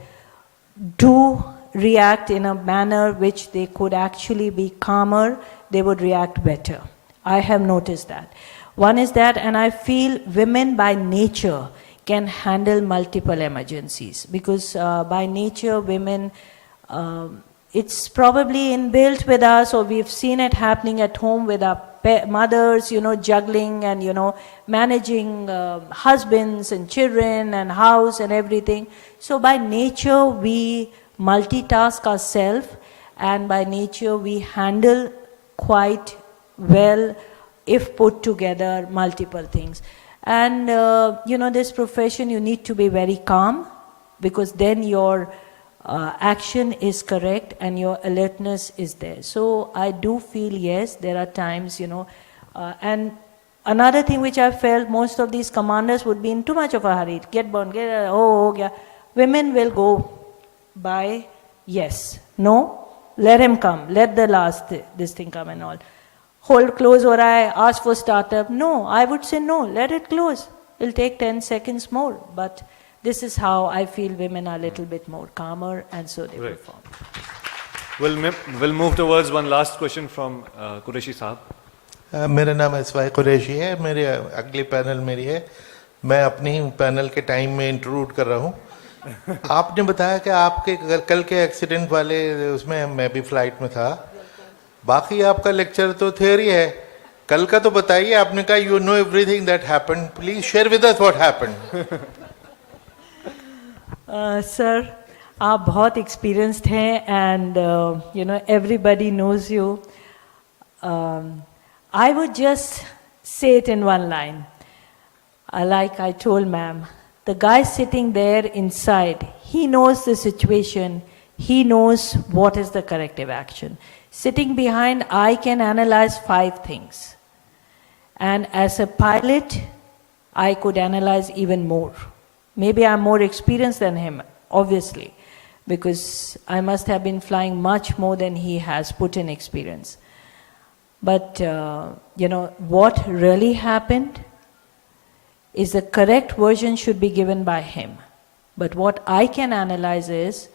do react in a manner which they could actually be calmer, they would react better. I have noticed that. One is that, and I feel women by nature can handle multiple emergencies because by nature women, it's probably inbuilt with us, or we've seen it happening at home with our mothers, juggling and, managing husbands and children and house and everything. So by nature, we multitask ourselves, and by nature, we handle quite well, if put together, multiple things. And, this profession, you need to be very calm, because then your action is correct and your alertness is there. So I do feel, yes, there are times, and another thing which I felt, most of these commanders would be in too much of a hurry. Get burned, yeah. Women will go by, yes, no, let him come, let the this thing come and all. Hold close or I ask for startup. No, I would say no, let it close. It'll take 10 seconds more. But this is how I feel women are a little bit more calmer, and so they perform. We'll move towards one last question from Qureshi Saab. मेरा नाम SY Qureshi है. मेरे अगली panel मेरी है. मैं अपनी panel के टाइम में इंट्रूड कर रहा हूँ. आपने बताया कि आपके कल के एक्सीडेंट वाले उसमें मैं भी फ्लाइट में था. बाकी आपका लेक्चर तो थियोरी है. कल का तो बताइए. आपने कहा you know everything that happened. Please share with us what happened. Sir, आप बहुत एक्सपीरियंस्ड हैं, and everybody knows you. I would just say it in one line. Like I told ma'am, the guy sitting there inside, he knows the situation, he knows what is the corrective action. Sitting behind, I can analyze 5 things. And as a pilot, I could analyze even more. Maybe I'm more experienced than him, obviously, because I must have been flying much more than he has put in experience. But, what really happened is the correct version should be given by him. But what I can analyze is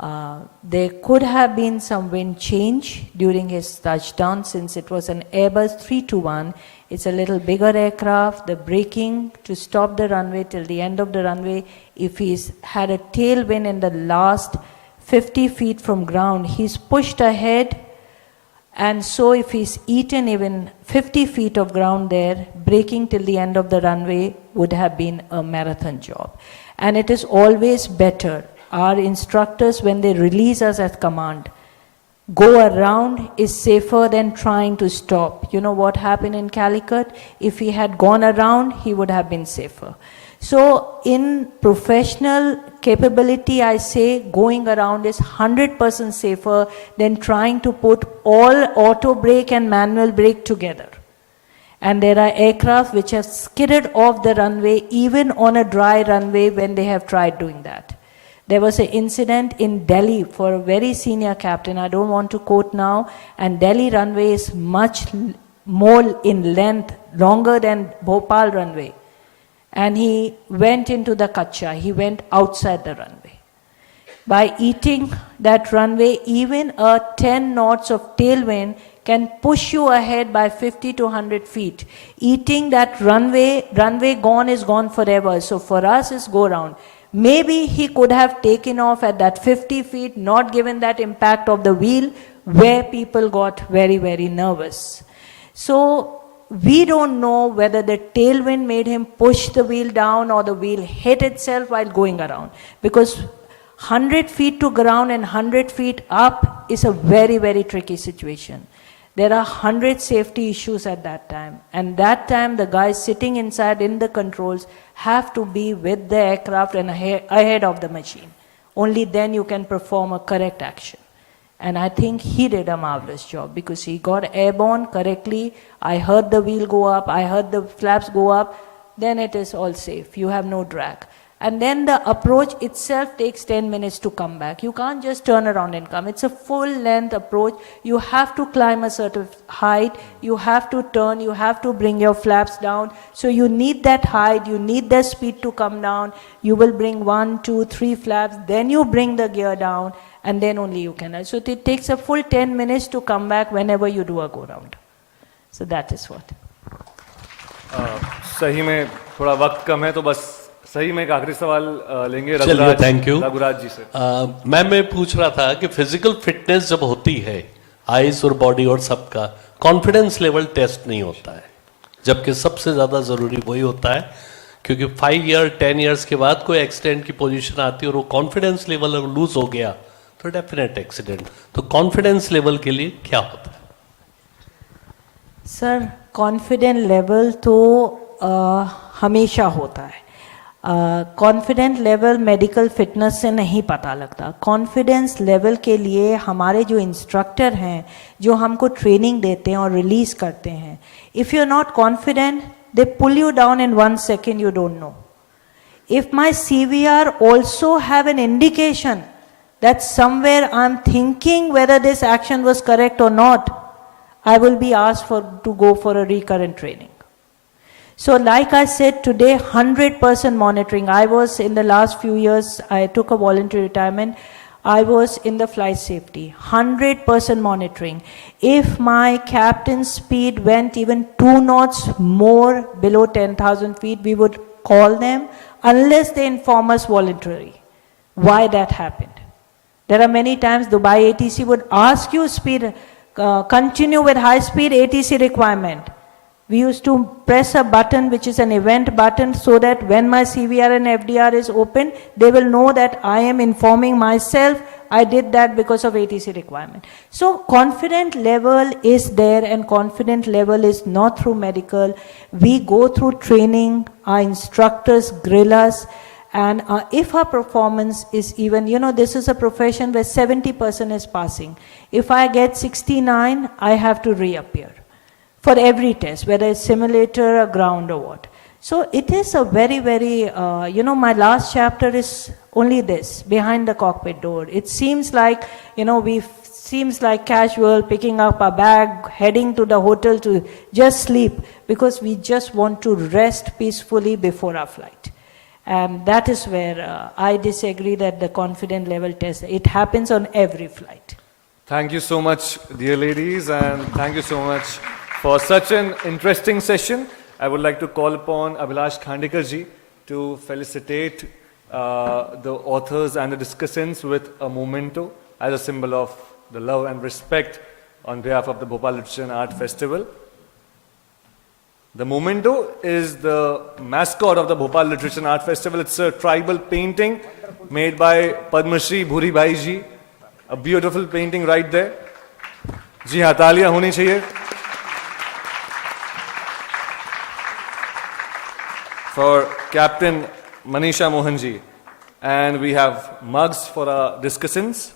there could have been some wind change during his touchdown, since it was an Airbus 321. It's a little bigger aircraft. The braking to stop the runway till the end of the runway, if he's had a tailwind in the last 50 feet from ground, he's pushed ahead. And so if he's eaten even 50 feet of ground there, braking till the end of the runway would have been a marathon job. And it is always better. Our instructors, when they release us at command, go around is safer than trying to stop. You know what happened in Calicut? If he had gone around, he would have been safer. So in professional capability, I say going around is 100% safer than trying to put all auto brake and manual brake together. And there are aircraft which have skidded off the runway even on a dry runway when they have tried doing that. There was an incident in Delhi for a very senior captain, I don't want to quote now, and Delhi runway is much more in length, longer than Bhopal runway. And he went into the kacha, he went outside the runway. By eating that runway, even a 10 knots of tailwind can push you ahead by 50 to 100 feet. Eating that runway gone is gone forever. So for us, it's go round. Maybe he could have taken off at that 50 feet, not given that impact of the wheel, where people got very, very nervous. So we don't know whether the tailwind made him push the wheel down or the wheel hit itself while going around. Because 100 feet to ground and 100 feet up is a very, very tricky situation. There are 100 safety issues at that time. And that time, the guys sitting inside in the controls have to be with the aircraft and ahead of the machine. Only then you can perform a correct action. And I think he did a marvelous job because he got airborne correctly. I heard the wheel go up, I heard the flaps go up, then it is all safe. You have no drag. And then the approach itself takes 10 minutes to come back. You can't just turn around and come. It's a full length approach. You have to climb a certain height. You have to turn. You have to bring your flaps down. So you need that height. You need the speed to come down. You will bring 1, 2, 3 flaps. Then you bring the gear down. And then only you can. So it takes a full 10 minutes to come back whenever you do a go round. So that is what. सही में थोड़ा वक्त कम है तो बस सही में एक आखिरी सवाल लेंगे चलिए, थैंक यू रघुराज जी से। मैं पूछ रहा था कि फिजिकल फिटनेस जब होती है आइज और बॉडी और सबका कॉन्फिडेंस लेवल टेस्ट नहीं होता है, जबकि सबसे ज्यादा जरूरी वही होता है, क्योंकि 5 ईयर 10 ईयर्स के बाद कोई एक्सीडेंट की पोजीशन आती है और वो कॉन्फिडेंस लेवल अगर लूज हो गया तो डेफिनेट एक्सीडेंट। तो कॉन्फिडेंस लेवल के लिए क्या होता है? सर कॉन्फिडेंट लेवल तो हमेशा होता है। कॉन्फिडेंट लेवल मेडिकल फिटनेस से नहीं पता लगता। कॉन्फिडेंस लेवल के लिए हमारे जो इंस्ट्रक्टर हैं, जो हमको ट्रेनिंग देते हैं और रिलीज करते हैं, if you are not confident they pull you down in 1 second, you don't know. If my CVR also have an indication that somewhere I'm thinking whether this action was correct or not, I will be asked to go for a recurrent training. So like I said today, 100% monitoring. I was in the last few years, I took a voluntary retirement. I was in the flight safety, 100% monitoring. If my captain's speed went even 2 knots more below 10,000 feet, we would call them unless they inform us voluntarily why that happened. There are many times Dubai ATC would ask you speed, continue with high speed ATC requirement. We used to press a button which is an event button so that when my CVR and FDR is open, they will know that I am informing myself I did that because of ATC requirement. So confident level is there, and confident level is not through medical. We go through training, our instructors grill us, and if our performance is even, this is a profession where 70% is passing. If I get 69, I have to reappear for every test, whether it's simulator or ground or what. So it is a very, very, my last chapter is only this, behind the cockpit door. It seems like, seems like casual, picking up a bag, heading to the hotel to just sleep, because we just want to rest peacefully before our flight. And that is where I disagree that the confidence level test, it happens on every flight. Thank you so much, dear ladies, and thank you so much for such an interesting session. I would like to call upon Abhilash Khandekar ji to felicitate the authors and the discussants with a memento as a symbol of the love and respect on behalf of the Bhopal Literature and Art Festival. The memento is the mascot of the Bhopal Literature and Art Festival. It's a tribal painting made by Padma Shri Bhuri Bhai ji. A beautiful painting right there. जी हाँ, तालियां होनी चाहिए. For Captain Manisha Mohan ji. And we have mugs for our discussants.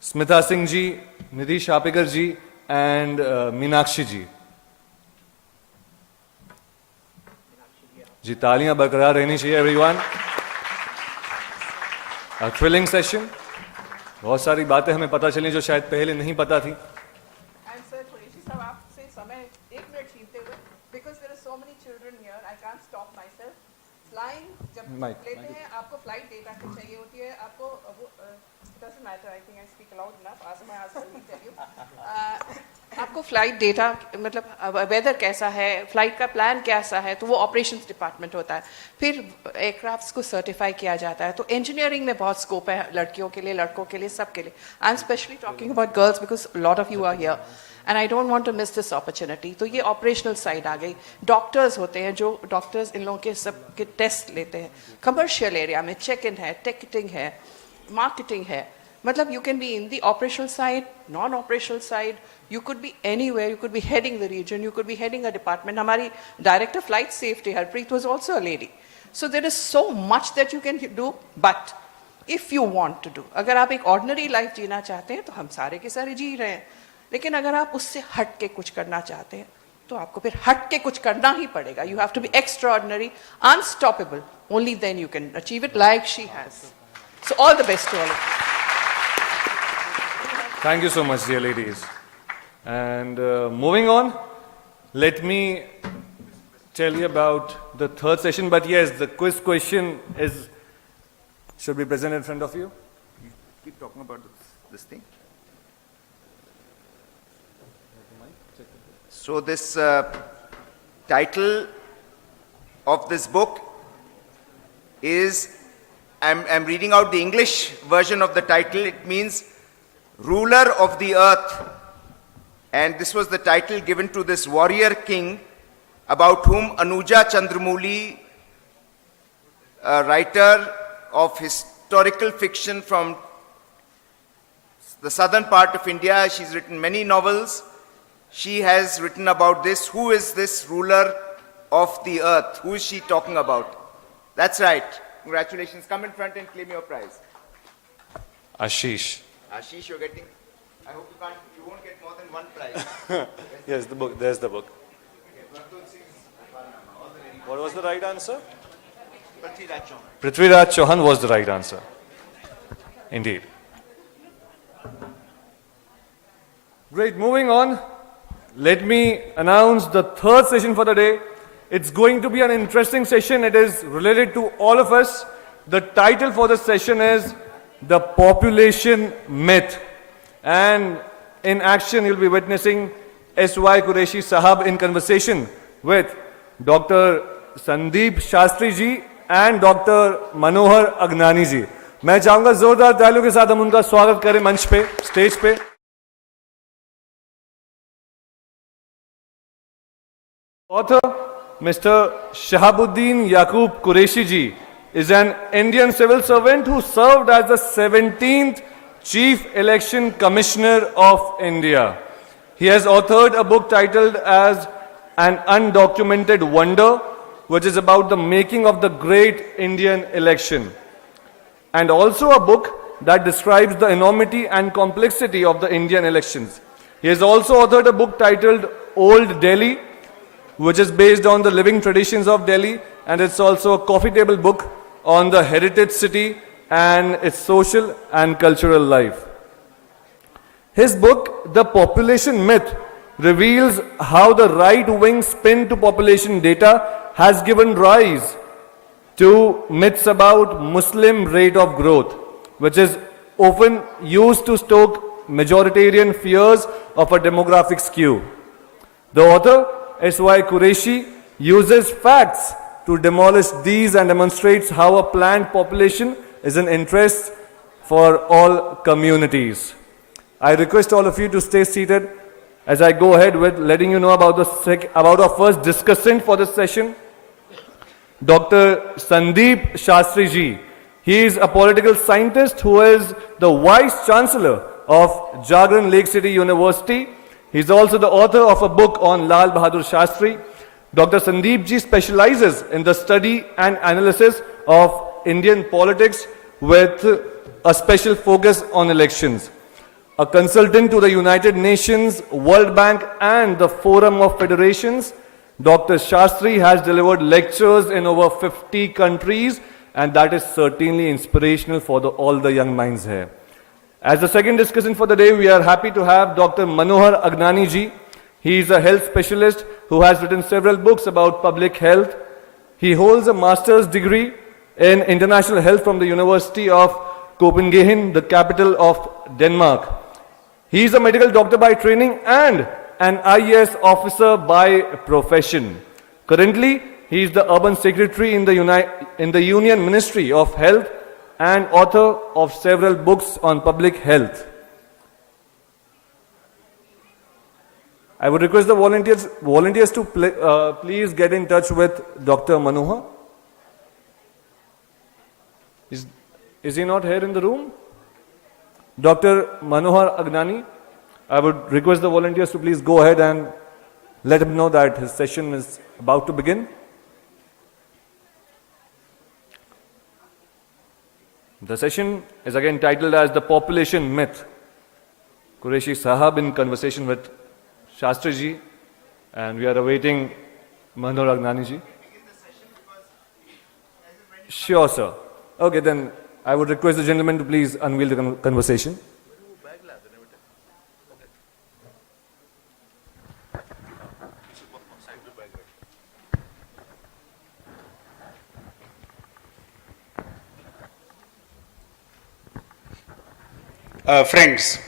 Smita Singh ji, Nidhi Shapikar ji, and Meenakshi ji. जी तालियां बरकरार रहनी चाहिए everyone. A thrilling session. बहुत सारी बातें हमें पता चली जो शायद पहले नहीं पता थी. And sir, Qureshi साहब आपसे समय 1 मिनट छीनते हुए, because there are so many children here, I can't stop myself. Flying जब लेते हैं आपको flight data चाहिए होती है, आपको वो doesn't matter. I think I speak loud enough. Ask my husband, he'll tell you. आपको फ्लाइट डेटा मतलब वेदर कैसा है, फ्लाइट का प्लान कैसा है, तो वो ऑपरेशंस डिपार्टमेंट होता है. फिर एयरक्राफ्ट्स को सर्टिफाई किया जाता है. तो इंजीनियरिंग में बहुत स्कोप है लड़कियों के लिए, लड़कों के लिए, सब के लिए. I am specially talking about girls because lot of you are here and I don't want to miss this opportunity. तो ये ऑपरेशनल साइड आ गई. डॉक्टर्स होते हैं जो डॉक्टर्स इन लोगों के सब के टेस्ट लेते हैं. कमर्शियल एरिया में चेक इन है, टिकटिंग है, मार्केटिंग है. मतलब you can be in the operational side, non-operational side, you could be anywhere, you could be heading the region, you could be heading a department. हमारी director flight safety, Harpreet, was also a lady. So there is so much that you can do, but if you want to do, अगर आप एक ordinary life जीना चाहते हैं तो हम सारे के सारे जी रहे हैं. लेकिन अगर आप उससे हट के कुछ करना चाहते हैं तो आपको फिर हट के कुछ करना ही पड़ेगा. You have to be extraordinary, unstoppable. Only then you can achieve it like she has. So all the best to all of you. Thank you so much, dear ladies. And moving on, let me tell you about the third session. But yes, the quiz question should be present in front of you. Keep talking about this thing. So this title of this book is, I'm reading out the English version of the title. It means Ruler of the Earth. And this was the title given to this warrior king about whom Anuja Chandramouli, a writer of historical fiction from the southern part of India. She's written many novels. She has written about this. Who is this ruler of the earth? Who is she talking about? That's right. Congratulations. Come in front and claim your prize. Ashish. Ashish, you're getting, I hope you won't get more than one prize. Yes, the book, there's the book. What was the right answer? Prithviraj Chauhan. Prithviraj Chauhan was the right answer. Indeed. Great, moving on. Let me announce the third session for the day. It's going to be an interesting session. It is related to all of us. The title for this session is The Population Myth. And in action, you'll be witnessing S.Y. Qureshi Sahab in conversation with Dr. Sandeep Shastri ji and Dr. Manohar Agnani ji. मैं चाहूंगा जोरदार तालियों के साथ हम उनका स्वागत करें मंच पे, स्टेज पे. Author Mr. Shahabuddin Yaqub Qureshi ji is an Indian civil servant who served as the 17th Chief Election Commissioner of India. He has authored a book titled as An Undocumented Wonder, which is about the making of the great Indian election. And also a book that describes the enormity and complexity of the Indian elections. He has also authored a book titled Old Delhi, which is based on the living traditions of Delhi, and it's also a coffee table book on the heritage city and its social and cultural life. His book, The Population Myth, reveals how the right-wing spin to population data has given rise to myths about Muslim rate of growth, which is often used to stoke majoritarian fears of a demographic skew. The author, S.Y. Qureshi, uses facts to demolish these and demonstrates how a planned population is an interest for all communities. I request all of you to stay seated as I go ahead with letting you know about our first discussant for this session, Dr. Sandeep Shastri ji. He is a political scientist who is the Vice Chancellor of Jagran Lake City University. He is also the author of a book on Lal Bahadur Shastri. Dr. Sandeep ji specializes in the study and analysis of Indian politics with a special focus on elections. A consultant to the United Nations, World Bank and the Forum of Federations, Dr. Shastri has delivered lectures in over 50 countries, and that is certainly inspirational for all the young minds here. As the second discussion for the day, we are happy to have Dr. Manohar Agnani ji. He is a health specialist who has written several books about public health. He holds a master's degree in international health from the University of Copenhagen, the capital of Denmark. He is a medical doctor by training and an IAS officer by profession. Currently, he is the urban secretary in the Union Ministry of Health and author of several books on public health. I would request the volunteers to please get in touch with Dr. Manohar. Is he not here in the room? Dr. Manohar Agnani, I would request the volunteers to please go ahead and let him know that his session is about to begin. The session is again titled as The Population Myth. Qureshi Sahab in conversation with Shastri ji, and we are awaiting Manohar Agnani ji. Sure, sir. Okay, then I would request the gentleman to please unveil the conversation. Friends,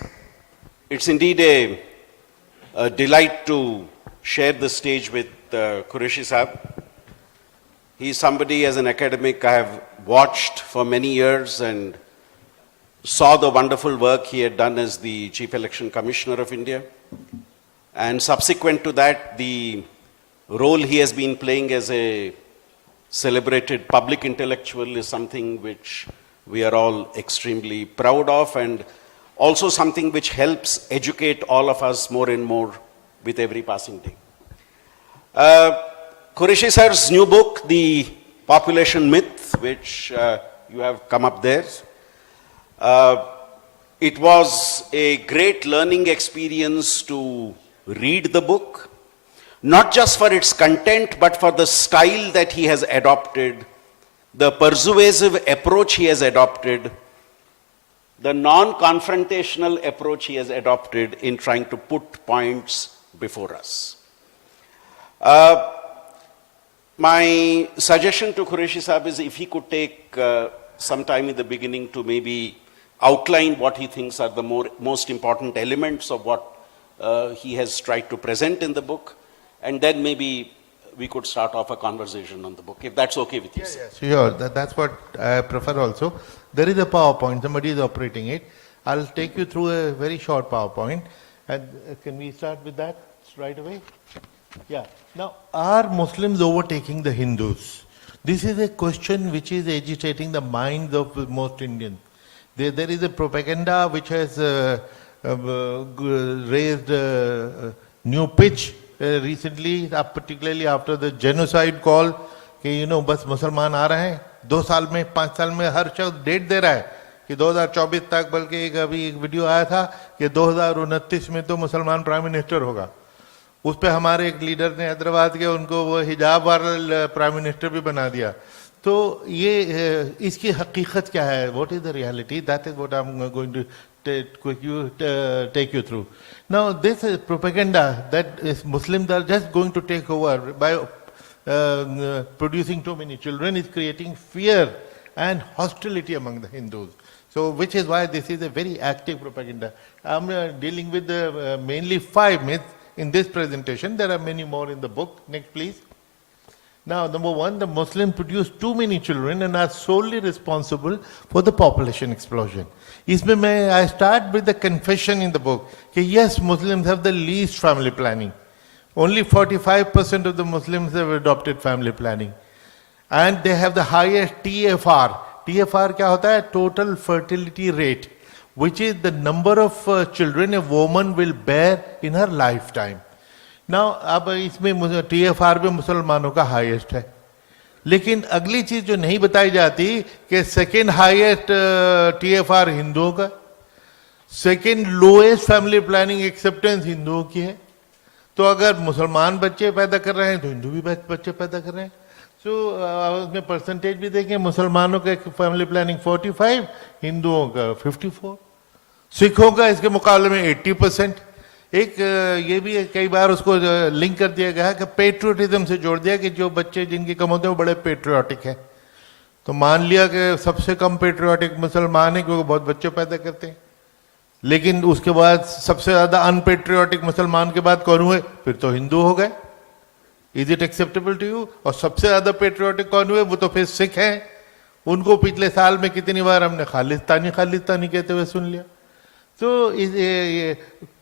it's indeed a delight to share the stage with Qureshi Sahab. He is somebody, as an academic, I have watched for many years and saw the wonderful work he had done as the Chief Election Commissioner of India. And subsequent to that, the role he has been playing as a celebrated public intellectual is something which we are all extremely proud of, and also something which helps educate all of us more and more with every passing day. Qureshi sir's new book, The Population Myth, which you have come up there, it was a great learning experience to read the book, not just for its content, but for the style that he has adopted, the persuasive approach he has adopted, the non-confrontational approach he has adopted in trying to put points before us. My suggestion to Qureshi Sahab is if he could take some time in the beginning to maybe outline what he thinks are the most important elements of what he has tried to present in the book, and then maybe we could start off a conversation on the book, if that's okay with you. Yes, sure, that's what I prefer also. There is a PowerPoint, somebody is operating it. I'll take you through a very short PowerPoint. And can we start with that right away? Yeah. Now, are Muslims overtaking the Hindus? This is a question which is agitating the minds of most Indians. There is a propaganda which has raised new pitch recently, particularly after the genocide call, कि बस मुसलमान आ रहे हैं 2 साल में 5 साल में हर शख्स डेट दे रहा है कि 2024 तक, बल्कि अभी एक वीडियो आया था कि 2029 में तो मुसलमान प्राइम मिनिस्टर होगा. उस पे हमारे एक लीडर ने हैदराबाद के उनको वो हिजाब वाला प्राइम मिनिस्टर भी बना दिया. तो ये इसकी हकीकत क्या है? What is the reality? That is what I'm going to take you through. Now, this is propaganda that is Muslims are just going to take over by producing too many children is creating fear and hostility among the Hindus. So, which is why this is a very active propaganda. I'm dealing with mainly 5 myths in this presentation. There are many more in the book. Next, please. Now, number 1, the Muslims produce too many children and are solely responsible for the population explosion. I start with the confession in the book that yes, Muslims have the least family planning. Only 45% of the Muslims have adopted family planning. And they have the highest TFR. TFR क्या होता है? Total fertility rate, which is the number of children a woman will bear in her lifetime. Now, अब इसमें TFR भी मुसलमानों का highest है. लेकिन अगली चीज जो नहीं बताई जाती कि सेकेंड हाईएस्ट TFR हिंदुओं का, second lowest family planning acceptance हिंदुओं की है, तो अगर मुसलमान बच्चे पैदा कर रहे हैं तो हिंदू भी बच्चे पैदा कर रहे हैं। सो उसमें परसेंटेज भी देखें, मुसलमानों का फैमिली प्लानिंग 45, हिंदुओं का 54, सिखों का इसके मुकाबले में 80%। एक ये भी कई बार उसको लिंक कर दिया गया है कि पेट्रियोटिज्म से जोड़ दिया कि जो बच्चे जिनकी कम होते हैं वो बड़े पेट्रियोटिक हैं। तो मान लिया कि सबसे कम पेट्रियोटिक मुसलमान है क्योंकि बहुत बच्चे पैदा करते हैं, लेकिन उसके बाद सबसे ज्यादा अनपेट्रियोटिक मुसलमान के बाद कौन हुए? फिर तो हिंदू हो गए। Is it acceptable to you? और सबसे ज्यादा पेट्रियोटिक कौन हुए? वो तो फिर सिख हैं। उनको पिछले साल में कितनी बार हमने खालिस्तानी खालिस्तानी कहते हुए सुन लिया। तो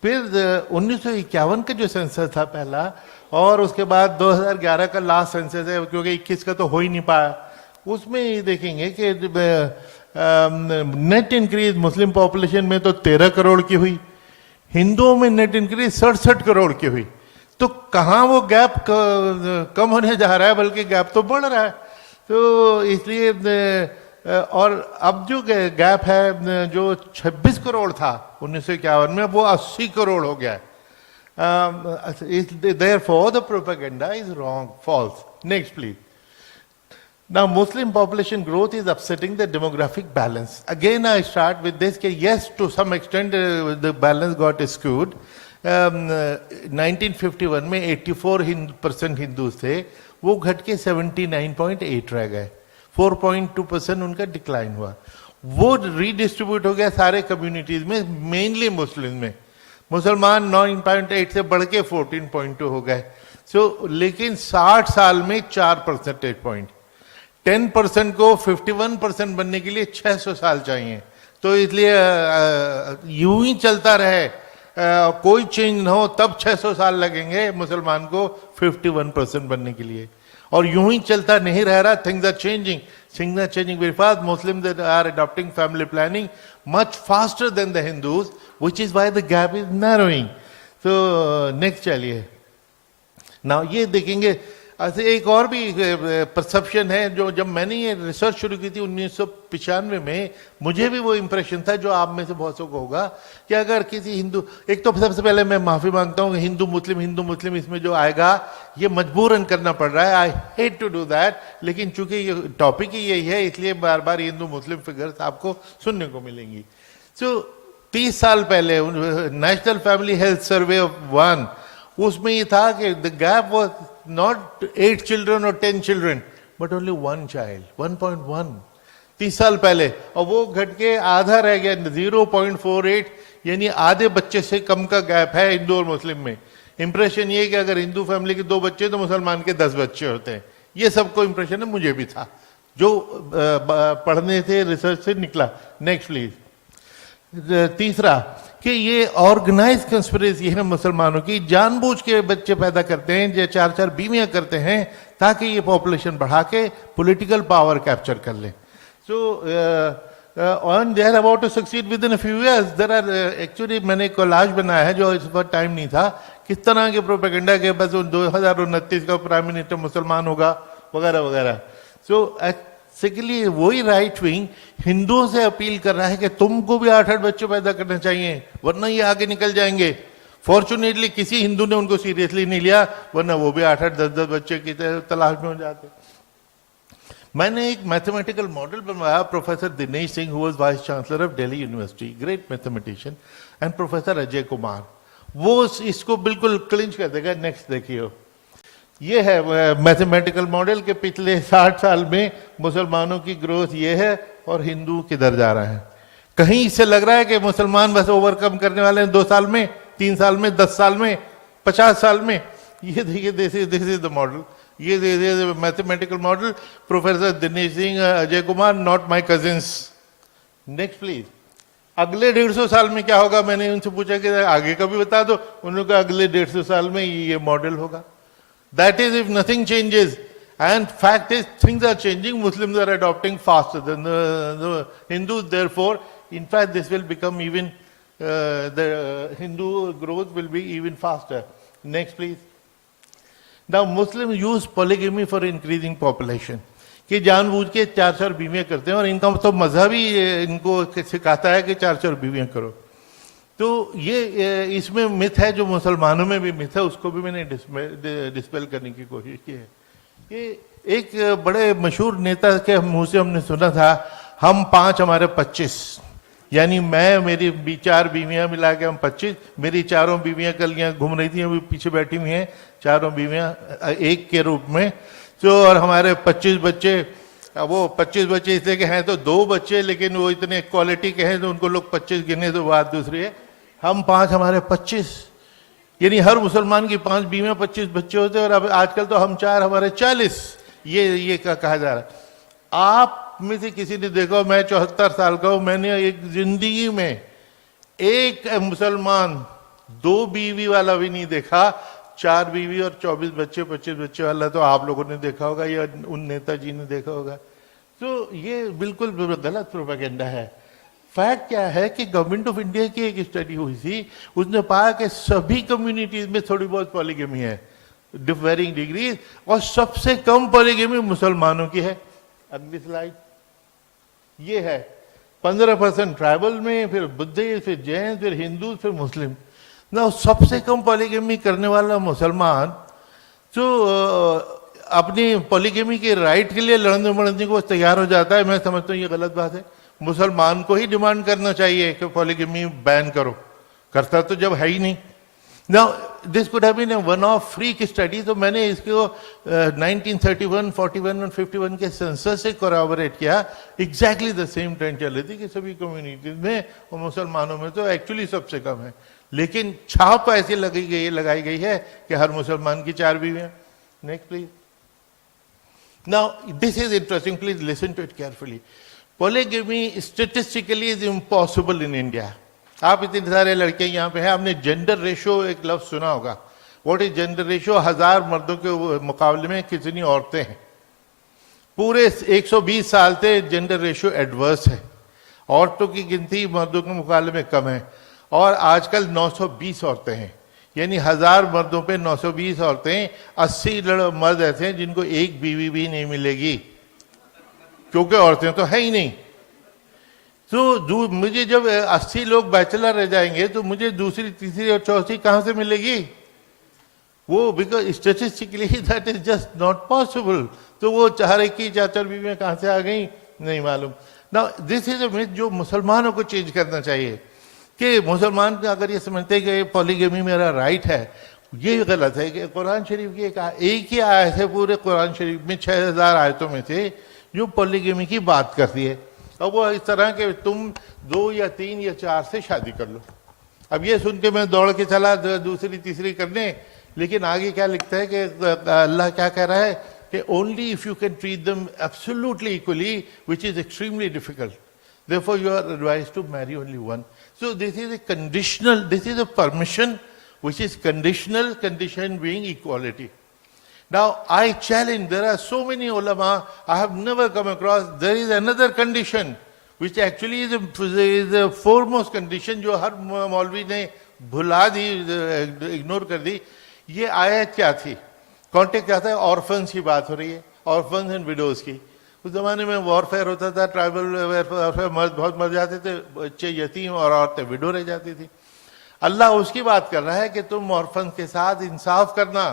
फिर 1951 का जो सेंसस था पहला, और उसके बाद 2011 का लास्ट सेंसस है, क्योंकि 21 का तो हो ही नहीं पाया, उसमें ये देखेंगे कि नेट इंक्रीज मुस्लिम पॉपुलेशन में तो 13 करोड़ की हुई, हिंदुओं में नेट इंक्रीज 67 करोड़ की हुई। तो कहाँ वो गैप कम होने जा रहा है, बल्कि गैप तो बढ़ रहा है। तो इसलिए और अब जो गैप है जो 26 करोड़ था 1951 में, वो 80 करोड़ हो गया है। Therefore the propaganda is wrong, false. Next please. Now Muslim population growth is upsetting the demographic balance. Again I start with this कि yes, to some extent the balance got skewed. 1951 में 84% हिंदूज थे, वो घट के 79.8 रह गए, 4.2% उनका decline हुआ। वो रीडिस्ट्रीब्यूट हो गया सारे कम्युनिटीज में, मेनली मुस्लिम में। मुसलमान 9.8 से बढ़ के 14.2 हो गए। लेकिन 60 साल में 4 परसेंटेज पॉइंट, 10% को 51% बनने के लिए 600 साल चाहिए। तो इसलिए यूं ही चलता रहे, कोई चेंज ना हो, तब 600 साल लगेंगे मुसलमान को 51% बनने के लिए। और यूं ही चलता नहीं रह रहा, things are changing very fast. Muslims are adopting family planning much faster than the Hindus, which is why the gap is narrowing. So next चलिए। Now ये देखेंगे, ऐसे एक और भी परसेप्शन है, जो जब मैंने ये रिसर्च शुरू की थी 1995 में, मुझे भी वो इंप्रेशन था जो आप में से बहुत को होगा कि अगर किसी हिंदू, एक तो सबसे पहले मैं माफी मांगता हूँ, हिंदू मुस्लिम इसमें जो आएगा ये मजबूरन करना पड़ रहा है, I hate to do that, लेकिन चूंकि ये टॉपिक ही यही है इसलिए बार बार हिंदू मुस्लिम फिगर्स आपको सुनने को मिलेंगी। 30 साल पहले national family health survey of 1, उसमें ये था कि the gap was not 8 children or 10 children, but only 1 child, 1.1, 30 साल पहले, और वो घट के आधा रह गया, 0.48, यानी आधे बच्चे से कम का गैप है हिंदू और मुस्लिम में। इंप्रेशन ये कि अगर हिंदू फैमिली के 2 बच्चे तो मुसलमान के 10 बच्चे होते हैं। ये सबको इंप्रेशन है, मुझे भी था, जो पढ़ने से रिसर्च से निकला। Next please. तीसरा कि ये ऑर्गेनाइज कंस्पिरेसी है मुसलमानों की, जानबूझ के बच्चे पैदा करते हैं, जो 4-4 बीवियां करते हैं ताकि ये पॉपुलेशन बढ़ा के पॉलिटिकल पावर कैप्चर कर ले। So on they are about to succeed within a few years. There are actually मैंने कोलाज बनाया है, जो इस वक्त टाइम नहीं था, किस तरह के प्रोपेगेंडा के बस 2029 का प्राइम मिनिस्टर मुसलमान होगा वगैरह वगैरह। सो सेकेंडली वही राइट विंग हिंदुओं से अपील कर रहा है कि तुमको भी 8-8 बच्चे पैदा करने चाहिए, वरना ये आगे निकल जाएंगे। फॉर्चुनेटली किसी हिंदू ने उनको सीरियसली नहीं लिया, वरना वो भी 8-8, 10-10 बच्चे की तलाश में हो जाते। मैंने एक मैथमेटिकल मॉडल बनवाया, professor Dinesh Singh, who was vice chancellor of Delhi university, great mathematician, and professor Ajay Kumar, वो इसको बिल्कुल क्लिंच कर देगा। नेक्स्ट देखिए, ये है मैथमेटिकल मॉडल के पिछले 60 साल में मुसलमानों की ग्रोथ ये है और हिंदू किधर जा रहा है। कहीं इससे लग रहा है कि मुसलमान बस ओवरकम करने वाले हैं 2 साल में, 3 साल में, 10 साल में, 50 साल में। ये देखिए, दिस इज द मॉडल, ये mathematical model, professor Dinesh Singh, Ajay Kumar, not my cousins. Next please. अगले 150 साल में क्या होगा, मैंने उनसे पूछा कि आगे का भी बता दो, उन्होंने कहा अगले 150 साल में ये मॉडल होगा। That is if nothing changes, and fact is things are changing. Muslims are adopting faster than the Hindus. Therefore, in fact, this will become even the Hindu growth will be even faster. Next, please. Now, Muslims use polygamy for increasing population. कि जानबूझ के 4-4 बीवियां करते हैं, और इनका तो मजहब ही इनको सिखाता है कि 4-4 बीवियां करो। तो ये इसमें मिथ है, जो मुसलमानों में भी मिथ है, उसको भी मैंने डिस्पेल करने की कोशिश की है। ये एक बड़े मशहूर नेता के मुंह से हमने सुना था, हम 5 हमारे 25, यानी मैं, मेरी 4 बीवियां मिला के हम 25, मेरी 4 बीवियां कल यहाँ घूम रही थी, अभी पीछे बैठी हुई हैं, 4 बीवियां एक के रूप में, तो और हमारे 25 बच्चे। अब वो 25 बच्चे इसलिए के हैं तो 2 बच्चे, लेकिन वो इतने क्वालिटी के हैं तो उनको लोग 25 गिने, तो बात दूसरी है। हम 5 हमारे 25, यानी हर मुसलमान की 5 बीवियां 25 बच्चे होते हैं, और अब आजकल तो हम 4 हमारे 40, ये कहा जा रहा है। आप में से किसी ने देखा, मैं 74 साल का हूं, मैंने एक जिंदगी में एक मुसलमान 2 बीवी वाला भी नहीं देखा, 4 बीवी और 24 बच्चे 25 बच्चे वाला तो आप लोगों ने देखा होगा या उन नेताजी ने देखा होगा। तो ये बिल्कुल गलत प्रोपेगेंडा है। फैक्ट क्या है कि गवर्नमेंट ऑफ इंडिया की एक स्टडी हुई थी, उसने पाया कि सभी कम्युनिटीज में थोड़ी बहुत पॉलीगेमी है, वेरिंग डिग्रीज, और सबसे कम पॉलीगेमी मुसलमानों की है। अगली स्लाइड ये है, 15% ट्राइबल में, फिर बुद्धिस्ट, फिर जैन, फिर हिंदू, फिर मुस्लिम। ना सबसे कम पॉलीगेमी करने वाला मुसलमान जो अपनी पॉलीगेमी के राइट के लिए लड़ने मड़ने को तैयार हो जाता है, मैं समझता हूँ ये गलत बात है। मुसलमान को ही डिमांड करना चाहिए कि पॉलीगेमी बैन करो, करता तो जब है ही नहीं। Now this could have been a one off freak study, तो मैंने इसको 1931, 41 और 51 के सेंसस से कोराबोरेट किया। एग्जैक्टली द सेम ट्रेंड चल रही थी कि सभी कम्युनिटीज में और मुसलमानों में तो एक्चुअली सबसे कम है, लेकिन छाप ऐसी लगाई गई है कि हर मुसलमान की 4 बीवियां। Next please. Now this is interesting, please listen to it carefully. Polygamy statistically is impossible in India. आप इतने सारे लड़के यहाँ पे हैं, आपने जेंडर रेशो एक लफ्ज सुना होगा। What is gender ratio? 1000 मर्दों के मुकाबले में कितनी औरतें हैं? पूरे 120 साल से जेंडर रेशो एडवर्स है, औरतों की गिनती मर्दों के मुकाबले में कम है, और आजकल 920 औरतें हैं, यानी 1000 मर्दों पे 920 औरतें। 80 मर्द ऐसे हैं जिनको एक बीवी भी नहीं मिलेगी, क्योंकि औरतें तो है ही नहीं। तो मुझे जब 80 लोग बैचलर रह जाएंगे तो मुझे दूसरी, तीसरी और चौथी कहां से मिलेगी? वो because statistically that is just not possible. तो वो 4 की 4 बीवियां कहां से आ गई नहीं मालूम। Now this is a myth जो मुसलमानों को चेंज करना चाहिए, कि मुसलमान अगर ये समझते हैं कि पॉलीगेमी मेरा राइट है, ये गलत है। कि कुरान शरीफ की एक ही आयत है पूरे कुरान शरीफ में 6000 आयतों में से जो पॉलीगेमी की बात करती है, और वो इस तरह के तुम 2 या 3 या 4 से शादी कर लो। अब ये सुन के मैं दौड़ के चला दूसरी तीसरी करने, लेकिन आगे क्या लिखता है कि अल्लाह क्या कह रहा है कि only if you can treat them absolutely equally, which is extremely difficult, therefore you are advised to marry only one. So this is a conditional, this is a permission which is conditional, condition being equality. Now I challenge, there are so many ulama, I have never come across, there is another condition which actually is the foremost condition जो हर मौलवी ने भुला दी, ignore कर दी। ये आयत क्या थी? Contact क्या था? ऑर्फन्स की बात हो रही है, ऑर्फन्स एंड विडोज की। उस जमाने में वॉरफेयर होता था, ट्राइबल वॉरफेयर, मर्द बहुत मर जाते थे, बच्चे यतीम और औरतें विडो रह जाती थी। अल्लाह उसकी बात कर रहा है कि तुम ऑर्फन के साथ इंसाफ करना,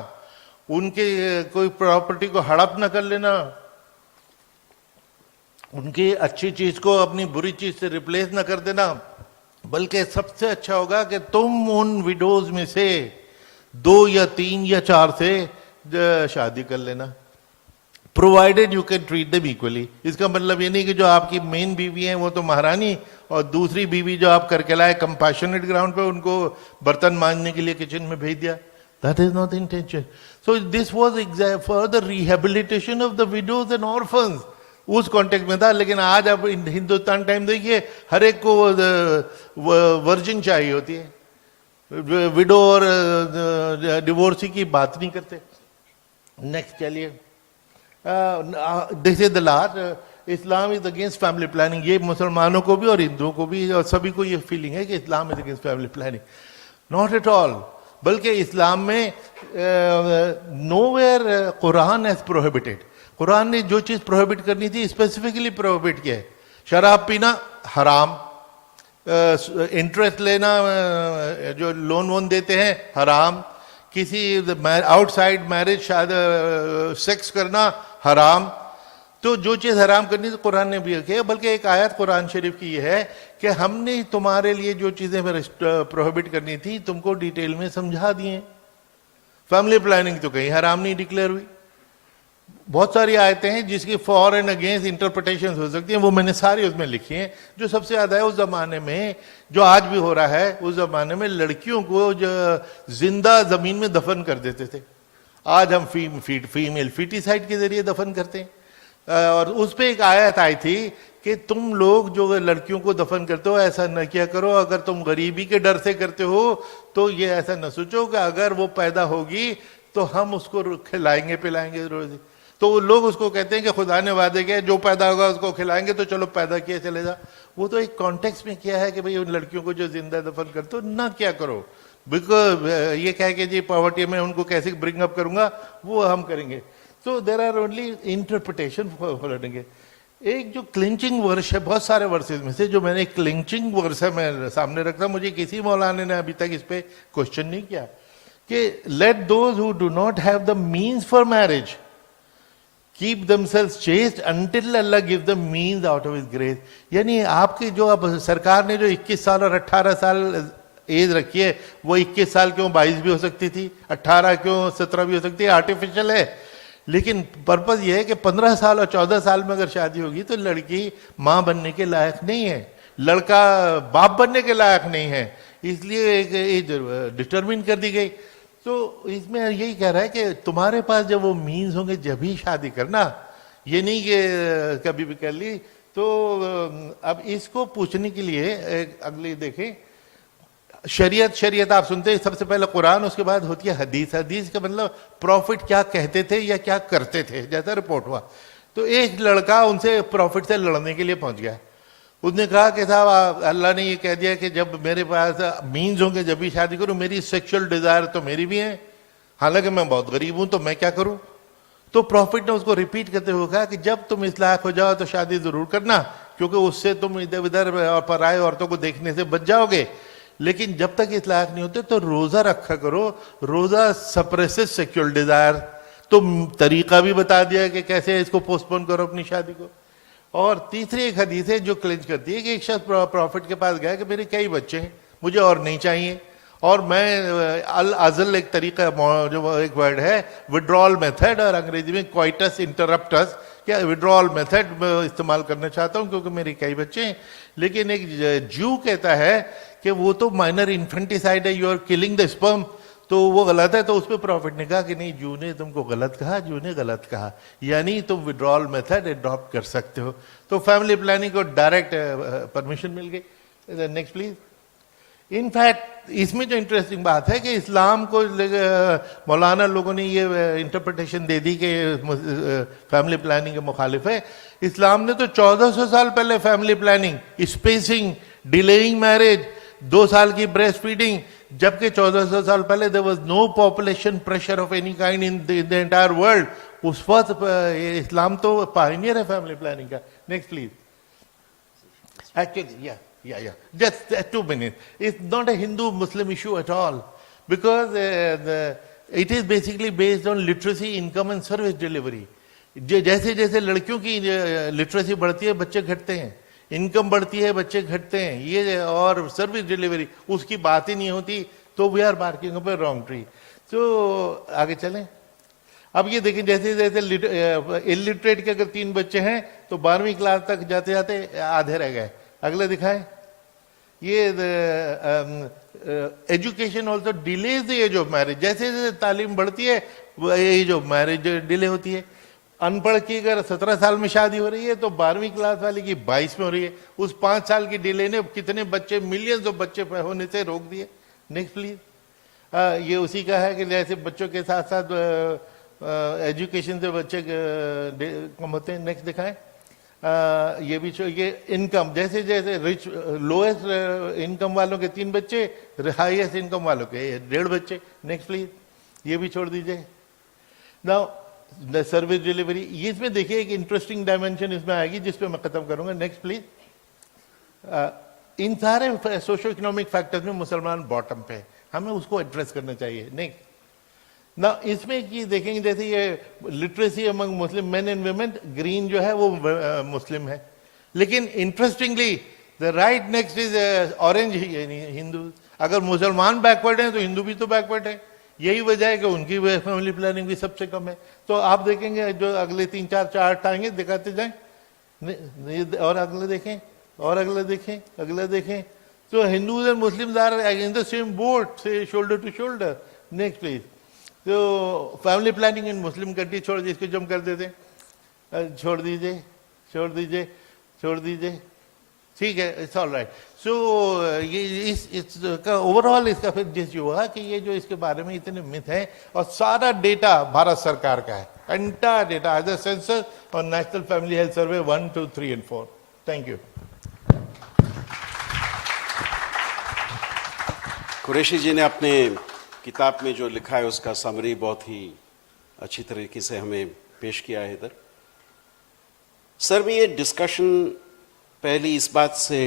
उनके कोई प्रॉपर्टी को हड़प न कर लेना, उनकी अच्छी चीज को अपनी बुरी चीज से रिप्लेस न कर देना, बल्कि सबसे अच्छा होगा कि तुम उन विडोज में से 2 या 3 या 4 से शादी कर लेना, provided you can treat them equally. इसका मतलब ये नहीं कि जो आपकी मेन बीवी है वो तो महारानी, और दूसरी बीवी जो आप करके लाए कंपैशनेट ग्राउंड पे, उनको बर्तन मांजने के लिए किचन में भेज दिया। That is not intention. So this was for the rehabilitation of the widows and orphans, उस कॉन्टेक्स्ट में था। लेकिन आज आप हिंदुस्तान टाइम देखिए, हर एक को वर्जिन चाहिए होती है, विडो और डिवोर्सी की बात नहीं करते। नेक्स्ट चलिए, this is the last, Islam is against family planning. ये मुसलमानों को भी और हिंदुओं को भी और सभी को ये फीलिंग है कि Islam is against family planning. Not at all, बल्कि इस्लाम में nowhere Quran has prohibited, Quran ने जो चीज प्रोहिबिट करनी थी स्पेसिफिकली प्रोहिबिट किया है। शराब पीना हराम, इंटरेस्ट लेना, जो लोन वोन देते हैं हराम, किसी आउटसाइड मैरिज सेक्स करना हराम। तो जो चीज़ हराम करनी तो कुरान ने भी किया, बल्कि एक आयत कुरान शरीफ की ये है कि हमने तुम्हारे लिए जो चीज़ें प्रोहिबिट करनी थी तुमको डिटेल में समझा दिए। फैमिली प्लानिंग तो कहीं हराम नहीं डिक्लेयर हुई। बहुत सारी आयतें हैं जिसकी फॉर एंड अगेंस्ट इंटरप्रिटेशन हो सकती हैं, वो मैंने सारी उसमें लिखी हैं। जो सबसे ज़्यादा है उस ज़माने में, जो आज भी हो रहा है, उस ज़माने में लड़कियों को जो जिंदा ज़मीन में दफन कर देते थे। आज हम फीमेल फीटिसाइड के जरिए दफन करते हैं। और उस पर एक आयत आई थी कि तुम लोग जो लड़कियों को दफन करते हो ऐसा न किया करो। अगर तुम गरीबी के डर से करते हो तो ये ऐसा न सोचो कि अगर वो पैदा होगी तो हम उसको खिलाएंगे पिलाएंगे रोज। तो लोग उसको कहते हैं कि खुदा ने वादे किया जो पैदा होगा उसको खिलाएंगे, तो चलो पैदा किया चले जा। वो तो एक कॉन्टेक्स्ट में किया है कि भाई उन लड़कियों को जो जिंदा दफन करते हो ना क्या करो, बिकॉज ये कह के जी पॉवर्टी में उनको कैसे ब्रिंग अप करूंगा वो हम करेंगे। So there are only interpretation following. एक जो क्लिंचिंग वर्ष है, बहुत सारे वर्सेस में से जो मैंने क्लिंचिंग वर्ष है मैं सामने रखता, मुझे किसी मौलाना ने अभी तक इस पे क्वेश्चन नहीं किया कि late those who do not have the means for marriage keep themselves chaste until Allah gives them means out of His grace। यानी आपकी जो अब सरकार ने जो 21 साल और 18 साल एज रखी है, वो 21 साल क्यों 22 भी हो सकती थी, 18 क्यों 17 भी हो सकती है, आर्टिफिशियल है। लेकिन पर्पज ये है कि 15 साल और 14 साल में अगर शादी होगी तो लड़की माँ बनने के लायक नहीं है, लड़का बाप बनने के लायक नहीं है, इसलिए एक एज डिटरमिन कर दी गई। तो इसमें यही कह रहा है कि तुम्हारे पास जब वो मीन्स होंगे जब ही शादी करना, ये नहीं कि कभी भी कर ली। तो अब इसको पूछने के लिए अगली देखें, शरीयत आप सुनते हैं सबसे पहले कुरान, उसके बाद होती है हदीस। हदीस का मतलब प्रॉफिट क्या कहते थे या क्या करते थे, जैसा रिपोर्ट हुआ। तो एक लड़का उनसे प्रॉफिट से लड़ने के लिए पहुंच गया। उसने कहा कि साहब अल्लाह ने ये कह दिया कि जब मेरे पास मीन्स होंगे जब भी शादी करूं, मेरी सेक्सुअल डिजायर तो मेरी भी है, हालांकि मैं बहुत गरीब हूं, तो मैं क्या करूं। तो प्रॉफिट ने उसको रिपीट करते हुए कहा कि जब तुम इस लायक हो जाओ तो शादी जरूर करना, क्योंकि उससे तुम इधर उधर और पराए औरतों को देखने से बच जाओगे। लेकिन जब तक इस लायक नहीं होते तो रोजा रखा करो, रोजा सप्रेसेस सेक्सुअल डिजायर। तो तरीका भी बता दिया कि कैसे इसको पोस्टपोन करो अपनी शादी को। और तीसरी एक हदीस है जो क्लेंच करती है कि एक शख्स प्रॉफिट के पास गया कि मेरे कई बच्चे हैं, मुझे और नहीं चाहिए, और मैं अल अजल एक तरीका जो एक वर्ड है विड्रॉल मेथड, और अंग्रेजी में क्वाइटस इंटरप्टस, क्या विड्रॉल मेथड इस्तेमाल करना चाहता हूँ क्योंकि मेरे कई बच्चे हैं। लेकिन एक जू कहता है कि वो तो माइनर इन्फेंटिसाइड है, you are killing the sperm, तो वो गलत है। तो उस पर प्रॉफिट ने कहा कि नहीं, जू ने तुमको गलत कहा, जू ने गलत कहा, यानी तुम विड्रॉल मेथड अडॉप्ट कर सकते हो। तो फैमिली प्लानिंग को डायरेक्ट परमिशन मिल गई। Next please. इनफैक्ट इसमें जो इंटरेस्टिंग बात है कि इस्लाम को मौलाना लोगों ने ये इंटरप्रिटेशन दे दी कि फैमिली प्लानिंग के मुखालिफ है। इस्लाम ने तो 1400 साल पहले family planning, spacing, delaying marriage, 2 साल की ब्रेस्ट फीडिंग, जबकि 1400 साल पहले there was no population pressure of any kind in the entire world. उस वक्त इस्लाम तो पायनियर है फैमिली प्लानिंग का। Next please. Actually yeah, just 2 minutes. It's not a Hindu-Muslim issue at all, because it is basically based on literacy, income and service delivery. जैसे जैसे लड़कियों की literacy बढ़ती है बच्चे घटते हैं, इनकम बढ़ती है बच्चे घटते हैं, ये और सर्विस डिलीवरी उसकी बात ही नहीं होती, तो we are marking up a wrong tree. तो आगे चलें। अब ये देखें, जैसे जैसे इलिटरेट के अगर 3 बच्चे हैं तो 12वीं क्लास तक जाते जाते आधे रह गए। अगले दिखाएं। ये education also delays the age of marriage. जैसे जैसे तालीम बढ़ती है वो एज ऑफ मैरिज डिले होती है। अनपढ़ की अगर 17 साल में शादी हो रही है तो 12वीं क्लास वाले की 22 में हो रही है। उस 5 साल की डिले ने कितने बच्चे, मिलियंस ऑफ बच्चे होने से रोक दिए। Next please. ये उसी का है कि जैसे बच्चों के साथ साथ एजुकेशन से बच्चे कम होते हैं। नेक्स्ट दिखाएं। ये भी ये इनकम, जैसे जैसे रिच लोएस्ट इनकम वालों के 3 बच्चे, हाईएस्ट इनकम वालों के 1.5 बच्चे। Next please. ये भी छोड़ दीजिए। नाउ द सर्विस डिलीवरी, इसमें देखिए एक इंटरेस्टिंग डायमेंशन इसमें आएगी जिस पे मैं खत्म करूंगा। Next please. इन सारे सोशो इकोनॉमिक फैक्टर्स में मुसलमान बॉटम पे है, हमें उसको एड्रेस करना चाहिए। नेक्स्ट ना, इसमें कि देखेंगे जैसे ये literacy among Muslim main and women, green जो है वो मुस्लिम है, लेकिन interestingly the right next is orange Hindu. अगर मुसलमान बैकवर्ड हैं तो हिंदू भी तो बैकवर्ड है, यही वजह है कि उनकी फैमिली प्लानिंग भी सबसे कम है। तो आप देखेंगे जो अगले 3-4 चार्ट आएंगे दिखाते जाएं, और अगले देखें, और अगले देखें, अगले देखें, तो Hindus and Muslims are in the same boat, say shoulder to shoulder. Next please. तो family planning in Muslim country छोड़ दीजिए, इसको जम कर देते हैं, छोड़ दीजिए, छोड़ दीजिए, छोड़ दीजिए, ठीक है, इट्स ऑल राइट। सो ये इसका ओवरऑल इसका फिर जिस हुआ कि ये जो इसके बारे में इतने मिथ हैं, और सारा डेटा भारत सरकार का है, entire data as a census और national family health survey 1, 2, 3 and 4। Thank you. Qureshi ji ने अपने किताब में जो लिखा है उसका समरी बहुत ही अच्छी तरीके से हमें पेश किया है इधर। सर, मैं ये डिस्कशन पहली इस बात से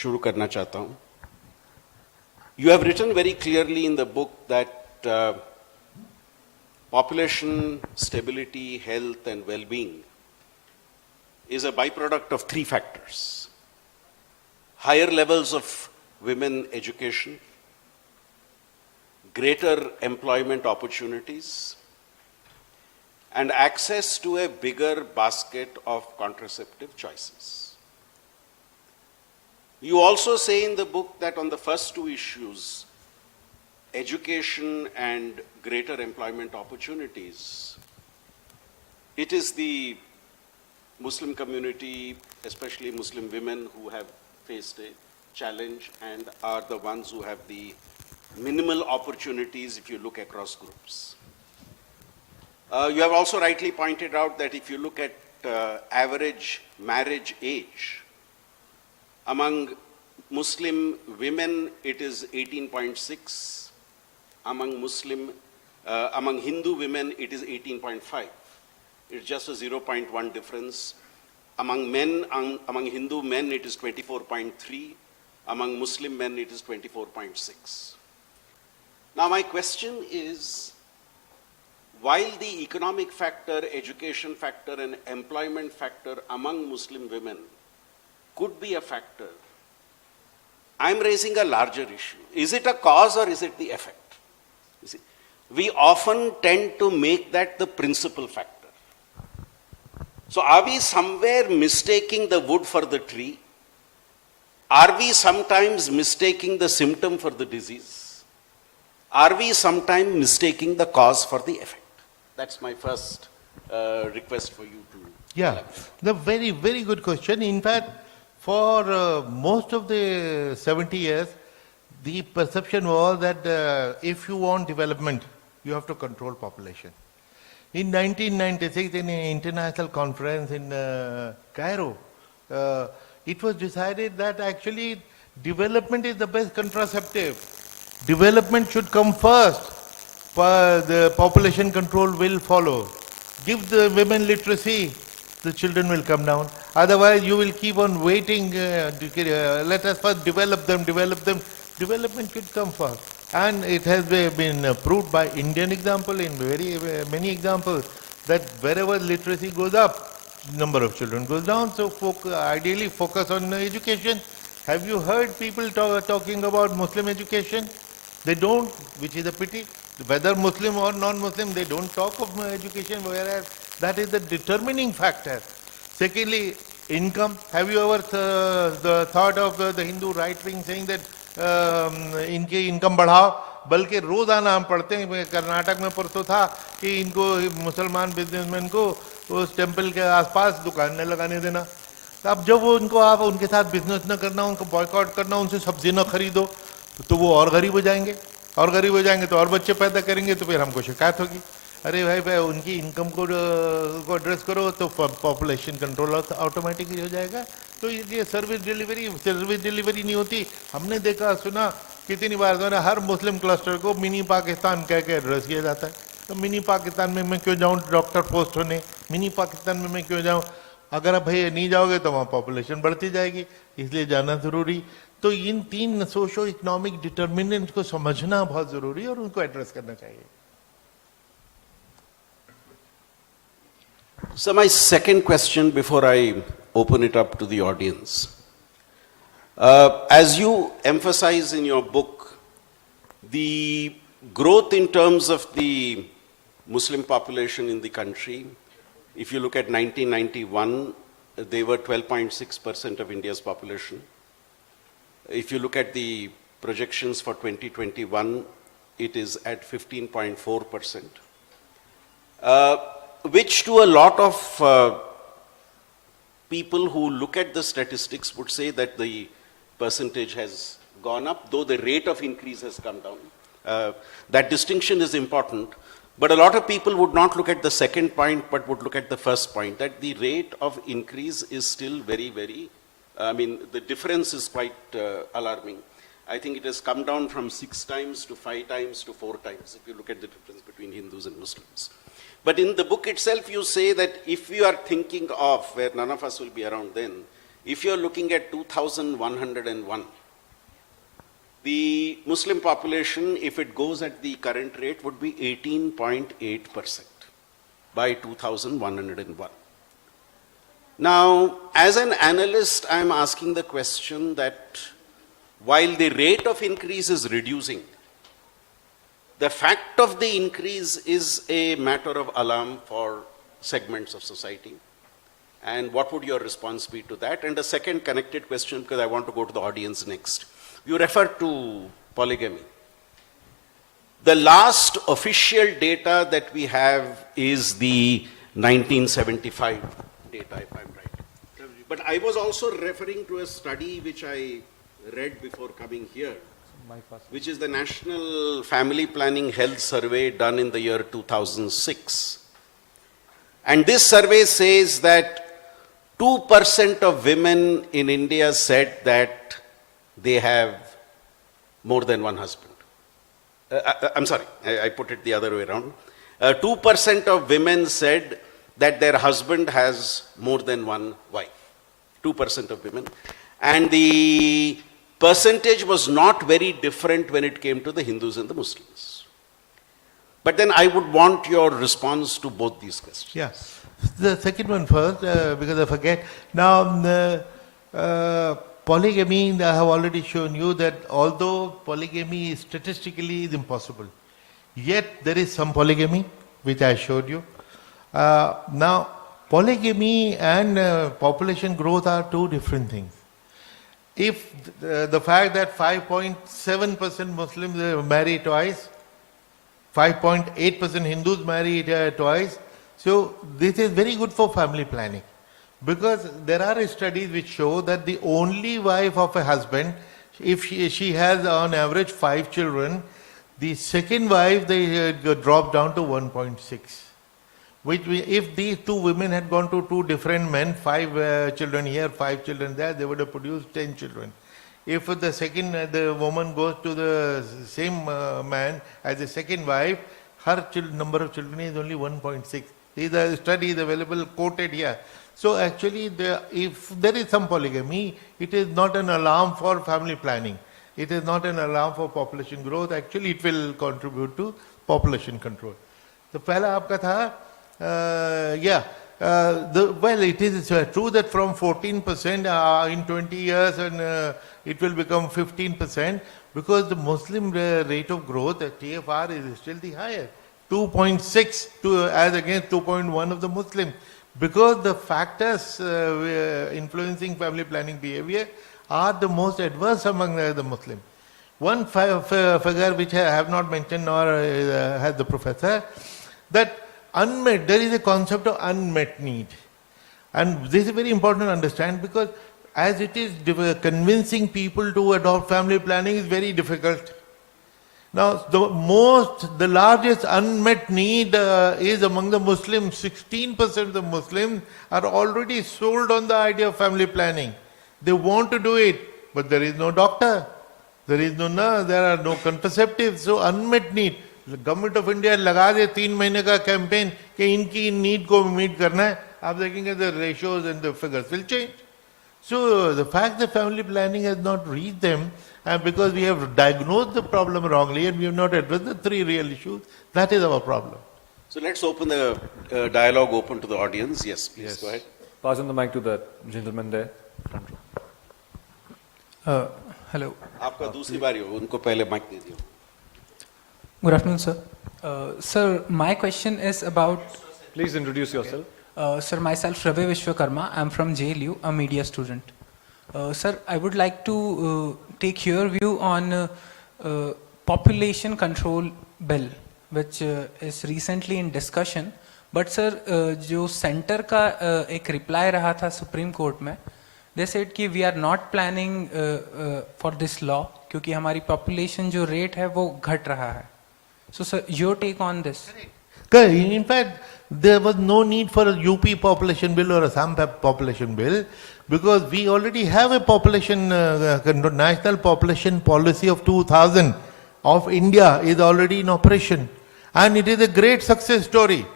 शुरू करना चाहता हूं। You have written very clearly in the book that population stability, health and wellbeing is a byproduct of 3 factors: higher levels of women education, greater employment opportunities, and access to a bigger basket of contraceptive choices. You also say in the book that on the first 2 issues, education and greater employment opportunities, it is the Muslim community, especially Muslim women, who have faced a challenge and are the ones who have the minimal opportunities if you look across groups. You have also rightly pointed out that if you look at average marriage age, among Muslim women it is 18.6, among Hindu women it is 18.5. It's just a 0.1 difference. Among men, among Hindu men, it is 24.3. Among Muslim men, it is 24.6. Now, my question is, while the economic factor, education factor, and employment factor among Muslim women could be a factor, I'm raising a larger issue. Is it a cause or is it the effect? You see, we often tend to make that the principal factor. So are we somewhere mistaking the wood for the tree? Are we sometimes mistaking the symptom for the disease? Are we sometimes mistaking the cause for the effect? That's my first request for you to. Yeah, the very, very good question. In fact, for most of the 70 years, the perception was that if you want development, you have to control population. In 1996, in an international conference in Cairo, it was decided that actually development is the best contraceptive. Development should come first, the population control will follow. Give the women literacy, the children will come down. Otherwise, you will keep on waiting, let us first develop them. Development should come first. And it has been proved by Indian example, in very many examples, that wherever literacy goes up, number of children goes down. So ideally focus on education. Have you heard people talking about Muslim education? They don't, which is a pity. Whether Muslim or non-Muslim, they don't talk of education, whereas that is the determining factor. Secondly, income. Have you ever thought of the Hindu right wing saying that इनकी income बढ़ाओ? बल्कि रोजाना हम पढ़ते हैं, कर्नाटक में परसों था कि इनको मुसलमान बिजनेसमैन को उस टेम्पल के आसपास दुकान न लगाने देना। अब जब वो उनको आप उनके साथ बिजनेस न करना, उनको बॉयकॉट करना, उनसे सब्जी न खरीदो, तो वो और गरीब हो जाएंगे, और गरीब हो जाएंगे तो और बच्चे पैदा करेंगे, तो फिर हमको शिकायत होगी। अरे भाई उनकी इनकम को एड्रेस करो तो पॉपुलेशन कंट्रोल ऑटोमेटिकली हो जाएगा। तो ये सर्विस डिलीवरी नहीं होती। हमने देखा सुना कितनी बार हर मुस्लिम क्लस्टर को मिनी पाकिस्तान कह के एड्रेस किया जाता है। तो मिनी पाकिस्तान में मैं क्यों जाऊँ डॉक्टर पोस्ट होने? मिनी पाकिस्तान में मैं क्यों जाऊँ? अगर आप भैया नहीं जाओगे तो वहाँ पॉपुलेशन बढ़ती जाएगी, इसलिए जाना ज़रूरी। तो इन 3 सोशो इकोनॉमिक डिटर्मिनेंट को समझना बहुत जरूरी है और उनको एड्रेस करना चाहिए. So my second question before I open it up to the audience. As you emphasize in your book, the growth in terms of the Muslim population in the country, if you look at 1991, they were 12.6% of India's population. If you look at the projections for 2021, it is at 15.4%. Which to a lot of people who look at the statistics would say that the percentage has gone up, though the rate of increase has come down. That distinction is important, but a lot of people would not look at the second point, but would look at the first point, that the rate of increase is still very, very, the difference is quite alarming. I think it has come down from 6 times to 5 times to 4 times, if you look at the difference between Hindus and Muslims. But in the book itself, you say that if we are thinking of, where none of us will be around then, if you're looking at 2101, the Muslim population, if it goes at the current rate, would be 18.8% by 2101. Now, as an analyst, I'm asking the question that while the rate of increase is reducing, the fact of the increase is a matter of alarm for segments of society. And what would your response be to that? And a second connected question, because I want to go to the audience next. You refer to polygamy. The last official data that we have is the 1975 data, if I'm right. But I was also referring to a study which I read before coming here, which is the National Family Planning Health Survey done in the year 2006. And this survey says that 2% of women in India said that they have more than one husband. I'm sorry, I put it the other way around. 2% of women said that their husband has more than one wife. 2% of women. And the percentage was not very different when it came to the Hindus and the Muslims. But then I would want your response to both these questions. Yes. The second one first, because I forget. Now, polygamy, I have already shown you that although polygamy statistically is impossible, yet there is some polygamy, which I showed you. Now, polygamy and population growth are two different things. If the fact that 5.7% Muslims marry twice, 5.8% Hindus marry twice, so this is very good for family planning. Because there are studies which show that the only wife of a husband, if she has on average 5 children, the second wife they drop down to 1.6. Which if these 2 women had gone to 2 different men, 5 children here, 5 children there, they would have produced 10 children. If the woman goes to the same man as the second wife, her number of children is only 1.6. The study is available, quoted here. So actually, if there is some polygamy, it is not an alarm for family planning. It is not an alarm for population growth. Actually, it will contribute to population control. So, पहला आपका था, well, it is true that from 14% in 20 years and it will become 15% because the Muslim rate of growth at TFR is still the higher, 2.6 as against 2.1 of the Muslim. Because the factors influencing family planning behavior are the most adverse among the Muslims. One figure which I have not mentioned nor has the professor, that there is a concept of unmet need. And this is very important to understand because as it is convincing people to adopt family planning is very difficult. Now, the largest unmet need is among the Muslims. 16% of the Muslims are already sold on the idea of family planning. They want to do it, but there is no doctor, there is no nurse, there are no contraceptives. So, unmet need. The Government of India लगा दे 3 महीने का campaign कि इनकी need को meet करना है. आप देखेंगे the ratios and the figures will change. So the fact that family planning has not reached them, and because we have diagnosed the problem wrongly and we have not addressed the three real issues, that is our problem. So let's open the dialogue open to the audience. Yes, please, go ahead. Pass on the mic to that gentleman there. Front row. Hello. आपका दूसरी बारी हो, उनको पहले mic दे दियो. Good afternoon, sir. Sir, my question is about... Please introduce yourself. Sir, myself Ravi Vishwakarma. I'm from JLU, a media student. Sir, I would like to take your view on population control bill, which is recently in discussion. But sir, जो center का एक reply रहा था Supreme Court में, they said कि we are not planning for this law क्योंकि हमारी population जो rate है वो घट रहा है. So sir, your take on this? In fact, there was no need for a UP population bill or a Assam population bill because we already have a population, national population policy of 2000 of India is already in operation. And it is a great success story.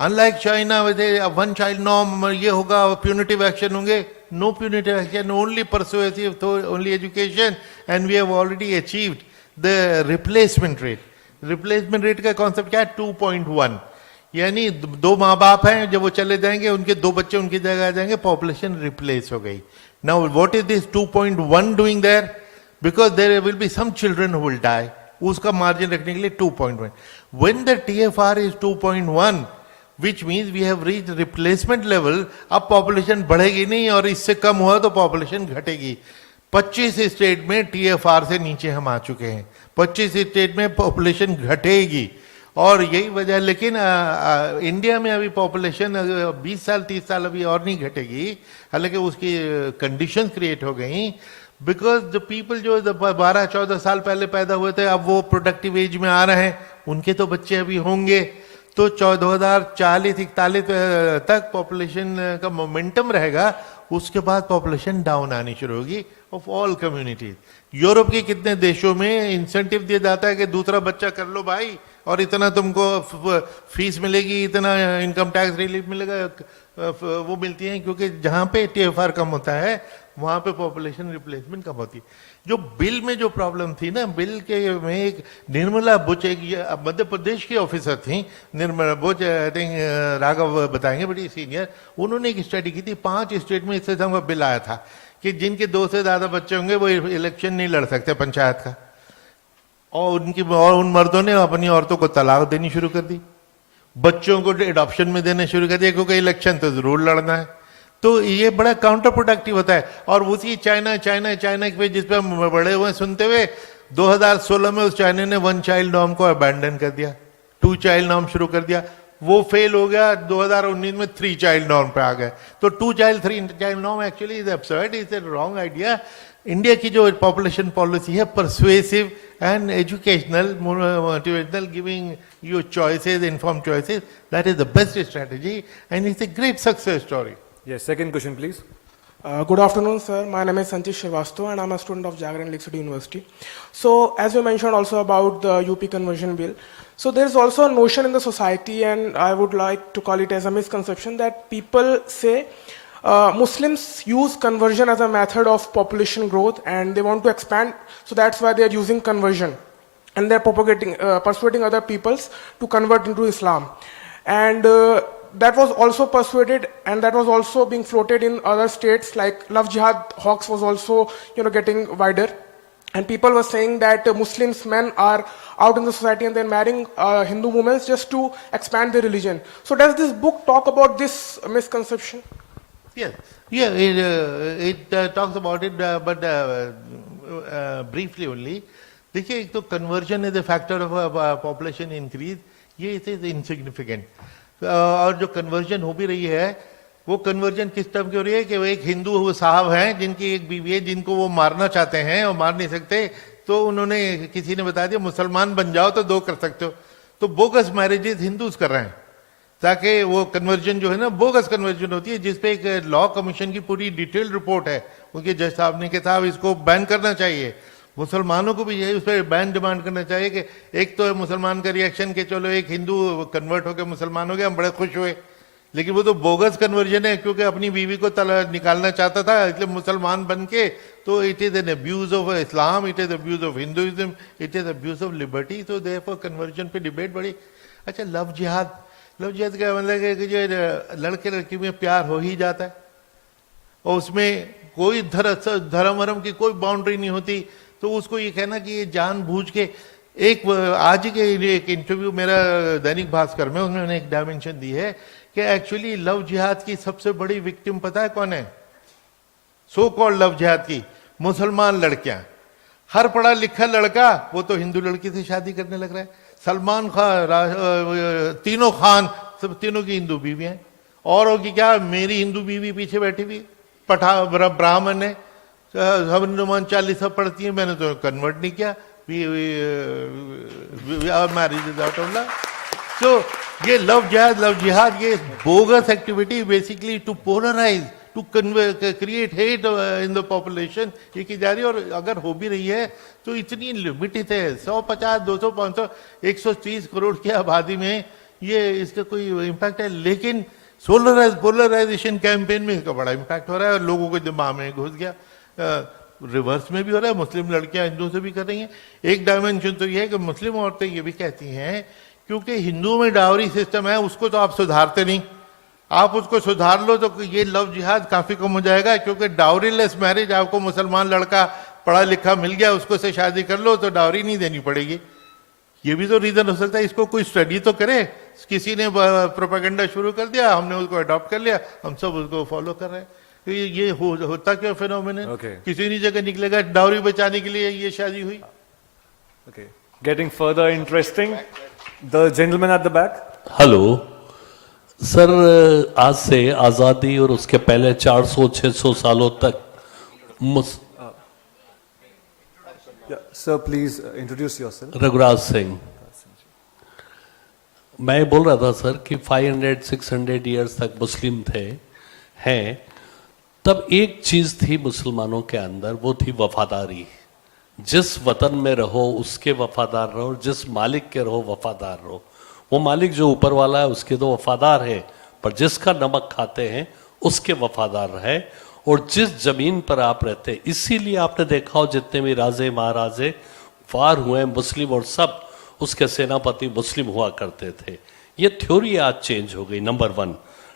Unlike China, where they have one child norm, ye hoga, punitive action honge, no punitive action, only persuasive, only education, and we have already achieved the replacement rate. Replacement rate का concept क्या है? 2.1, यानी दो माँ बाप हैं, जब वो चले जाएंगे उनके दो बच्चे उनकी जगह आ जाएंगे, पॉपुलेशन रिप्लेस हो गई. Now what is this 2.1 doing there? Because there will be some children who will die, उसका मार्जिन रखने के लिए 2.1. When the TFR is 2.1, which means we have reached replacement level, अब पॉपुलेशन बढ़ेगी नहीं और इससे कम हुआ तो पॉपुलेशन घटेगी. 25 स्टेट में TFR से नीचे हम आ चुके हैं, 25 स्टेट में पॉपुलेशन घटेगी और यही वजह. लेकिन इंडिया में अभी पॉपुलेशन 20 साल 30 साल अभी और नहीं घटेगी, हालांकि उसकी कंडीशंस क्रिएट हो गई. बिकॉज द पीपल जो 12-14 साल पहले पैदा हुए थे अब वो प्रोडक्टिव एज में आ रहे हैं, उनके तो बच्चे अभी होंगे, तो 2040-41 तक पॉपुलेशन का मोमेंटम रहेगा. उसके बाद पॉपुलेशन डाउन आनी शुरू होगी ऑफ ऑल कम्युनिटीज. यूरोप के कितने देशों में इंसेंटिव दिया जाता है कि दूसरा बच्चा कर लो भाई और इतना तुमको फीस मिलेगी, इतना इनकम टैक्स रिलीफ मिलेगा, वो मिलती हैं क्योंकि जहाँ पे TFR कम होता है वहाँ पे पॉपुलेशन रिप्लेसमेंट कम होती है. जो बिल में जो प्रॉब्लम थी ना, बिल के में एक निर्मला बुच, एक मध्य प्रदेश की ऑफिसर थी निर्मला बुच, आई थिंक राघव बताएंगे, बड़ी सीनियर, उन्होंने एक स्टडी की थी. 5 स्टेट में इससे का बिल आया था कि जिनके 2 से ज्यादा बच्चे होंगे वो इलेक्शन नहीं लड़ सकते पंचायत का, और उन मर्दों ने अपनी औरतों को तलाक देनी शुरू कर दी, बच्चों को एडॉप्शन में देना शुरू कर दिया क्योंकि इलेक्शन तो जरूर लड़ना है. तो ये बड़ा काउंटर प्रोडक्टिव होता है. और उसी चाइना पे जिस पे हम बड़े हुए सुनते हुए 2016 में उस चाइना ने 1 चाइल्ड नॉर्म को अबैंडन कर दिया, 2 चाइल्ड नॉर्म शुरू कर दिया, वो फेल हो गया. 2019 में 3 चाइल्ड नॉर्म पे आ गए. तो 2 child 3 child norm actually is absurd, is a wrong idea. India की जो पॉपुलेशन पॉलिसी है persuasive and educational, motivational, giving you choices, inform choices, that is the best strategy and it's a great success story. Yes, second question, please. Good afternoon, sir. My name is Sanchit Shrivastava and I'm a student of Jagran Lake City University. So, as you mentioned also about the UP conversion bill, so there is also a notion in the society, and I would like to call it as a misconception, that people say Muslims use conversion as a method of population growth and they want to expand, so that's why they are using conversion. And they're persuading other peoples to convert into Islam. And that was also persuaded, and that was also being floated in other states, like Love Jihad hawks was also, getting wider. And people were saying that Muslims men are out in the society and they're marrying Hindu women just to expand their religion. So does this book talk about this misconception? It talks about it, but briefly only. देखिए, एक तो conversion is a factor of population increase, ये it is insignificant. और जो conversion हो भी रही है वो कन्वर्जन किस टाइप की हो रही है कि वो एक हिंदू साहब हैं जिनकी एक बीवी है जिनको वो मारना चाहते हैं और मार नहीं सकते, तो उन्होंने किसी ने बता दिया मुसलमान बन जाओ तो 2 कर सकते हो. तो बोगस मैरिजेस हिंदूज कर रहे हैं ताकि वो कन्वर्जन जो है ना, बोगस कन्वर्जन होती है, जिसपे एक लॉ कमीशन की पूरी डिटेल्ड रिपोर्ट है उनके जज साहब ने कि साहब इसको बैन करना चाहिए. मुसलमानों को भी यही उस पर बैन डिमांड करना चाहिए कि एक तो मुसलमान का रिएक्शन कि चलो एक हिंदू कन्वर्ट होकर मुसलमान हो गया, हम बड़े खुश हुए लेकिन वो तो बोगस कन्वर्जन है, क्योंकि अपनी बीवी को निकालना चाहता था, इसलिए मुसलमान बन के, तो it is an abuse of Islam, it is abuse of Hinduism, it is abuse of liberty. तो देयरफॉर कन्वर्जन पे डिबेट बड़ी। अच्छा, लव जिहाद का मतलब है कि जो लड़के लड़की में प्यार हो ही जाता है और उसमें कोई धर्म वरम की कोई बाउंड्री नहीं होती, तो उसको ये कहना कि ये जानबूझ के, एक आज के एक इंटरव्यू मेरा दैनिक भास्कर में, उन्होंने एक डायमेंशन दी है कि एक्चुअली लव जिहाद की सबसे बड़ी विक्टिम पता है कौन है? सो कॉल्ड लव जिहाद की मुसलमान लड़कियां। हर पढ़ा लिखा लड़का वो तो हिंदू लड़की से शादी करने लग रहा है। सलमान खान, तीनों खान, सब तीनों की हिंदू बीवी हैं। औरों की क्या, मेरी हिंदू बीवी पीछे बैठी हुई ब्राह्मण है, हनुमान चालीसा पढ़ती है, मैंने तो कन्वर्ट नहीं किया, marriage is out of love. So ये लव जिहाद ये bogus activity basically to polarise, to create hate in the population, ये की जा रही है। और अगर हो भी रही है तो इतनी लिमिटेड है, 150, 200, 500, 130 करोड़ की आबादी में ये इसका कोई इम्पैक्ट है। लेकिन पोलराइजेशन कैंपेन में इसका बड़ा इम्पैक्ट हो रहा है और लोगों के दिमाग में घुस गया। रिवर्स में भी हो रहा है, मुस्लिम लड़कियां हिंदुओं से भी कर रही हैं। एक डायमेंशन तो ये है कि मुस्लिम औरतें ये भी कहती हैं, क्योंकि हिंदुओं में डावरी सिस्टम है, उसको तो आप सुधारते नहीं, आप उसको सुधार लो तो ये लव जिहाद काफी कम हो जाएगा। क्योंकि डावरीलेस मैरिज, आपको मुसलमान लड़का पढ़ा लिखा मिल गया, उसको से शादी कर लो तो डावरी नहीं देनी पड़ेगी। ये भी तो रीजन हो सकता है। इसको कोई स्टडी तो करे। किसी ने प्रोपेगेंडा शुरू कर दिया, हमने उसको अडॉप्ट कर लिया, हम सब उसको फॉलो कर रहे हैं। तो ये होता क्या फिनोमेनन? किसी नहीं जगह निकलेगा डावरी बचाने के लिए ये शादी हुई। Okay. Getting further interesting, the gentleman at the back. Hello sir, आज से आज़ादी और उसके पहले 400-600 सालों तक Sir, please introduce yourself. Raghuraj Singh. मैं बोल रहा था सर कि 500-600 ईयर्स तक मुस्लिम हैं। तब एक चीज थी मुसलमानों के अंदर, वो थी वफादारी। जिस वतन में रहो उसके वफादार रहो, जिस मालिक के रहो वफादार रहो। वो मालिक जो ऊपर वाला है उसके तो वफादार है, पर जिसका नमक खाते हैं उसके वफादार रहे। और जिस जमीन पर आप रहते हैं, इसीलिए आपने देखा हो जितने भी राजे महाराजे वार हुए मुस्लिम और सब, उसके सेनापति मुस्लिम हुआ करते थे। ये थ्योरी आज चेंज हो गई, नंबर 1।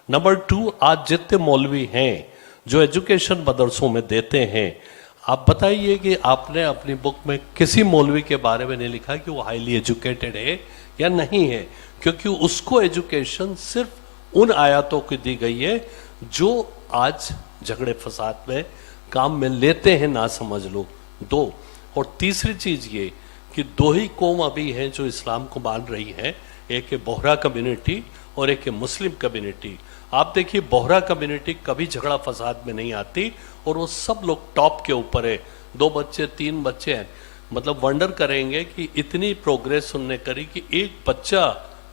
नंबर 2, आज जितने मौलवी हैं जो एजुकेशन मदरसों में देते हैं, आप बताइए कि आपने अपनी बुक में किसी मौलवी के बारे में नहीं लिखा कि वो हाईली एजुकेटेड है या नहीं है, क्योंकि उसको एजुकेशन सिर्फ उन आयतों की दी गई है जो आज झगड़े फसाद में काम में लेते हैं, ना समझ लो। 2 और तीसरी चीज ये कि 2 ही कौम अभी हैं जो इस्लाम को मान रही हैं, एक है बोहरा कम्युनिटी और एक है मुस्लिम कम्युनिटी। आप देखिए बोहरा कम्युनिटी कभी झगड़ा फसाद में नहीं आती और वो सब लोग टॉप के ऊपर है, 2 बच्चे 3 बच्चे हैं। मतलब वंडर करेंगे कि इतनी प्रोग्रेस उनने करी कि एक बच्चा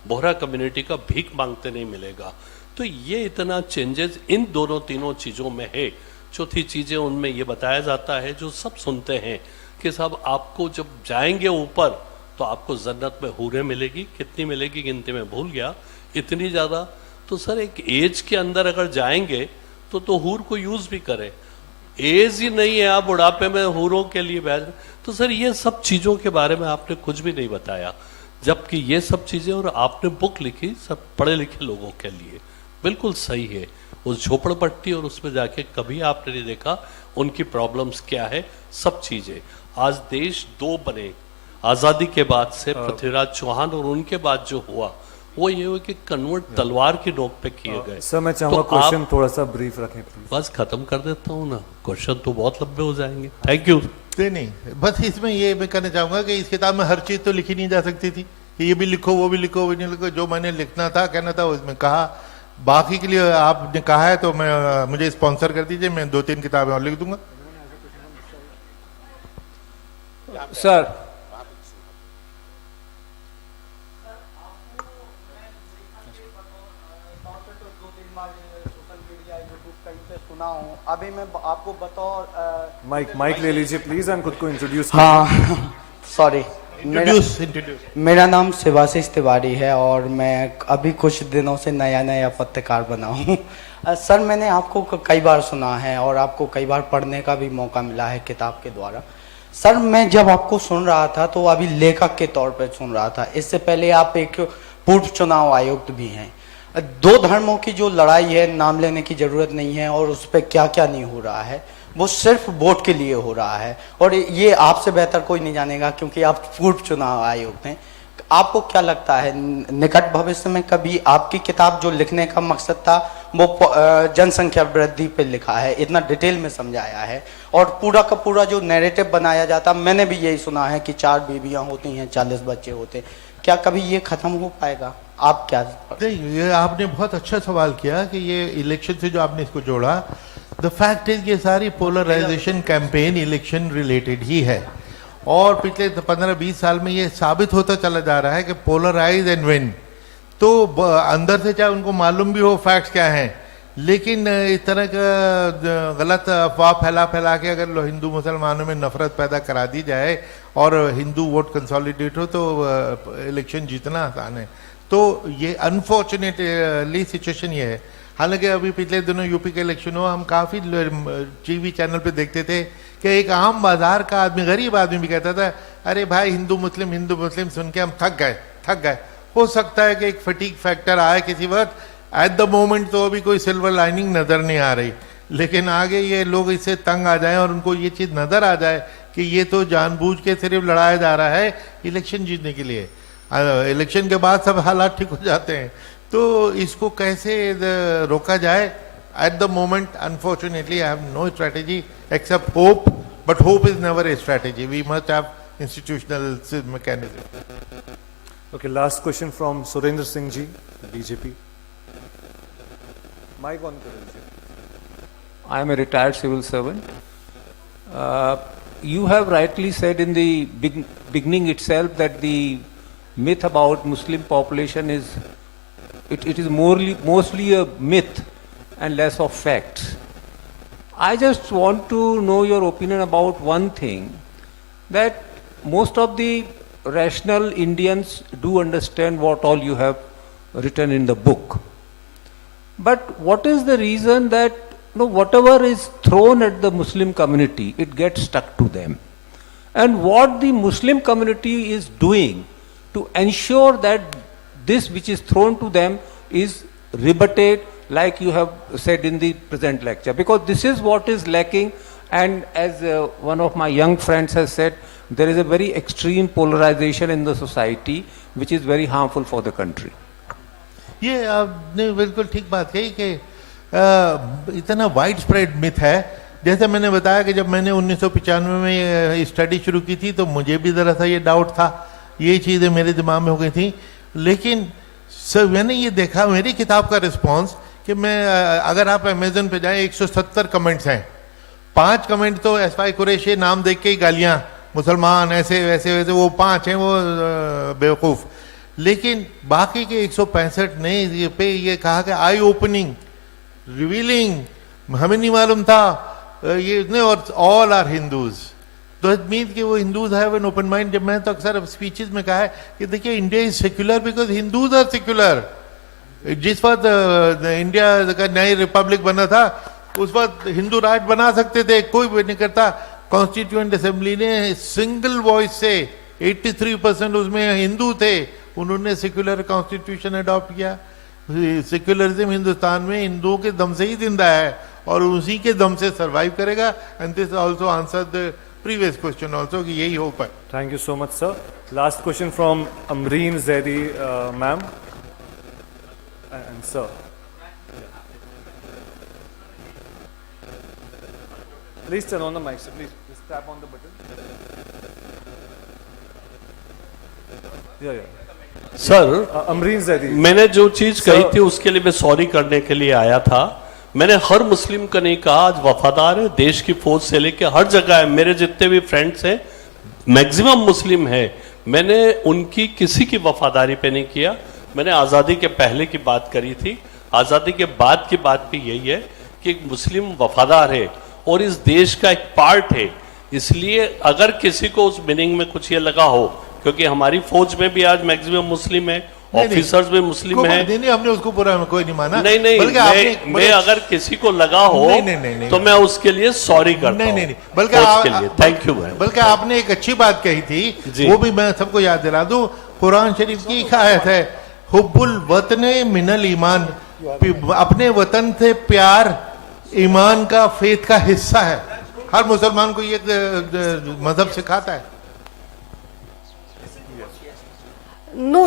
बोहरा कम्युनिटी का भीख मांगते नहीं मिलेगा। तो ये इतना चेंजेस इन दोनों तीनों चीज़ों में है। चौथी चीज़ें उनमें ये बताया जाता है जो सब सुनते हैं कि साहब आपको जब जाएंगे ऊपर तो आपको जन्नत में हूरें मिलेगी। कितनी मिलेगी गिनती में भूल गया, इतनी ज़्यादा। तो सर एक एज के अंदर अगर जाएंगे तो हूर को यूज़ भी करें। एज ही नहीं है, आप बुढ़ापे में हूरों के लिए बैठ। तो सर ये सब चीज़ों के बारे में आपने कुछ भी नहीं बताया, जबकि ये सब चीज़ें, और आपने बुक लिखी सब पढ़े लिखे लोगों के लिए, बिल्कुल सही है। उस झोपड़पट्टी और उसमें जाके कभी आपने नहीं देखा उनकी प्रॉब्लम्स क्या है, सब चीज़ें। आज देश 2 बने आज़ादी के बाद से, पृथ्वीराज चौहान और उनके बाद जो हुआ वो ये हुआ कि कन्वर्ट तलवार की नोक पे किए गए। सर मैं चाहूँगा क्वेश्चन थोड़ा सा ब्रीफ रखें प्लीज। बस खत्म कर देता हूँ ना, क्वेश्चन तो बहुत लंबे हो जाएंगे। Thank you. नहीं, बस इसमें ये मैं कहना चाहूंगा कि इस किताब में हर चीज तो लिखी नहीं जा सकती थी कि ये भी लिखो वो भी लिखो, वो नहीं लिखो। जो मैंने लिखना था, कहना था, उसमें कहा। बाकी के लिए आपने कहा है तो मैं मुझे स्पॉन्सर कर दीजिए, मैं 2-3 किताबें और लिख दूंगा। सर सुना हूँ, अभी मैं आपको बतौर माइक ले लीजिए प्लीज एंड खुद को इंट्रोड्यूस। हाँ सॉरी, मेरा नाम शिवाशीष तिवारी है और मैं अभी कुछ दिनों से नया पत्रकार बना हूँ। सर मैंने आपको कई बार सुना है और आपको कई बार पढ़ने का भी मौका मिला है किताब के द्वारा। सर मैं जब आपको सुन रहा था तो अभी लेखक के तौर पर सुन रहा था, इससे पहले आप एक पूर्व चुनाव आयुक्त भी हैं। दो धर्मों की जो लड़ाई है नाम लेने की जरूरत नहीं है और उस पर क्या क्या नहीं हो रहा है, वो सिर्फ वोट के लिए हो रहा है और ये आपसे बेहतर कोई नहीं जानेगा क्योंकि आप पूर्व चुनाव आयुक्त हैं। आपको क्या लगता है निकट भविष्य में कभी आपकी किताब जो लिखने का मकसद था वो जनसंख्या वृद्धि पे लिखा है, इतना डिटेल में समझाया है और पूरा का पूरा जो नैरेटिव बनाया जाता, मैंने भी यही सुना है कि 4 बीवियां होती हैं 40 बच्चे होते हैं, क्या कभी ये खत्म हो पाएगा? आप क्या? ये आपने बहुत अच्छा सवाल किया कि ये इलेक्शन से जो आपने इसको जोड़ा, द फैक्ट इज ये सारी पोलराइजेशन कैंपेन इलेक्शन रिलेटेड ही है और पिछले 15-20 साल में ये साबित होता चला जा रहा है कि पोलराइज एंड विन। तो अंदर से चाहे उनको मालूम भी हो फैक्ट्स क्या हैं, लेकिन इस तरह का गलत अफवाह फैला के अगर हिंदू मुसलमानों में नफरत पैदा करा दी जाए और हिंदू वोट कंसोलिडेट हो तो इलेक्शन जीतना आसान है। तो ये अनफॉर्चुनेटली सिचुएशन ये है। हालांकि अभी पिछले दिनों यूपी के इलेक्शन हो, हम काफ़ी टीवी चैनल पे देखते थे कि एक आम बाजार का आदमी, गरीब आदमी भी कहता था अरे भाई हिंदू मुस्लिम सुन के हम थक गए। हो सकता है कि एक फटीक फैक्टर आए किसी वक्त, एट द मोमेंट तो अभी कोई सिल्वर लाइनिंग नज़र नहीं आ रही, लेकिन आगे ये लोग इससे तंग आ जाएं और उनको ये चीज़ नज़र आ जाए कि ये तो जानबूझ के सिर्फ लड़ाया जा रहा है इलेक्शन जीतने के लिए। इलेक्शन के बाद सब हालात ठीक हो जाते हैं। तो इसको कैसे रोका जाए? At the moment unfortunately I have no strategy except hope, but hope is never a strategy. We must have institutional mechanism. Okay, last question from Surendra Singh ji, BJP. Mic on karo. I am a retired civil servant. You have rightly said in the beginning itself that the myth about Muslim population is it is mostly a myth and less of facts. I just want to know your opinion about one thing, that most of the rational Indians do understand what all you have written in the book. But what is the reason that whatever is thrown at the Muslim community, it gets stuck to them? And what the Muslim community is doing to ensure that this which is thrown to them is rebutted, like you have said in the present lecture? Because this is what is lacking, and as one of my young friends has said, there is a very extreme polarization in the society which is very harmful for the country. ये आपने बिल्कुल ठीक बात कही कि इतना wide spread myth है। जैसे मैंने बताया कि जब मैंने 1995 में ये स्टडी शुरू की थी तो मुझे भी ज़रा सा ये डाउट था, ये चीज़ें मेरे दिमाग में हो गई थी। लेकिन सर मैंने ये देखा मेरी किताब का रिस्पॉन्स कि मैं अगर आप अमेजन पे जाएं 170 कमेंट्स हैं, 5 कमेंट तो एसवाई कुरैशी नाम देख के ही गालियाँ, मुसलमान ऐसे वैसे वो 5 हैं वो बेवकूफ़। लेकिन बाकी के 165 ने ये पे ये कहा कि आई ओपनिंग रिवीलिंग, हमें नहीं मालूम था ये इतने, और ऑल आर हिंदूज। तो इट मीन कि वो Hindus have an open mind. जब मैं तो अक्सर स्पीचेस में कहा है कि देखिए India is secular because Hindus are secular. जिस वक्त इंडिया का नई रिपब्लिक बना था उस वक्त हिंदू राष्ट्र बना सकते थे, कोई भी नहीं करता। कॉन्स्टिट्यूएंट असेंबली ने सिंगल वॉइस से 83% उसमें हिंदू थे, उन्होंने सेक्युलर कॉन्स्टिट्यूशन अडॉप्ट किया। सेक्युलरिज्म हिंदुस्तान में हिंदुओं के दम से ही जिंदा है और उसी के दम से सरवाइव करेगा। And this also answer the previous question also कि यही होप है। Thank you so much sir. Last question from Amreen Zaidi ma'am and sir. Please turn on the mic, sir. Please just tap on the button. Yeah. Sir Amreen Zaidi, मैंने जो चीज कही थी उसके लिए मैं सॉरी करने के लिए आया था। मैंने हर मुस्लिम को नहीं कहा, आज वफादार है देश की फौज से लेके हर जगह है। मेरे जितने भी फ्रेंड्स हैं मैक्सिमम मुस्लिम है, मैंने उनकी किसी की वफादारी पे नहीं किया। मैंने आज़ादी के पहले की बात करी थी, आज़ादी के बाद की बात भी यही है कि एक मुस्लिम वफादार है और इस देश का एक पार्ट है। इसलिए अगर किसी को उस मीनिंग में कुछ ये लगा हो क्योंकि हमारी फौज में भी आज मैक्सिमम मुस्लिम है, ऑफिसर्स में मुस्लिम है। नहीं, हमने उसको पूरा कोई नहीं माना। नहीं, बल्कि मैं अगर किसी को लगा हो नहीं, तो मैं उसके लिए सॉरी करता हूं। नहीं, बल्कि थैंक यू भाई। बल्कि आपने एक अच्छी बात कही थी, वो भी मैं सबको याद दिला दूं। कुरान शरीफ की एक आयत है, हुब्बुल वतने मिनल ईमान, अपने वतन से प्यार ईमान का, फेथ का हिस्सा है। हर मुसलमान को ये मजहब सिखाता है। No,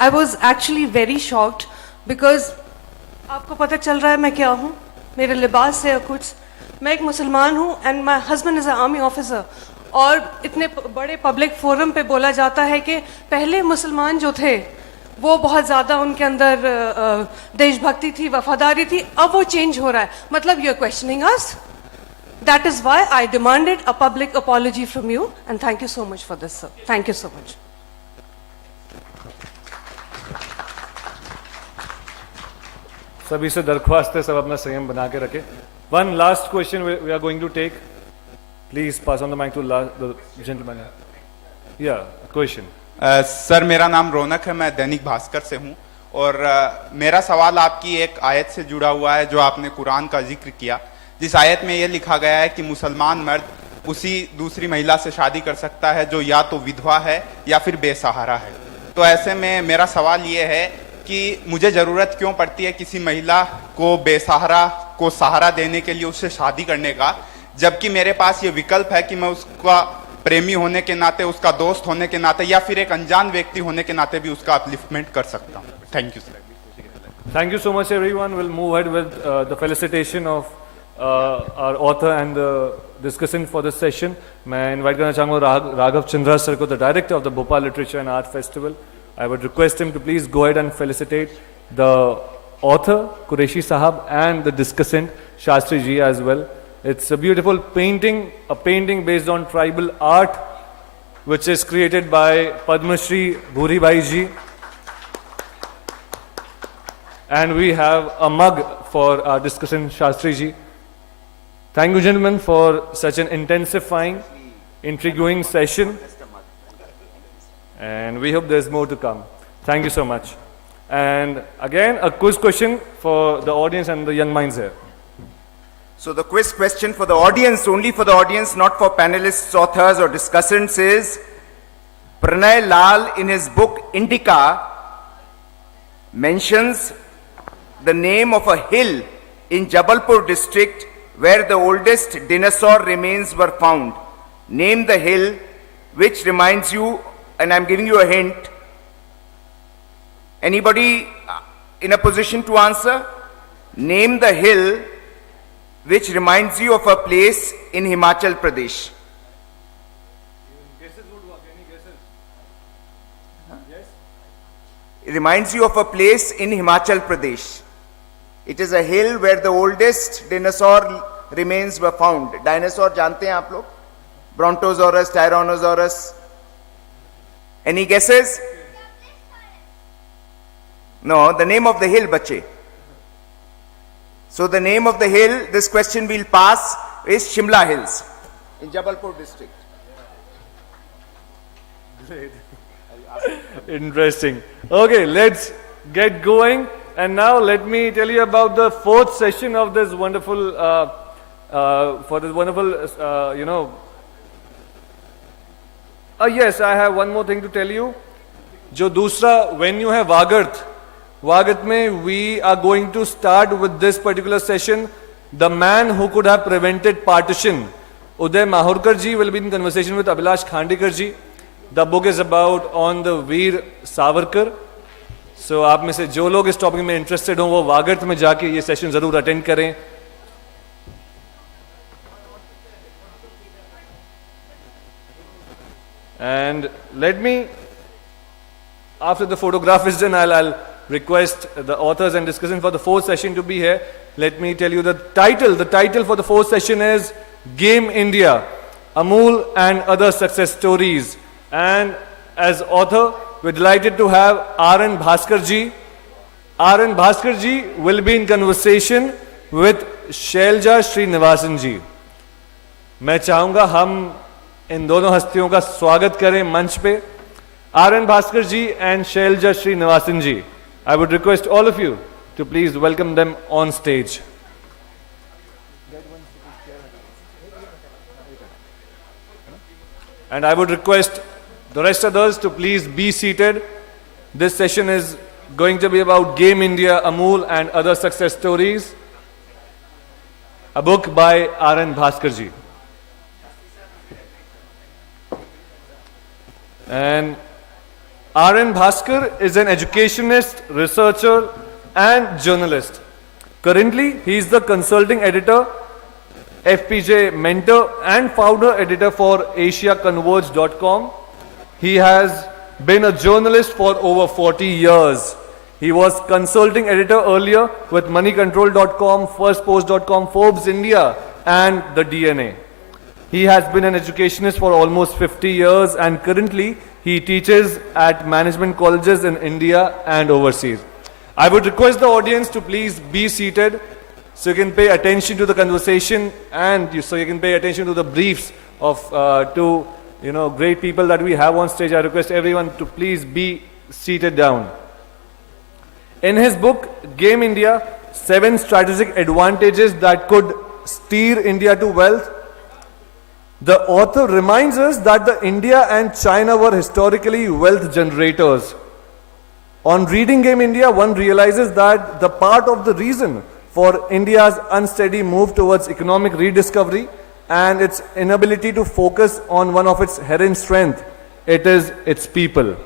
I was actually very shocked because आपको पता चल रहा है मैं क्या हूँ, मेरे लिबास से या कुछ। मैं एक मुसलमान हूँ and my husband is an army officer। और इतने बड़े पब्लिक फोरम पे बोला जाता है कि पहले मुसलमान जो थे वो बहुत ज़्यादा उनके अंदर देशभक्ति थी, वफादारी थी, अब वो चेंज हो रहा है। मतलब you're questioning us? That is why I demanded a public apology from you and thank you so much for this, sir. Thank you so much. सभी से दरख्वास्त है, सब अपना संयम बना के रखें। One last question we are going to take. Please pass on the mic to the gentleman. Yeah, question. Sir मेरा नाम रौनक है, मैं दैनिक भास्कर से हूँ और मेरा सवाल आपकी एक आयत से जुड़ा हुआ है जो आपने कुरान का जिक्र किया, जिस आयत में यह लिखा गया है कि मुसलमान मर्द उसी दूसरी महिला से शादी कर सकता है जो या तो विधवा है या फिर बेसहारा है। तो ऐसे में मेरा सवाल ये है कि मुझे ज़रूरत क्यों पड़ती है किसी महिला को बेसहारा को सहारा देने के लिए, उससे शादी करने का, जबकि मेरे पास ये विकल्प है कि मैं उसका प्रेमी होने के नाते, उसका दोस्त होने के नाते या फिर एक अनजान व्यक्ति होने के नाते भी उसका अपलिफ्टमेंट कर सकता हूँ। Thank you sir. Thank you so much everyone. We'll move ahead with the felicitation of our author and the discussant for this session. मैं invite करना चाहूँगा राघव चंद्रा sir को, the director of the Bhopal Literature and Art Festival. I would request him to please go ahead and felicitate the author Qureshi Sahab and the discussant Shastri ji as well. It's a beautiful painting, a painting based on tribal art, which is created by Padma Shri Bhuri Bhai ji. And we have a mug for our discussant Shastri ji. Thank you gentlemen for such an intensifying, intriguing session. And we hope there's more to come. Thank you so much. And again, a quiz question for the audience and the young minds here. So the quiz question for the audience, only for the audience, not for panelists, authors or discussants, is Pranay Lal in his book Indica mentions the name of a hill in Jabalpur district where the oldest dinosaur remains were found. Name the hill which reminds you, and I'm giving you a hint. Anybody in a position to answer? Name the hill which reminds you of a place in Himachal Pradesh. It reminds you of a place in Himachal Pradesh. It is a hill where the oldest dinosaur remains were found. Dinosaur जानते हैं आप लोग? Brontosaurus, Tyrannosaurus. Any guesses? No, the name of the hill, bache. So the name of the hill, this question we'll pass, is Shimla Hills in Jabalpur district. Great. Interesting. Okay, let's get going. And now let me tell you about the fourth session of this wonderful, yes, I have one more thing to tell you. जो दूसरा venue है वागर्थ में we are going to start with this particular session, the man who could have prevented partition. Uday Mahurkar ji will be in conversation with Abhilash Khandekar ji. The book is about on the Veer Savarkar. So आप में से जो लोग इस topic में interested हो वो वागर्थ में जाके ये सेशन जरूर अटेंड करें. And let me, after the photograph is done, I'll request the authors and discussant for the fourth session to be here. Let me tell you the title. The title for the fourth session is Game India, Amul and Other Success Stories. And as author, we're delighted to have R.N. Bhaskar ji. R.N. Bhaskar ji will be in conversation with Shailja Srinivasan ji. मैं चाहूँगा हम इन दोनों हस्तियों का स्वागत करें मंच पे, R N. Bhaskar ji and Shailaja Srinivasan ji. I would request all of you to please welcome them on stage. And I would request the rest of us to please be seated. This session is going to be about Game India, Amul and other success stories. A book by R.N. Bhaskar ji. And R.N. Bhaskar is an educationist, researcher and journalist. Currently, he is the consulting editor, FPJ mentor and founder editor for AsiaConverge.com. He has been a journalist for over 40 years. He was consulting editor earlier with moneycontrol.com, firstpost.com, Forbes India and the DNA. He has been an educationist for almost 50 years and currently he teaches at management colleges in India and overseas. I would request the audience to please be seated so you can pay attention to the conversation and so you can pay attention to the briefs of two great people that we have on stage. I request everyone to please be seated down. In his book, Game India, 7 Strategic Advantages That Could Steer India to Wealth, the author reminds us that the India and China were historically wealth generators. On reading Game India, one realizes that the part of the reason for India's unsteady move towards economic rediscovery and its inability to focus on one of its inherent strengths, it is its people.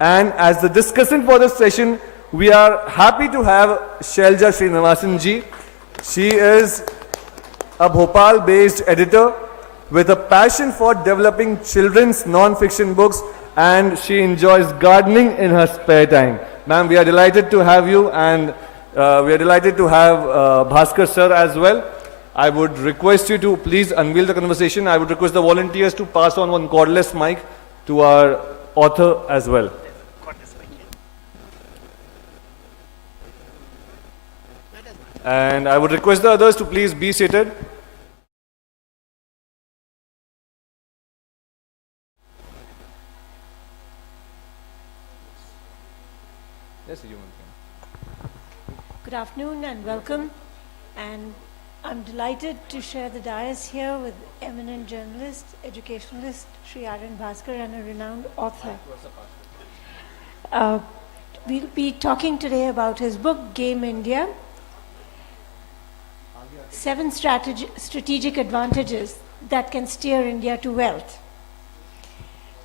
And as the discussant for this session, we are happy to have Shailja Srinivasan ji. She is a Bhopal-based editor with a passion for developing children's non-fiction books, and she enjoys gardening in her spare time. Ma'am, we are delighted to have you, and we are delighted to have Bhaskar sir as well. I would request you to please unveil the conversation. I would request the volunteers to pass on one cordless mic to our author as well. And I would request the others to please be seated. Good afternoon and welcome. And I'm delighted to share the dais here with eminent journalist, educationalist, Sri R.N. Bhaskar, and a renowned author. We'll be talking today about his book, Game India, 7 strategic advantages that can steer India to wealth.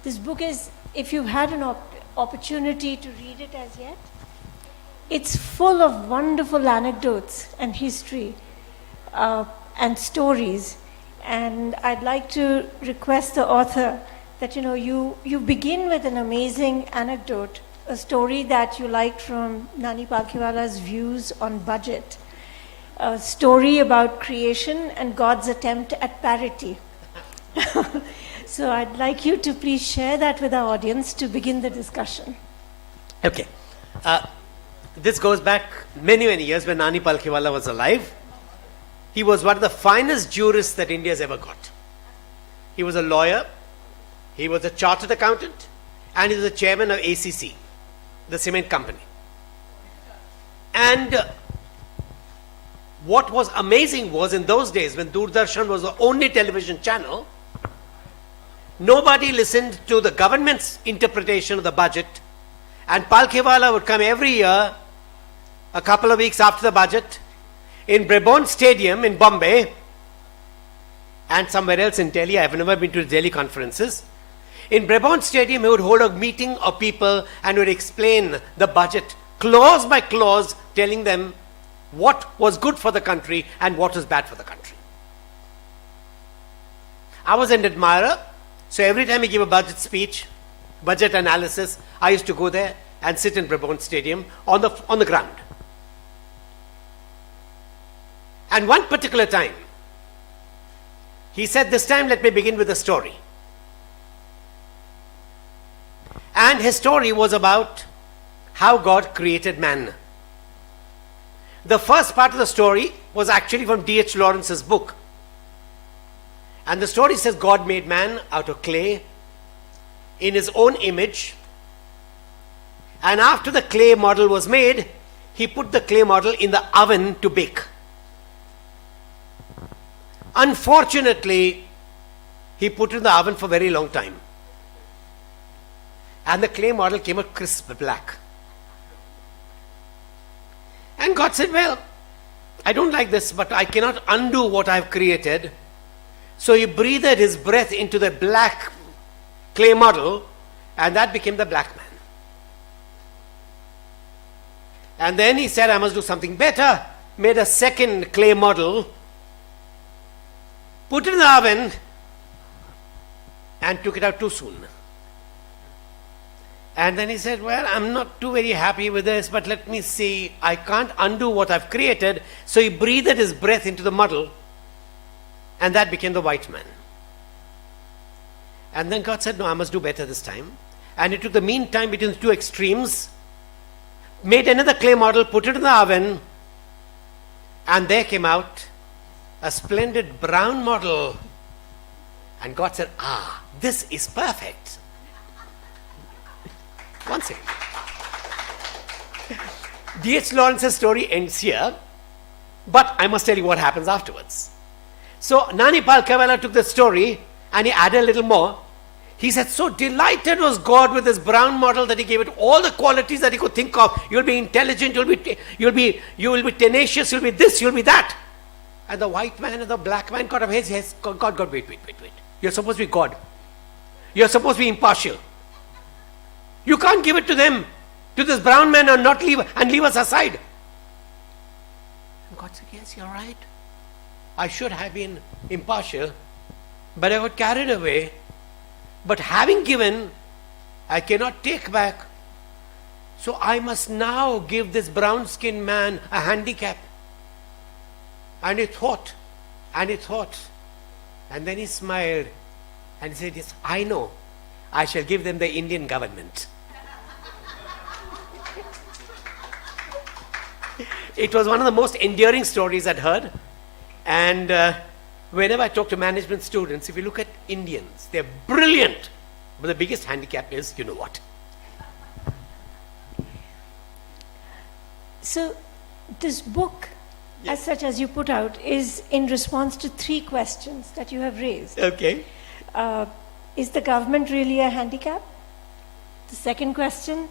This book is, if you've had an opportunity to read it as yet, it's full of wonderful anecdotes and history and stories. And I'd like to request the author that you begin with an amazing anecdote, a story that you liked from Nani Palkhiwala's views on budget, a story about creation and God's attempt at parity. So I'd like you to please share that with our audience to begin the discussion. Okay. This goes back many, many years when Nani Palkhiwala was alive. He was one of the finest jurists that India has ever got. He was a lawyer, he was a chartered accountant, and he was the chairman of ACC, the cement company. And what was amazing was in those days when Doordarshan was the only television channel, nobody listened to the government's interpretation of the budget, and Palkhiwala would come every year, a couple of weeks after the budget, in Brabant Stadium in Bombay, and somewhere else in Delhi. I've never been to Delhi conferences. In Brabant Stadium, he would hold a meeting of people and would explain the budget clause by clause, telling them what was good for the country and what was bad for the country. I was an admirer, so every time he gave a budget speech, budget analysis, I used to go there and sit in Brabant Stadium on the ground. And one particular time, he said, this time let me begin with a story. And his story was about how God created man. The first part of the story was actually from D.H. Lawrence's book. And the story says God made man out of clay in his own image. And after the clay model was made, he put the clay model in the oven to bake. Unfortunately, he put it in the oven for a very long time. And the clay model came out crisp black. And God said, well, I don't like this, but I cannot undo what I've created. So he breathed his breath into the black clay model, and that became the black man. And then he said, I must do something better. Made a second clay model, put it in the oven, and took it out too soon. And then he said, well, I'm not too very happy with this, but let me see. I can't undo what I've created. So he breathed his breath into the model, and that became the white man. And then God said, no, I must do better this time. And he took the mean time between the two extremes, made another clay model, put it in the oven, and there came out a splendid brown model. And God said, this is perfect. One second. D.H. Lawrence's story ends here, but I must tell you what happens afterwards. So Nani Palkavela took the story and he added a little more. He said, so delighted was God with this brown model that he gave it all the qualities that he could think of. You'll be intelligent, you will be tenacious, you'll be this, you'll be that. And the white man and the black man got up his head. God, wait. You're supposed to be God. You're supposed to be impartial. You can't give it to them, to this brown man, and not leave us aside. And God said, yes, you're right. I should have been impartial, but I got carried away. But having given, I cannot take back. So I must now give this brown-skinned man a handicap. And he thought, and then he smiled, and he said, yes, I know. I shall give them the Indian government. It was one of the most endearing stories I'd heard. And whenever I talk to management students, if you look at Indians, they're brilliant. But the biggest handicap is, you know what? So this book, as such as you put out, is in response to 3 questions that you have raised. Okay. Is the government really a handicap? The second question,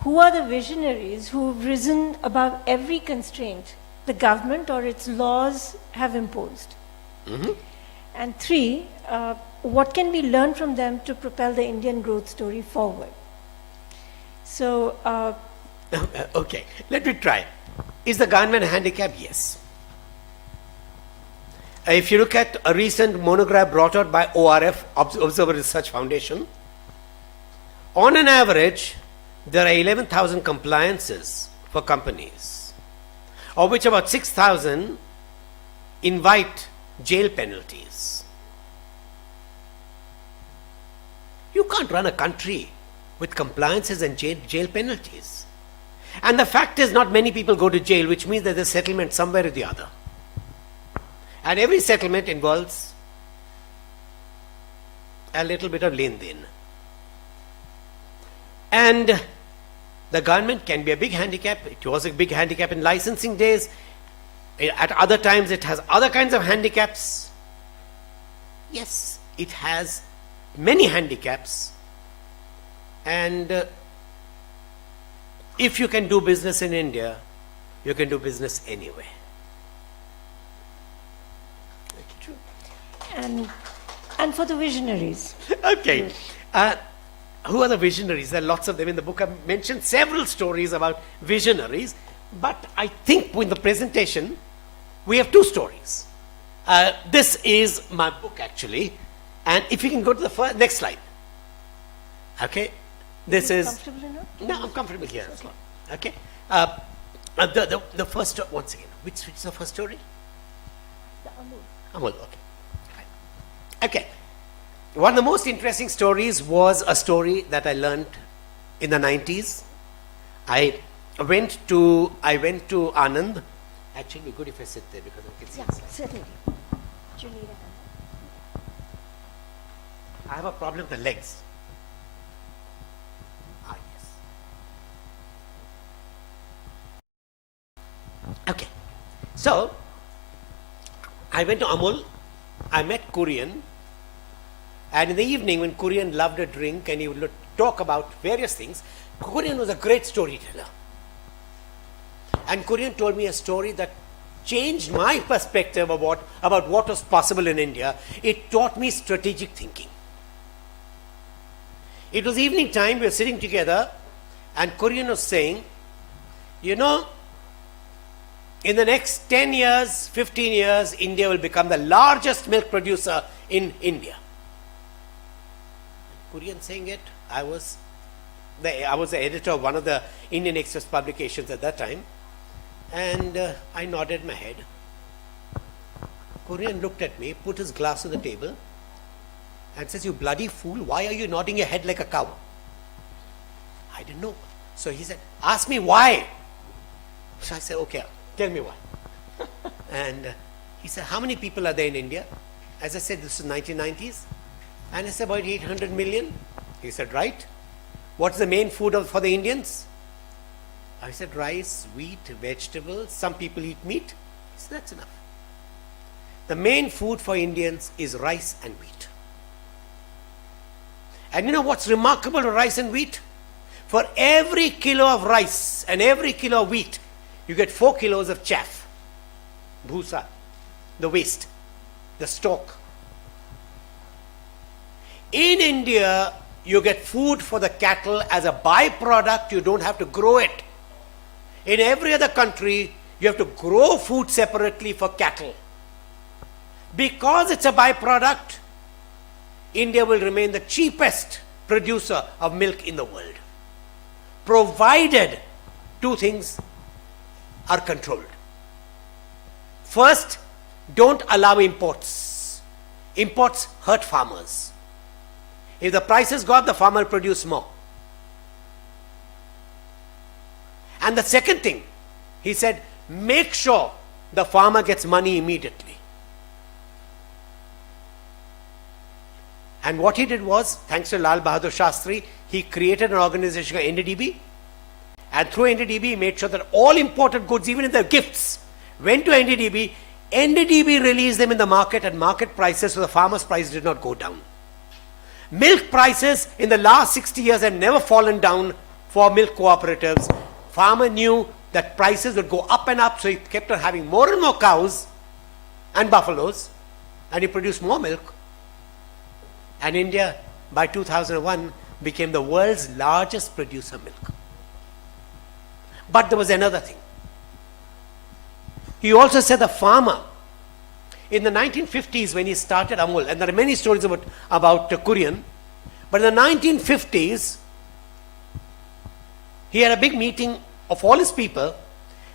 who are the visionaries who've risen above every constraint the government or its laws have imposed? Mm-hmm. And 3, what can we learn from them to propel the Indian growth story forward? So, okay, let me try. Is the government a handicap? Yes. If you look at a recent monograph brought out by ORF, Observer Research Foundation, on an average, there are 11,000 compliances for companies, of which about 6,000 invite jail penalties. You can't run a country with compliances and jail penalties. And the fact is, not many people go to jail, which means there's a settlement somewhere or the other. And every settlement involves a little bit of len-den. And the government can be a big handicap. It was a big handicap in licensing days. At other times, it has other kinds of handicaps. Yes, it has many handicaps. And if you can do business in India, you can do business anywhere. And for the visionaries. Okay. Who are the visionaries? There are lots of them in the book. I've mentioned several stories about visionaries, but I think in the presentation, we have 2 stories. This is my book, actually. And if you can go to the next slide. Okay. This is... Comfortable enough? No, I'm comfortable here as well. Okay. The first, once again, which is the first story? The Amul. Amul, okay. Okay. One of the most interesting stories was a story that I learned in the 90s. I went to Anand. Actually, it'd be good if I sit there because I can see. Yeah, certainly. Do you need a hand? I have a problem with the legs. Ah, yes. Okay. So, I went to Amul, I met Kurian, and in the evening when Kurian loved a drink and he would talk about various things, Kurian was a great storyteller. And Kurian told me a story that changed my perspective about what was possible in India. It taught me strategic thinking. It was evening time, we were sitting together, and Kurian was saying, you know, in the next 10 years, 15 years, India will become the largest milk producer in India. Kurian saying it, I was the editor of one of the Indian Express publications at that time, and I nodded my head. Kurian looked at me, put his glass on the table, and says, "You bloody fool, why are you nodding your head like a cow?" I didn't know. So he said, "Ask me why." So I said, "Okay, tell me why." And he said, "How many people are there in India?" As I said, this is 1990s. And I said, "About 800 million. He said, "Right. What's the main food for the Indians?" I said, "Rice, wheat, vegetables. Some people eat meat." He said, "That's enough. The main food for Indians is rice and wheat." And you know what's remarkable to rice and wheat? For every kilo of rice and every kilo of wheat, you get 4 kilos of chaff, bhusa, the waste, the stalk. In India, you get food for the cattle as a byproduct, you don't have to grow it. In every other country, you have to grow food separately for cattle. Because it's a byproduct, India will remain the cheapest producer of milk in the world, provided two things are controlled. First, don't allow imports. Imports hurt farmers. If the prices go up, the farmer will produce more. And the second thing, he said, make sure the farmer gets money immediately. And what he did was, thanks to Lal Bahadur Shastri, he created an organization called NDDB. And through NDDB, he made sure that all imported goods, even in their gifts, went to NDDB. NDDB released them in the market at market prices, so the farmer's price did not go down. Milk prices in the last 60 years have never fallen down for milk cooperatives. Farmer knew that prices would go up and up, so he kept on having more and more cows and buffaloes, and he produced more milk. And India, by 2001, became the world's largest producer of milk. But there was another thing. He also said the farmer, in the 1950s when he started Amul, and there are many stories about Kurian, but in the 1950s, he had a big meeting of all his people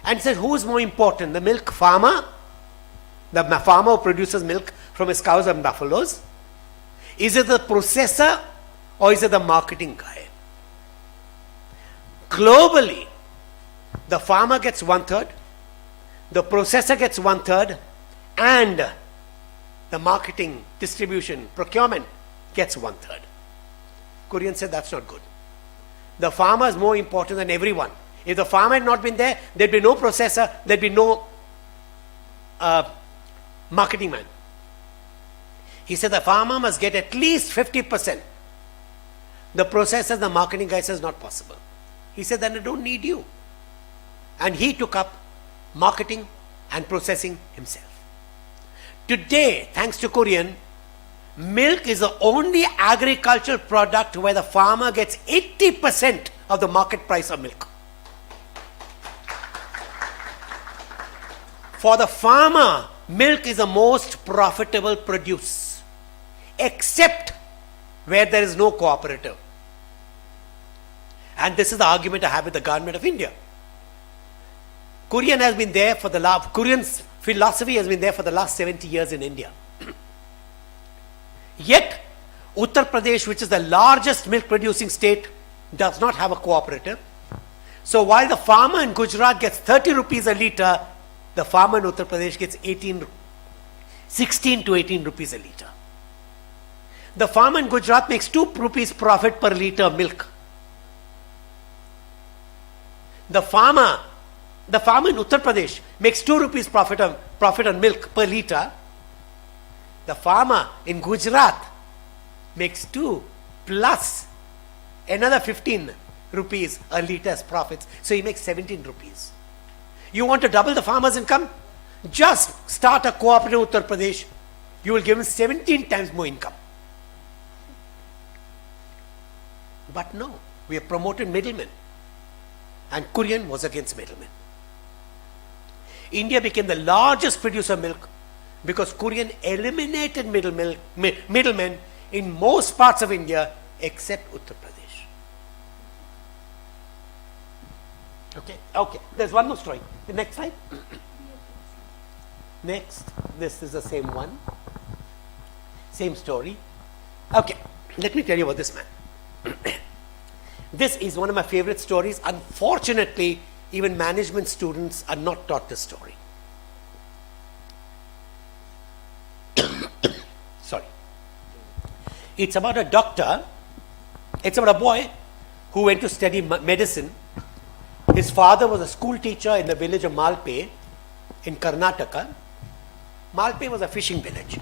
and said, who is more important, the milk farmer, the farmer who produces milk from his cows and buffaloes? Is it the processor or is it the marketing guy? Globally, the farmer gets 1/3, the processor gets 1/3, and the marketing, distribution, procurement gets 1/3. Kurian said that's not good. The farmer is more important than everyone. If the farmer had not been there, there'd be no processor, there'd be no marketing man. He said the farmer must get at least 50%. The processor, the marketing guy says not possible. He said, then I don't need you. And he took up marketing and processing himself. Today, thanks to Kurian, milk is the only agricultural product where the farmer gets 80% of the market price of milk. For the farmer, milk is the most profitable produce, except where there is no cooperative. And this is the argument I have with the government of India. Kurian has been there for the last, Kurian's philosophy has been there for the last 70 years in India. Yet, Uttar Pradesh, which is the largest milk producing state, does not have a cooperative. So while the farmer in Gujarat gets 30 rupees a litre, the farmer in Uttar Pradesh gets 16 to 18 rupees a litre. The farmer in Gujarat makes 2 rupees profit per liter of milk. The farmer in Uttar Pradesh makes 2 rupees profit on milk per liter. The farmer in Gujarat makes 2 plus another 15 rupees a liter as profits. So he makes 17 rupees. You want to double the farmer's income? Just start a cooperative in Uttar Pradesh. You will give him 17 times more income. But no, we have promoted middlemen. And Kurian was against middlemen. India became the largest producer of milk because Kurian eliminated middlemen in most parts of India except Uttar Pradesh. Okay, there's one more story. The next slide. Next, this is the same one. Same story. Okay, let me tell you about this man. This is one of my favorite stories. Unfortunately, even management students are not taught this story. Sorry. It's about a doctor. It's about a boy who went to study medicine. His father was a school teacher in the village of Malpe in Karnataka. Malpe was a fishing village.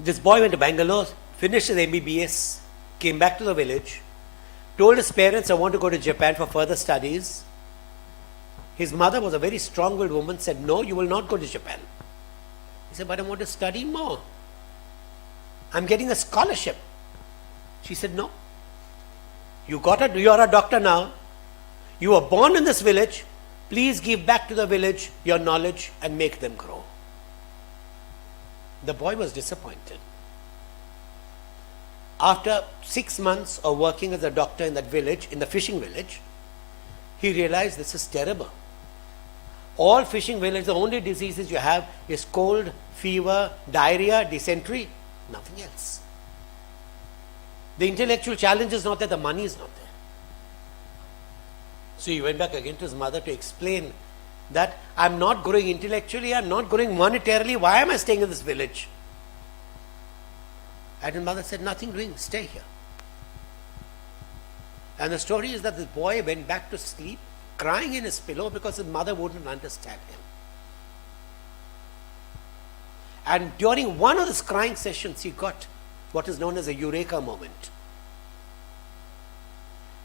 This boy went to Bangalore, finished his MBBS, came back to the village, told his parents, I want to go to Japan for further studies. His mother was a very strong-willed woman, said, no, you will not go to Japan. He said, but I want to study more. I'm getting a scholarship. She said, no. You are a doctor now. You were born in this village. Please give back to the village your knowledge and make them grow. The boy was disappointed. After 6 months of working as a doctor in that village, in the fishing village, he realized this is terrible. All fishing villages, the only diseases you have is cold, fever, diarrhea, dysentery, nothing else. The intellectual challenge is not there, the money is not there. So he went back again to his mother to explain that I'm not growing intellectually, I'm not growing monetarily, why am I staying in this village? And his mother said, nothing doing, stay here. And the story is that this boy went back to sleep, crying in his pillow because his mother wouldn't understand him. And during one of these crying sessions, he got what is known as a eureka moment.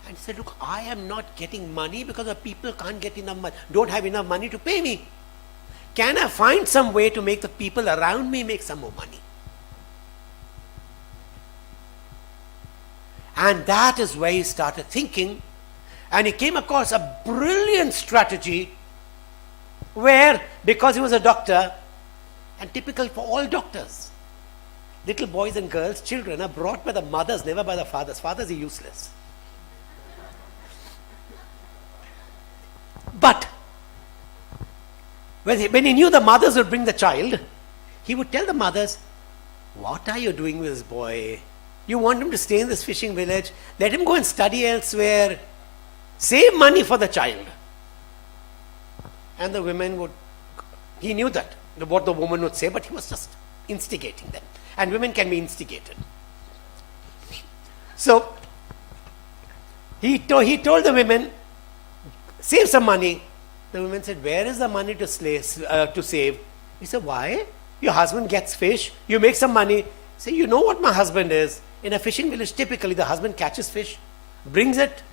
And said, look, I am not getting money because the people can't get enough money, don't have enough money to pay me. Can I find some way to make the people around me make some more money? And that is where he started thinking, and he came across a brilliant strategy where, because he was a doctor, and typical for all doctors, little boys and girls, children are brought by the mothers, never by the fathers. Fathers are useless. But when he knew the mothers would bring the child, he would tell the mothers, what are you doing with this boy? You want him to stay in this fishing village? Let him go and study elsewhere. Save money for the child. And the women would, he knew that, what the woman would say, but he was just instigating them. And women can be instigated. So, he told the women, save some money. The woman said, where is the money to save? He said, why? Your husband gets fish, you make some money. He said, you know what my husband is? In a fishing village, typically the husband catches fish, brings it,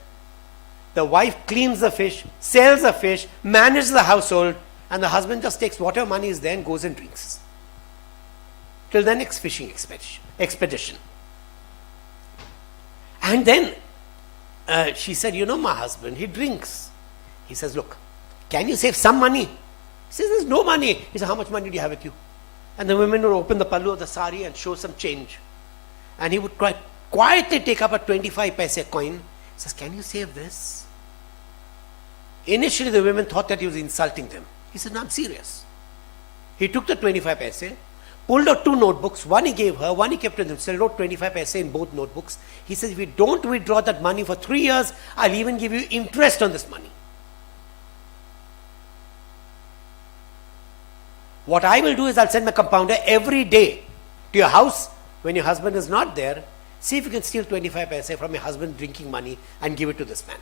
the wife cleans the fish, sells the fish, manages the household, and the husband just takes whatever money is there and goes and drinks. Till the next fishing expedition. And then she said, you know my husband, he drinks. He says, look, can you save some money? He says, there's no money. He said, how much money do you have with you? And the women would open the pallu of the sari and show some change. And he would quietly take up a 25 paise coin. He says, can you save this? Initially the women thought that he was insulting them. He said, no, I'm serious. He took the 25 paise, pulled out 2 notebooks, one he gave her, one he kept with himself, wrote 25 paise in both notebooks. He says, if you don't withdraw that money for 3 years, I'll even give you interest on this money. What I will do is I'll send my compounder every day to your house when your husband is not there. See if you can steal 25 paise from your husband drinking money and give it to this man.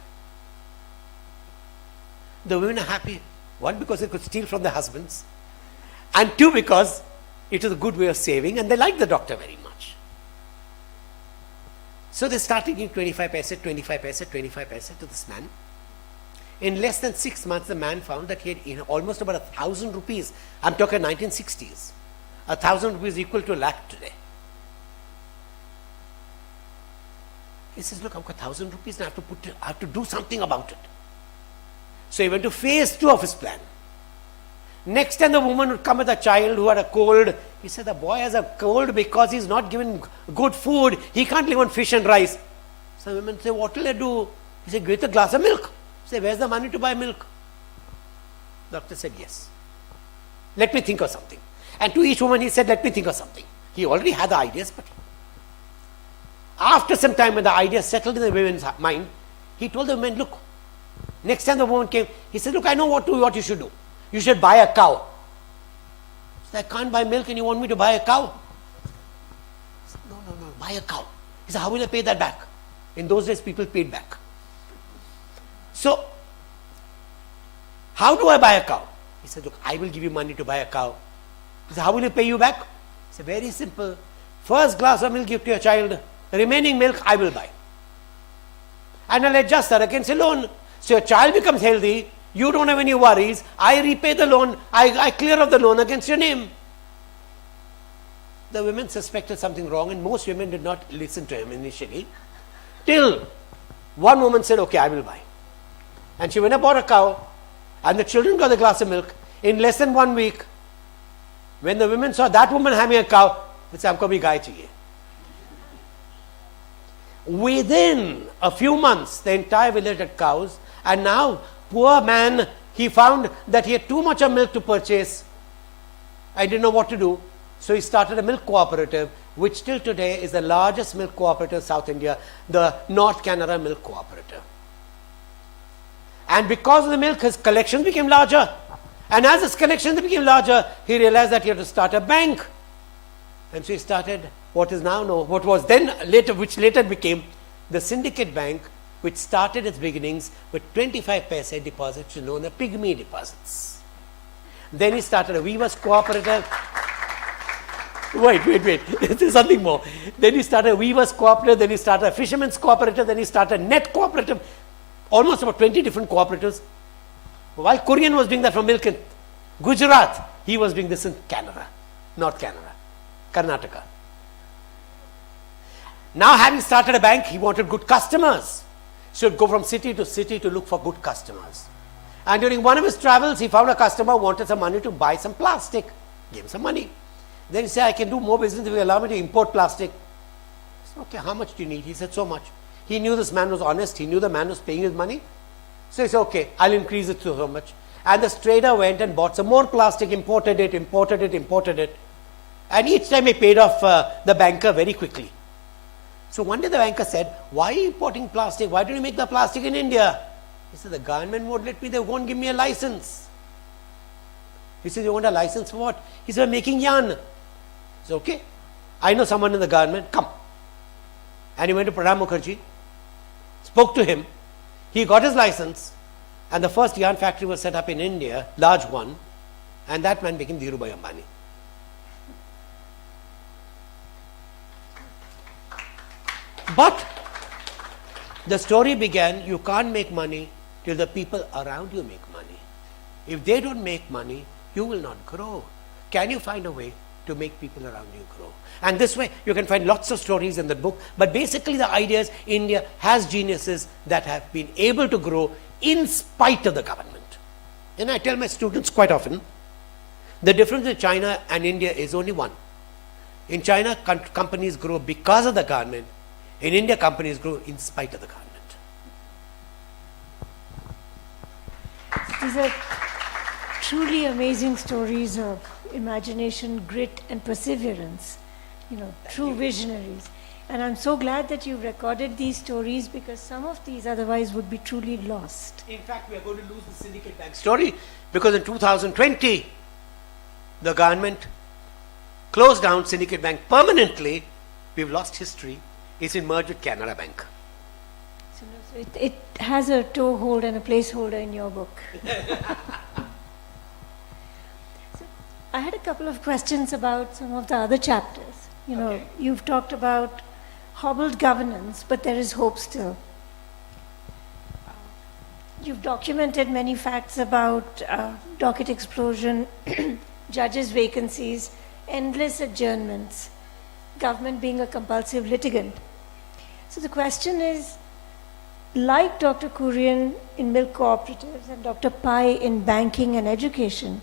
The women are happy. One, because they could steal from their husbands. And two, because it is a good way of saving and they like the doctor very much. So they started giving 25 paise, 25 paise, 25 paise to this man. In less than 6 months, the man found that he had almost about 1,000 rupees. I'm talking 1960s. 1,000 rupees equal to a lakh today. He says, look, I've got 1,000 rupees and I have to do something about it. So he went to phase 2 of his plan. Next time the woman would come with a child who had a cold. He said, the boy has a cold because he's not given good food. He can't live on fish and rice. So the women say, what will I do? He said, give it a glass of milk. He said, where's the money to buy milk? Doctor said, yes. Let me think of something. And to each woman he said, let me think of something. He already had the ideas, but after some time when the idea settled in the woman's mind, he told the woman, look, next time the woman came, he said, look, I know what you should do. You should buy a cow. He said, I can't buy milk and you want me to buy a cow? He said, no, buy a cow. He said, how will I pay that back? In those days, people paid back. So, how do I buy a cow? He said, look, I will give you money to buy a cow. He said, how will I pay you back? He said, very simple. First glass of milk give to your child. The remaining milk I will buy. And I'll adjust that against a loan. So your child becomes healthy. You don't have any worries. I repay the loan. I clear off the loan against your name. The women suspected something wrong and most women did not listen to him initially. Till one woman said, okay, I will buy. And she went and bought a cow and the children got a glass of milk. In less than 1 week, when the women saw that woman having a cow, they said, humko bhi gai chahiye. Within a few months, the entire village had cows, and now, poor man, he found that he had too much of milk to purchase. I didn't know what to do. So he started a milk cooperative, which till today is the largest milk cooperative in South India, the North Canara Milk Cooperative. And because of the milk, his collections became larger. And as his collections became larger, he realized that he had to start a bank. And so he started what is now known, what was then later, which later became the Syndicate Bank, which started its beginnings with 25 paise deposits known as pygmy deposits. Then he started a weavers cooperative. Wait, there's something more. Then he started a weavers cooperative, then he started a fisherman's cooperative, then he started a net cooperative, almost about 20 different cooperatives. While Korean was doing that from milk in Gujarat, he was doing this in Canada, North Canada, Karnataka. Now having started a bank, he wanted good customers. So he would go from city to look for good customers. And during one of his travels, he found a customer who wanted some money to buy some plastic. Gave him some money. Then he said, I can do more business if you allow me to import plastic. I said, okay, how much do you need? He said, so much. He knew this man was honest. He knew the man was paying his money. So he said, okay, I'll increase it to so much. And the trader went and bought some more plastic, imported it. And each time he paid off the banker very quickly. So one day the banker said, why are you importing plastic? Why don't you make the plastic in India? He said, the government won't let me, they won't give me a license. He said, you want a license for what? He said, I'm making yarn. He said, okay, I know someone in the government, come. And he went to Pranab Mukherjee, spoke to him, he got his license, and the first yarn factory was set up in India, large one, and that man became Dhirubhai Ambani. But the story began, you can't make money till the people around you make money. If they don't make money, you will not grow. Can you find a way to make people around you grow? And this way, you can find lots of stories in the book, but basically the idea is India has geniuses that have been able to grow in spite of the government. And I tell my students quite often, the difference in China and India is only one. In China, companies grow because of the government. In India, companies grow in spite of the government. These are truly amazing stories of imagination, grit, and perseverance. True visionaries. And I'm so glad that you recorded these stories because some of these otherwise would be truly lost. In fact, we are going to lose the Syndicate Bank story because in 2020, the government closed down Syndicate Bank permanently. We've lost history. It's been merged with Canara Bank. So it has a toehold and a placeholder in your book. So I had a couple of questions about some of the other chapters. You know, you've talked about hobbled governance, but there is hope still. You've documented many facts about docket explosion, judges' vacancies, endless adjournments, government being a compulsive litigant. So the question is, like Dr. Kurian in milk cooperatives and Dr. Pai in banking and education,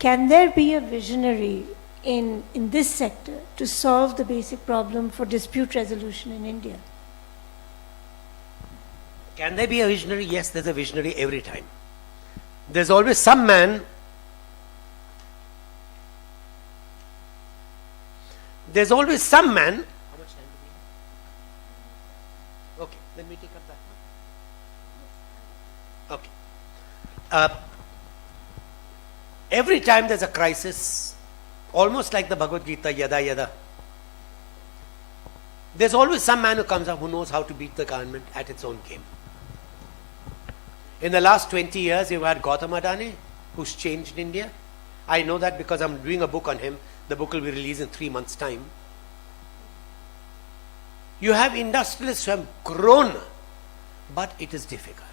can there be a visionary in this sector to solve the basic problem for dispute resolution in India? Can there be a visionary? Yes, there's a visionary every time. There's always some man. There's always some man. How much time do we have? Okay, then we take up that one. Okay. Every time there's a crisis, almost like the Bhagavad Gita, yada yada, there's always some man who comes up who knows how to beat the government at its own game. In the last 20 years, you've had Gautam Adani, who's changed India. I know that because I'm doing a book on him. The book will be released in 3 months' time. You have industrialists who have grown, but it is difficult.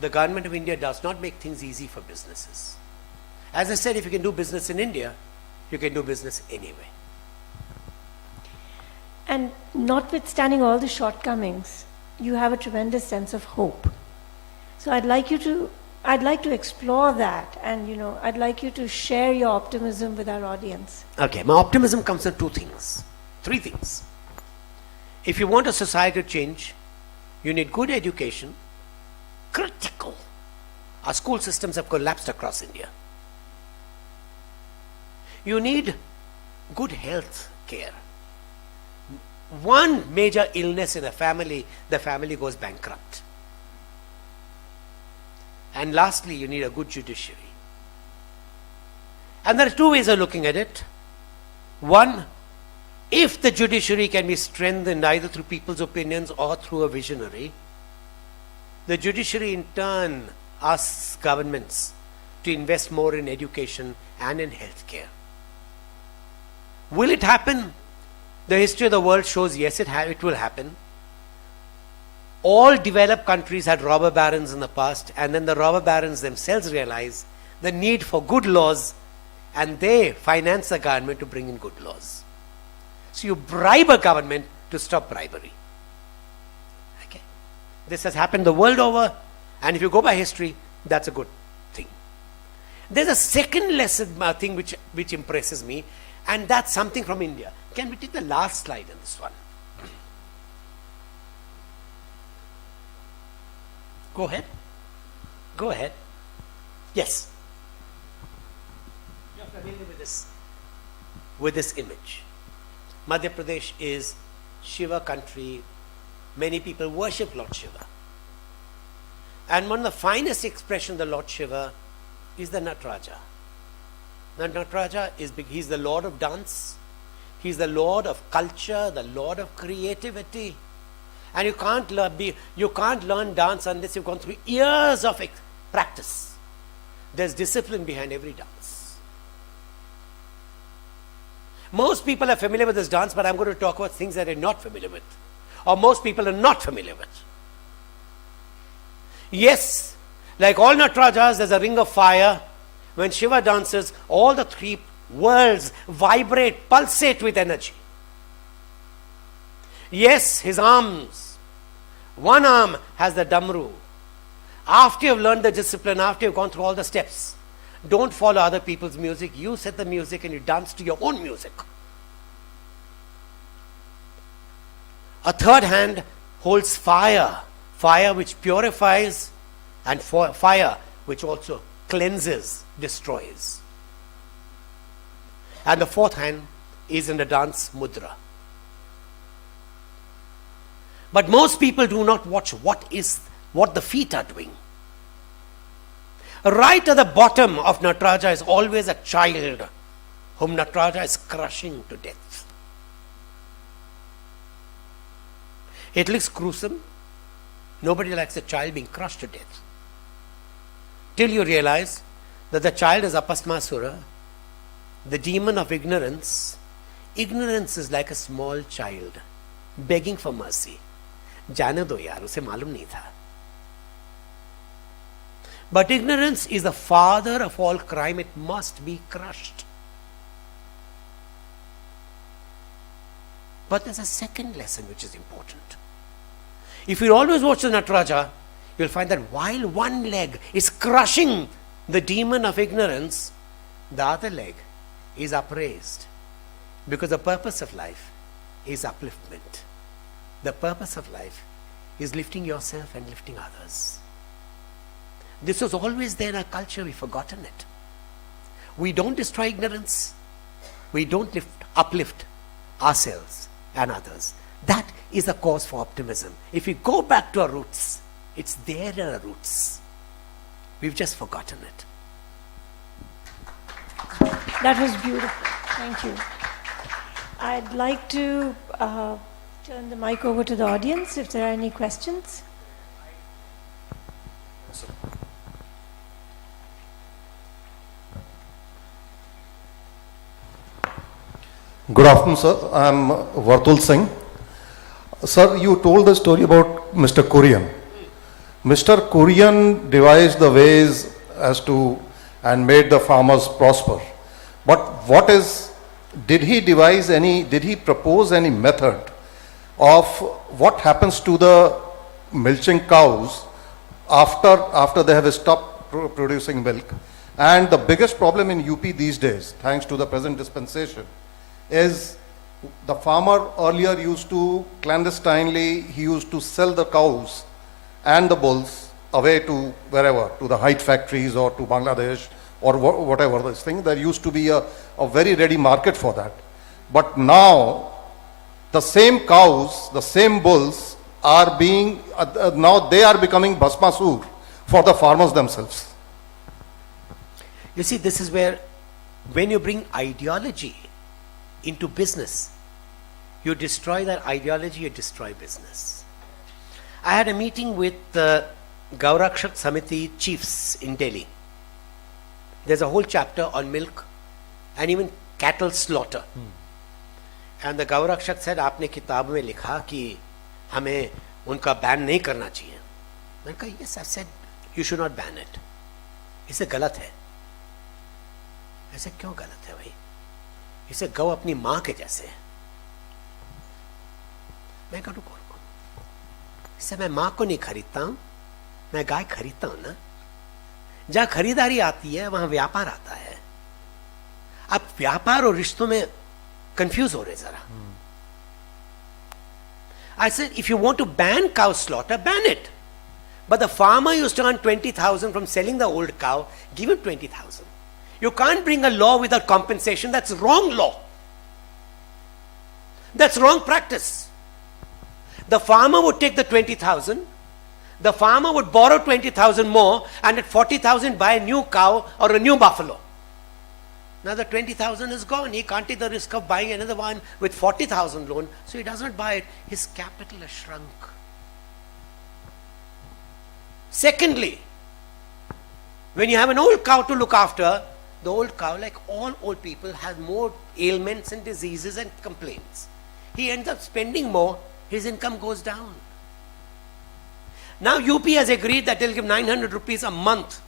The government of India does not make things easy for businesses. As I said, if you can do business in India, you can do business anywhere. And notwithstanding all the shortcomings, you have a tremendous sense of hope. So I'd like to explore that, and I'd like you to share your optimism with our audience. Okay, my optimism comes in 2 things, 3 things. If you want a society to change, you need good education, critical. Our school systems have collapsed across India. You need good health care. One major illness in a family, the family goes bankrupt. And lastly, you need a good judiciary. And there are 2 ways of looking at it. One, if the judiciary can be strengthened either through people's opinions or through a visionary, the judiciary in turn asks governments to invest more in education and in healthcare. Will it happen? The history of the world shows yes, it will happen. All developed countries had robber barons in the past, and then the robber barons themselves realized the need for good laws, and they finance the government to bring in good laws. So you bribe a government to stop bribery. Okay. This has happened the world over, and if you go by history, that's a good thing. There's a second lesson thing which impresses me, and that's something from India. Can we take the last slide in this one? Go ahead. Go ahead. Yes. You're familiar with this image. Madhya Pradesh is Shiva country. Many people worship Lord Shiva. And one of the finest expressions of the Lord Shiva is the Nataraja. The Nataraja is big. He's the Lord of dance. He's the Lord of culture, the Lord of creativity. And you can't learn dance unless you've gone through years of practice. There's discipline behind every dance. Most people are familiar with this dance, but I'm going to talk about things that they're not familiar with, or most people are not familiar with. Yes, like all Natarajas, there's a ring of fire. When Shiva dances, all the 3 worlds vibrate, pulsate with energy. Yes, his arms. One arm has the damru. After you've learned the discipline, after you've gone through all the steps, don't follow other people's music. You set the music and you dance to your own music. A third hand holds fire. Fire which purifies, and fire which also cleanses, destroys. And the fourth hand is in the dance mudra. But most people do not watch what the feet are doing. Right at the bottom of Nataraja is always a child whom Nataraja is crushing to death. It looks gruesome. Nobody likes a child being crushed to death. Till you realize that the child is Apasmasura, the demon of ignorance. Ignorance is like a small child begging for mercy. जाने दो यार, उसे मालूम नहीं था. But ignorance is the father of all crime. It must be crushed. But there's a second lesson which is important. If you always watch the Nataraja, you'll find that while one leg is crushing the demon of ignorance, the other leg is upraised. Because the purpose of life is upliftment. The purpose of life is lifting yourself and lifting others. This was always there in our culture, we've forgotten it. We don't destroy ignorance. We don't uplift ourselves and others. That is the cause for optimism. If we go back to our roots, it's there in our roots. We've just forgotten it. That was beautiful. Thank you. I'd like to turn the mic over to the audience if there are any questions. Good afternoon, sir. I'm Vartul Singh. Sir, you told the story about Mr. Kurian. Mr. Kurian devised the ways as to and made the farmers prosper. But did he propose any method of what happens to the milching cows after they have stopped producing milk? And the biggest problem in UP these days, thanks to the present dispensation, is the farmer earlier used to clandestinely, he used to sell the cows and the bulls away to wherever, to the hide factories or to Bangladesh or whatever this thing. There used to be a very ready market for that. But now, the same cows, the same bulls are being, now they are becoming Bhasmasur for the farmers themselves. You see, this is where, when you bring ideology into business, you destroy that ideology, you destroy business. I had a meeting with the Gaurakshak Samiti chiefs in Delhi. There's a whole chapter on milk and even cattle slaughter. And the Gaurakshak said, आपने किताब में लिखा कि हमें उनका ban नहीं करना चाहिए. मैंने कहा, yes, I said you should not ban it. इसे गलत है. ऐसे क्यों गलत है भाई? इसे गौ अपनी माँ के जैसे है. मैं कहूँ इससे मैं माँ को नहीं खरीदता हूँ, मैं गाय खरीदता हूँ ना. जहाँ खरीदारी आती है वहां व्यापार आता है. अब व्यापार और रिश्तों में कंफ्यूज हो रहे जरा. I said, if you want to ban cow slaughter, ban it. But the farmer used to earn 20,000 from selling the old cow, give him 20,000. You can't bring a law without compensation. That's wrong law. That's wrong practice. The farmer would take the 20,000, the farmer would borrow 20,000 more, and at 40,000 buy a new cow or a new buffalo. Now the 20,000 is gone. He can't take the risk of buying another one with 40,000 loan, so he does not buy it. His capital has shrunk. Secondly, when you have an old cow to look after, the old cow, like all old people, has more ailments and diseases and complaints. He ends up spending more, his income goes down. Now UP has agreed that they'll give 900 rupees a month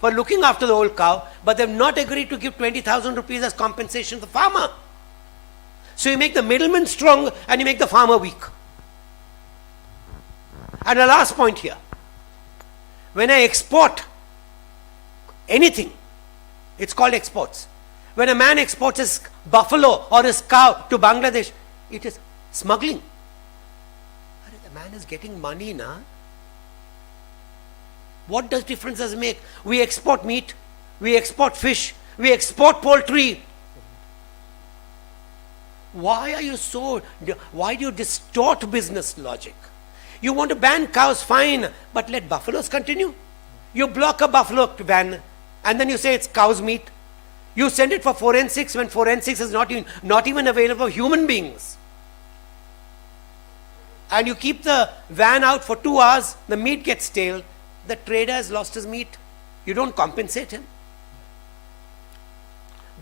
for looking after the old cow, but they've not agreed to give 20,000 rupees as compensation to the farmer. So you make the middleman strong and you make the farmer weak. And the last point here, when I export anything, it's called exports. When a man exports his buffalo or his cow to Bangladesh, it is smuggling. The man is getting money now. What does difference does it make? We export meat, we export fish, we export poultry. Why do you distort business logic? You want to ban cows, fine, but let buffaloes continue. You block a buffalo ban, and then you say it's cow's meat. You send it for forensics when forensics is not even available for human beings. And you keep the van out for 2 hours, the meat gets stale, the trader has lost his meat. You don't compensate him.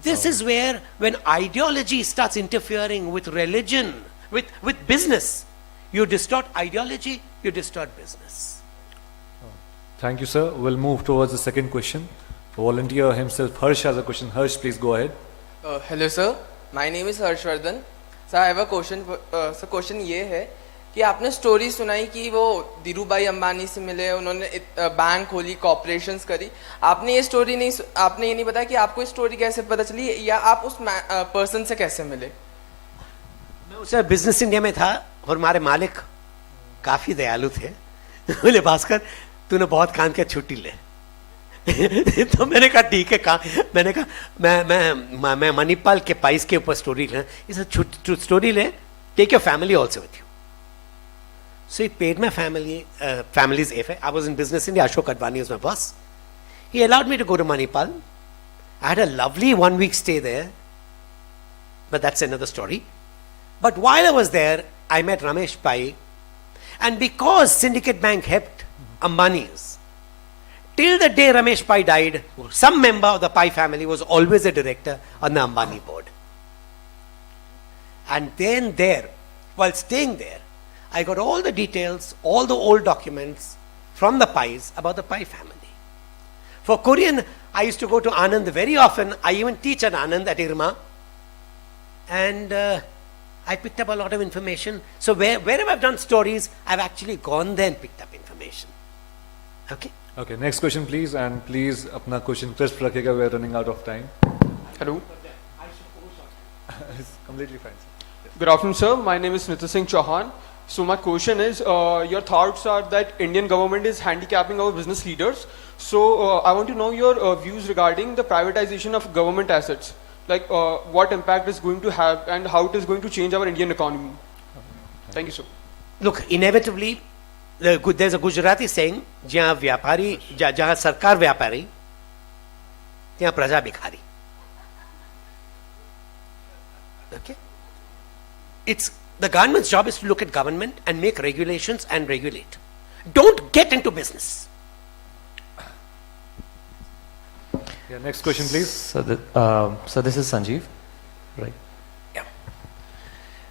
This is where, when ideology starts interfering with religion, with business, you distort ideology, you distort business. Thank you, sir. We'll move towards the second question. Volunteer himself, Harsh, has a question. Harsh, please go ahead. Hello, sir. My name is Harshvardhan. Sir, I have a question. So, question ये है कि आपने story सुनाई कि वो धीरूभाई अंबानी से मिले, उन्होंने बैंक खोली, कॉर्पोरेशंस करी. आपने ये स्टोरी नहीं, आपने ये नहीं बताया कि आपको ये स्टोरी कैसे पता चली या आप उस पर्सन से कैसे मिले? मैं उस बिजनेस इंडिया में था और हमारे मालिक काफी दयालु थे. बोले भास्कर, तूने बहुत काम किया, छुट्टी ले. तो मैंने कहा ठीक है. मैंने कहा मैं मणिपाल के पाइस के ऊपर स्टोरी ले, स्टोरी ले, take your family also with you. So he paid my family's airfare. I was in business India. Ashok Advani was my boss. He allowed me to go to Manipal. I had a lovely 1 week stay there. But that's another story. But while I was there, I met Ramesh Pai. And because Syndicate Bank helped Ambani's, till the day Ramesh Pai died, some member of the Pai family was always a director on the Ambani board. And then there, while staying there, I got all the details, all the old documents from the Pais about the Pai family. For Korean, I used to go to Anand very often. I even teach at Anand at Irma. And I picked up a lot of information. So wherever I've done stories, I've actually gone there and picked up information. Okay? Okay, next question please. And please, apna question crisp rakhega. We're running out of time. Hello. It's completely fine, sir. Good afternoon, sir. My name is Nitya Singh Chauhan. So my question is, your thoughts are that Indian government is handicapping our business leaders. So I want to know your views regarding the privatization of government assets. Like what impact it's going to have and how it is going to change our Indian economy. Thank you, sir. Look, inevitably, there's a Gujarati saying, jahan sarkar vyapari, tyahan praja bhikhari. Okay? It's the government's job is to look at government and make regulations and regulate. Don't get into business. Yeah, next question, please. So this is Sanjeev, right? Yeah.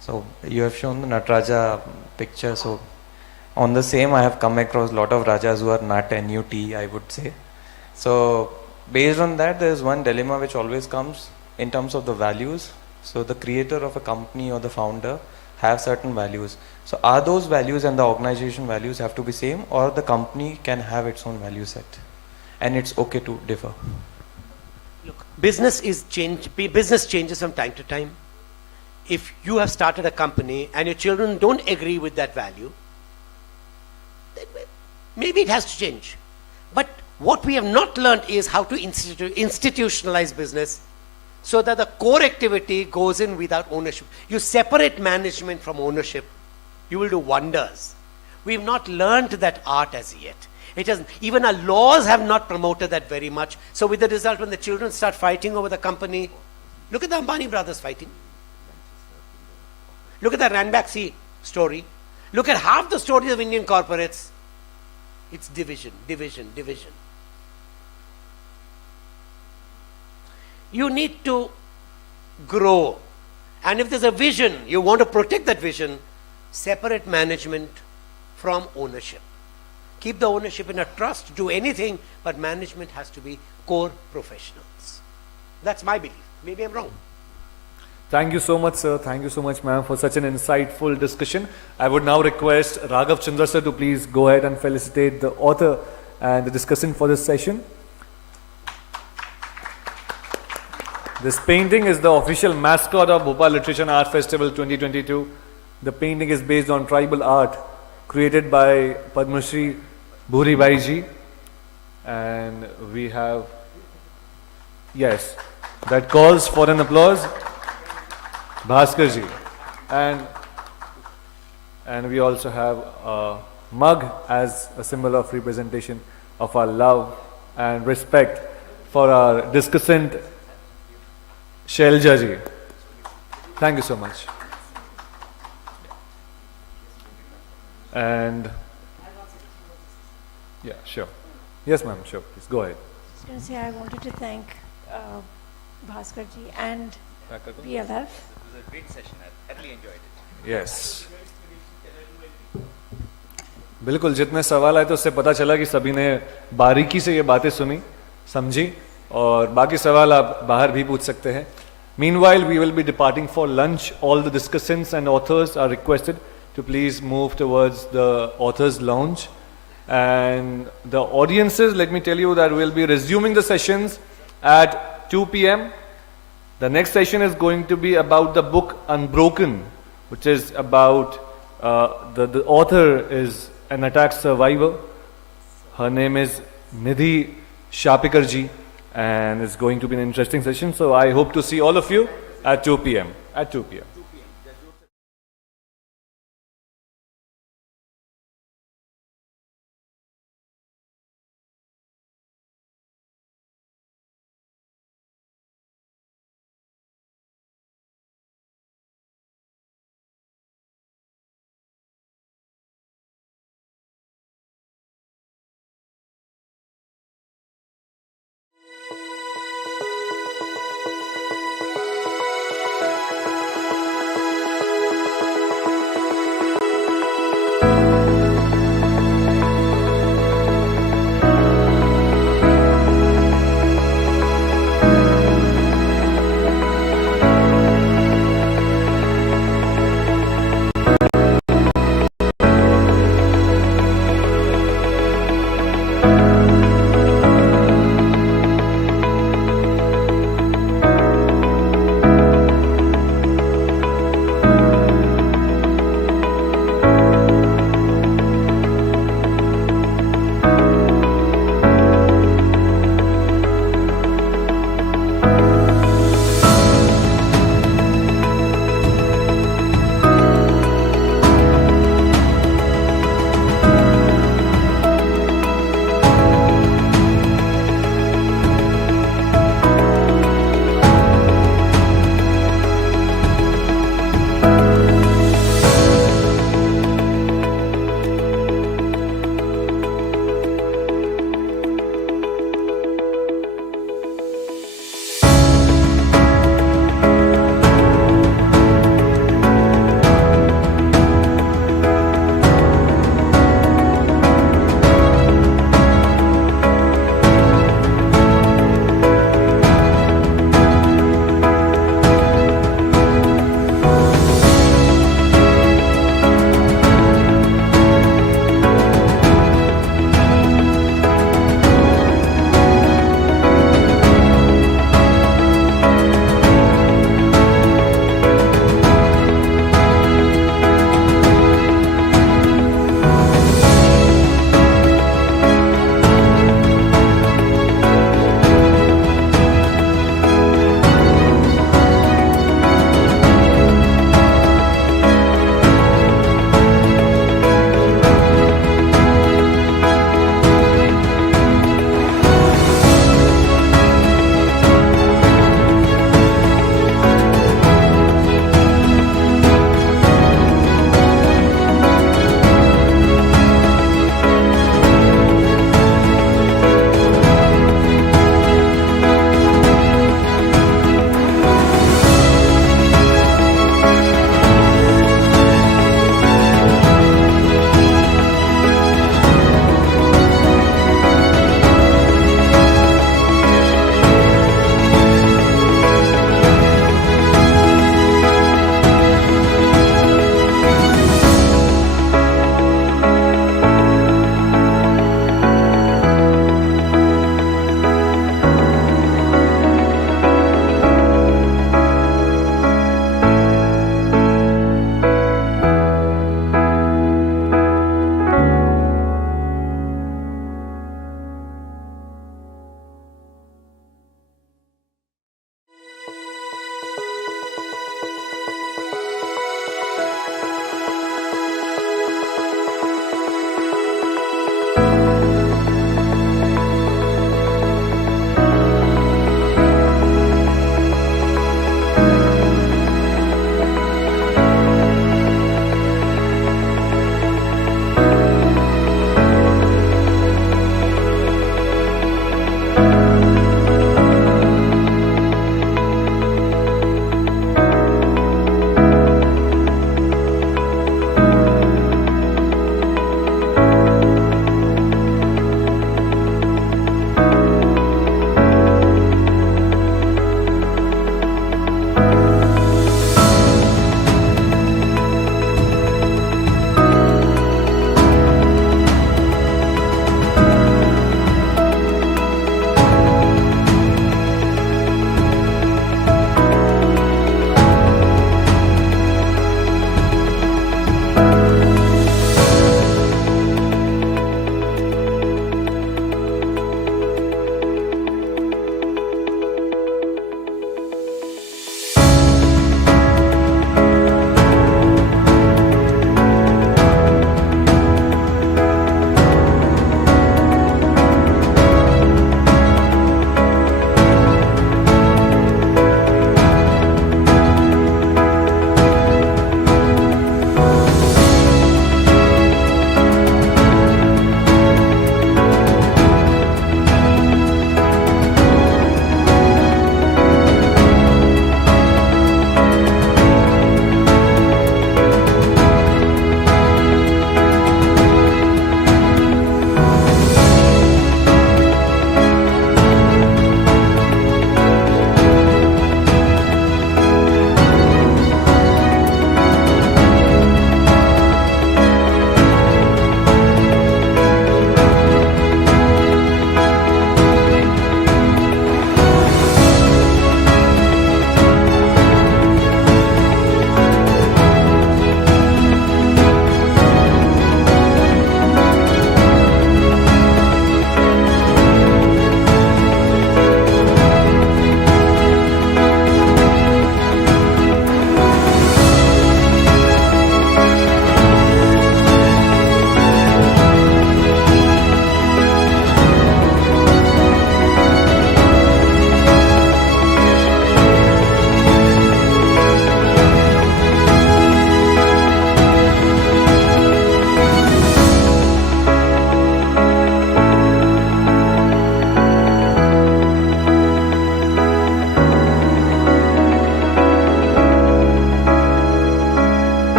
So you have shown the Nataraja picture. So on the same, I have come across a lot of Rajas who are Nat NUT, I would say. So based on that, there is one dilemma which always comes in terms of the values. So the creator of a company or the founder have certain values. So are those values and the organization values have to be same, or the company can have its own value set and it's okay to differ? Look, business changes from time to time. If you have started a company and your children don't agree with that value, then maybe it has to change. But what we have not learned is how to institutionalize business so that the core activity goes in without ownership. You separate management from ownership, you will do wonders. We've not learned that art as yet. Even our laws have not promoted that very much. So with the result, when the children start fighting over the company, look at the Ambani brothers fighting. Look at the Ranbaxy story. Look at half the stories of Indian corporates. It's division, division, division. You need to grow. And if there's a vision, you want to protect that vision, separate management from ownership. Keep the ownership in a trust, do anything, but management has to be core professionals. That's my belief. Maybe I'm wrong. Thank you so much, sir. Thank you so much, ma'am, for such an insightful discussion. I would now request Raghav Chandra sir to please go ahead and felicitate the author and the discussant for this session. This painting is the official mascot of Bhopal Literature and Art Festival 2022. The painting is based on tribal art created by Padma Shri Bhuri Bhai ji. And we have, yes, that calls for an applause, Bhaskar ji. And we also have a mug as a symbol of representation of our love and respect for our discussant Shailja ji. Thank you so much. And yeah, sure. Yes, ma'am, sure. Please go ahead. I was going to say I wanted to thank Bhaskar ji and BLF. It was a great session. I thoroughly enjoyed it. Yes. बिल्कुल, जितने सवाल आए तो उससे पता चला कि सभी ने बारीकी से ये बातें सुनी, समझी, और बाकी सवाल आप बाहर भी पूछ सकते हैं. Meanwhile, we will be departing for lunch. All the discussants and authors are requested to please move towards the authors' lounge. And the audiences, let me tell you that we'll be resuming the sessions at 2 p.m. The next session is going to be about the book Unbroken, which is about the author is an attack survivor. Her name is Nidhi Shapikarji, and it's going to be an interesting session. So I hope to see all of you at 2 p.m.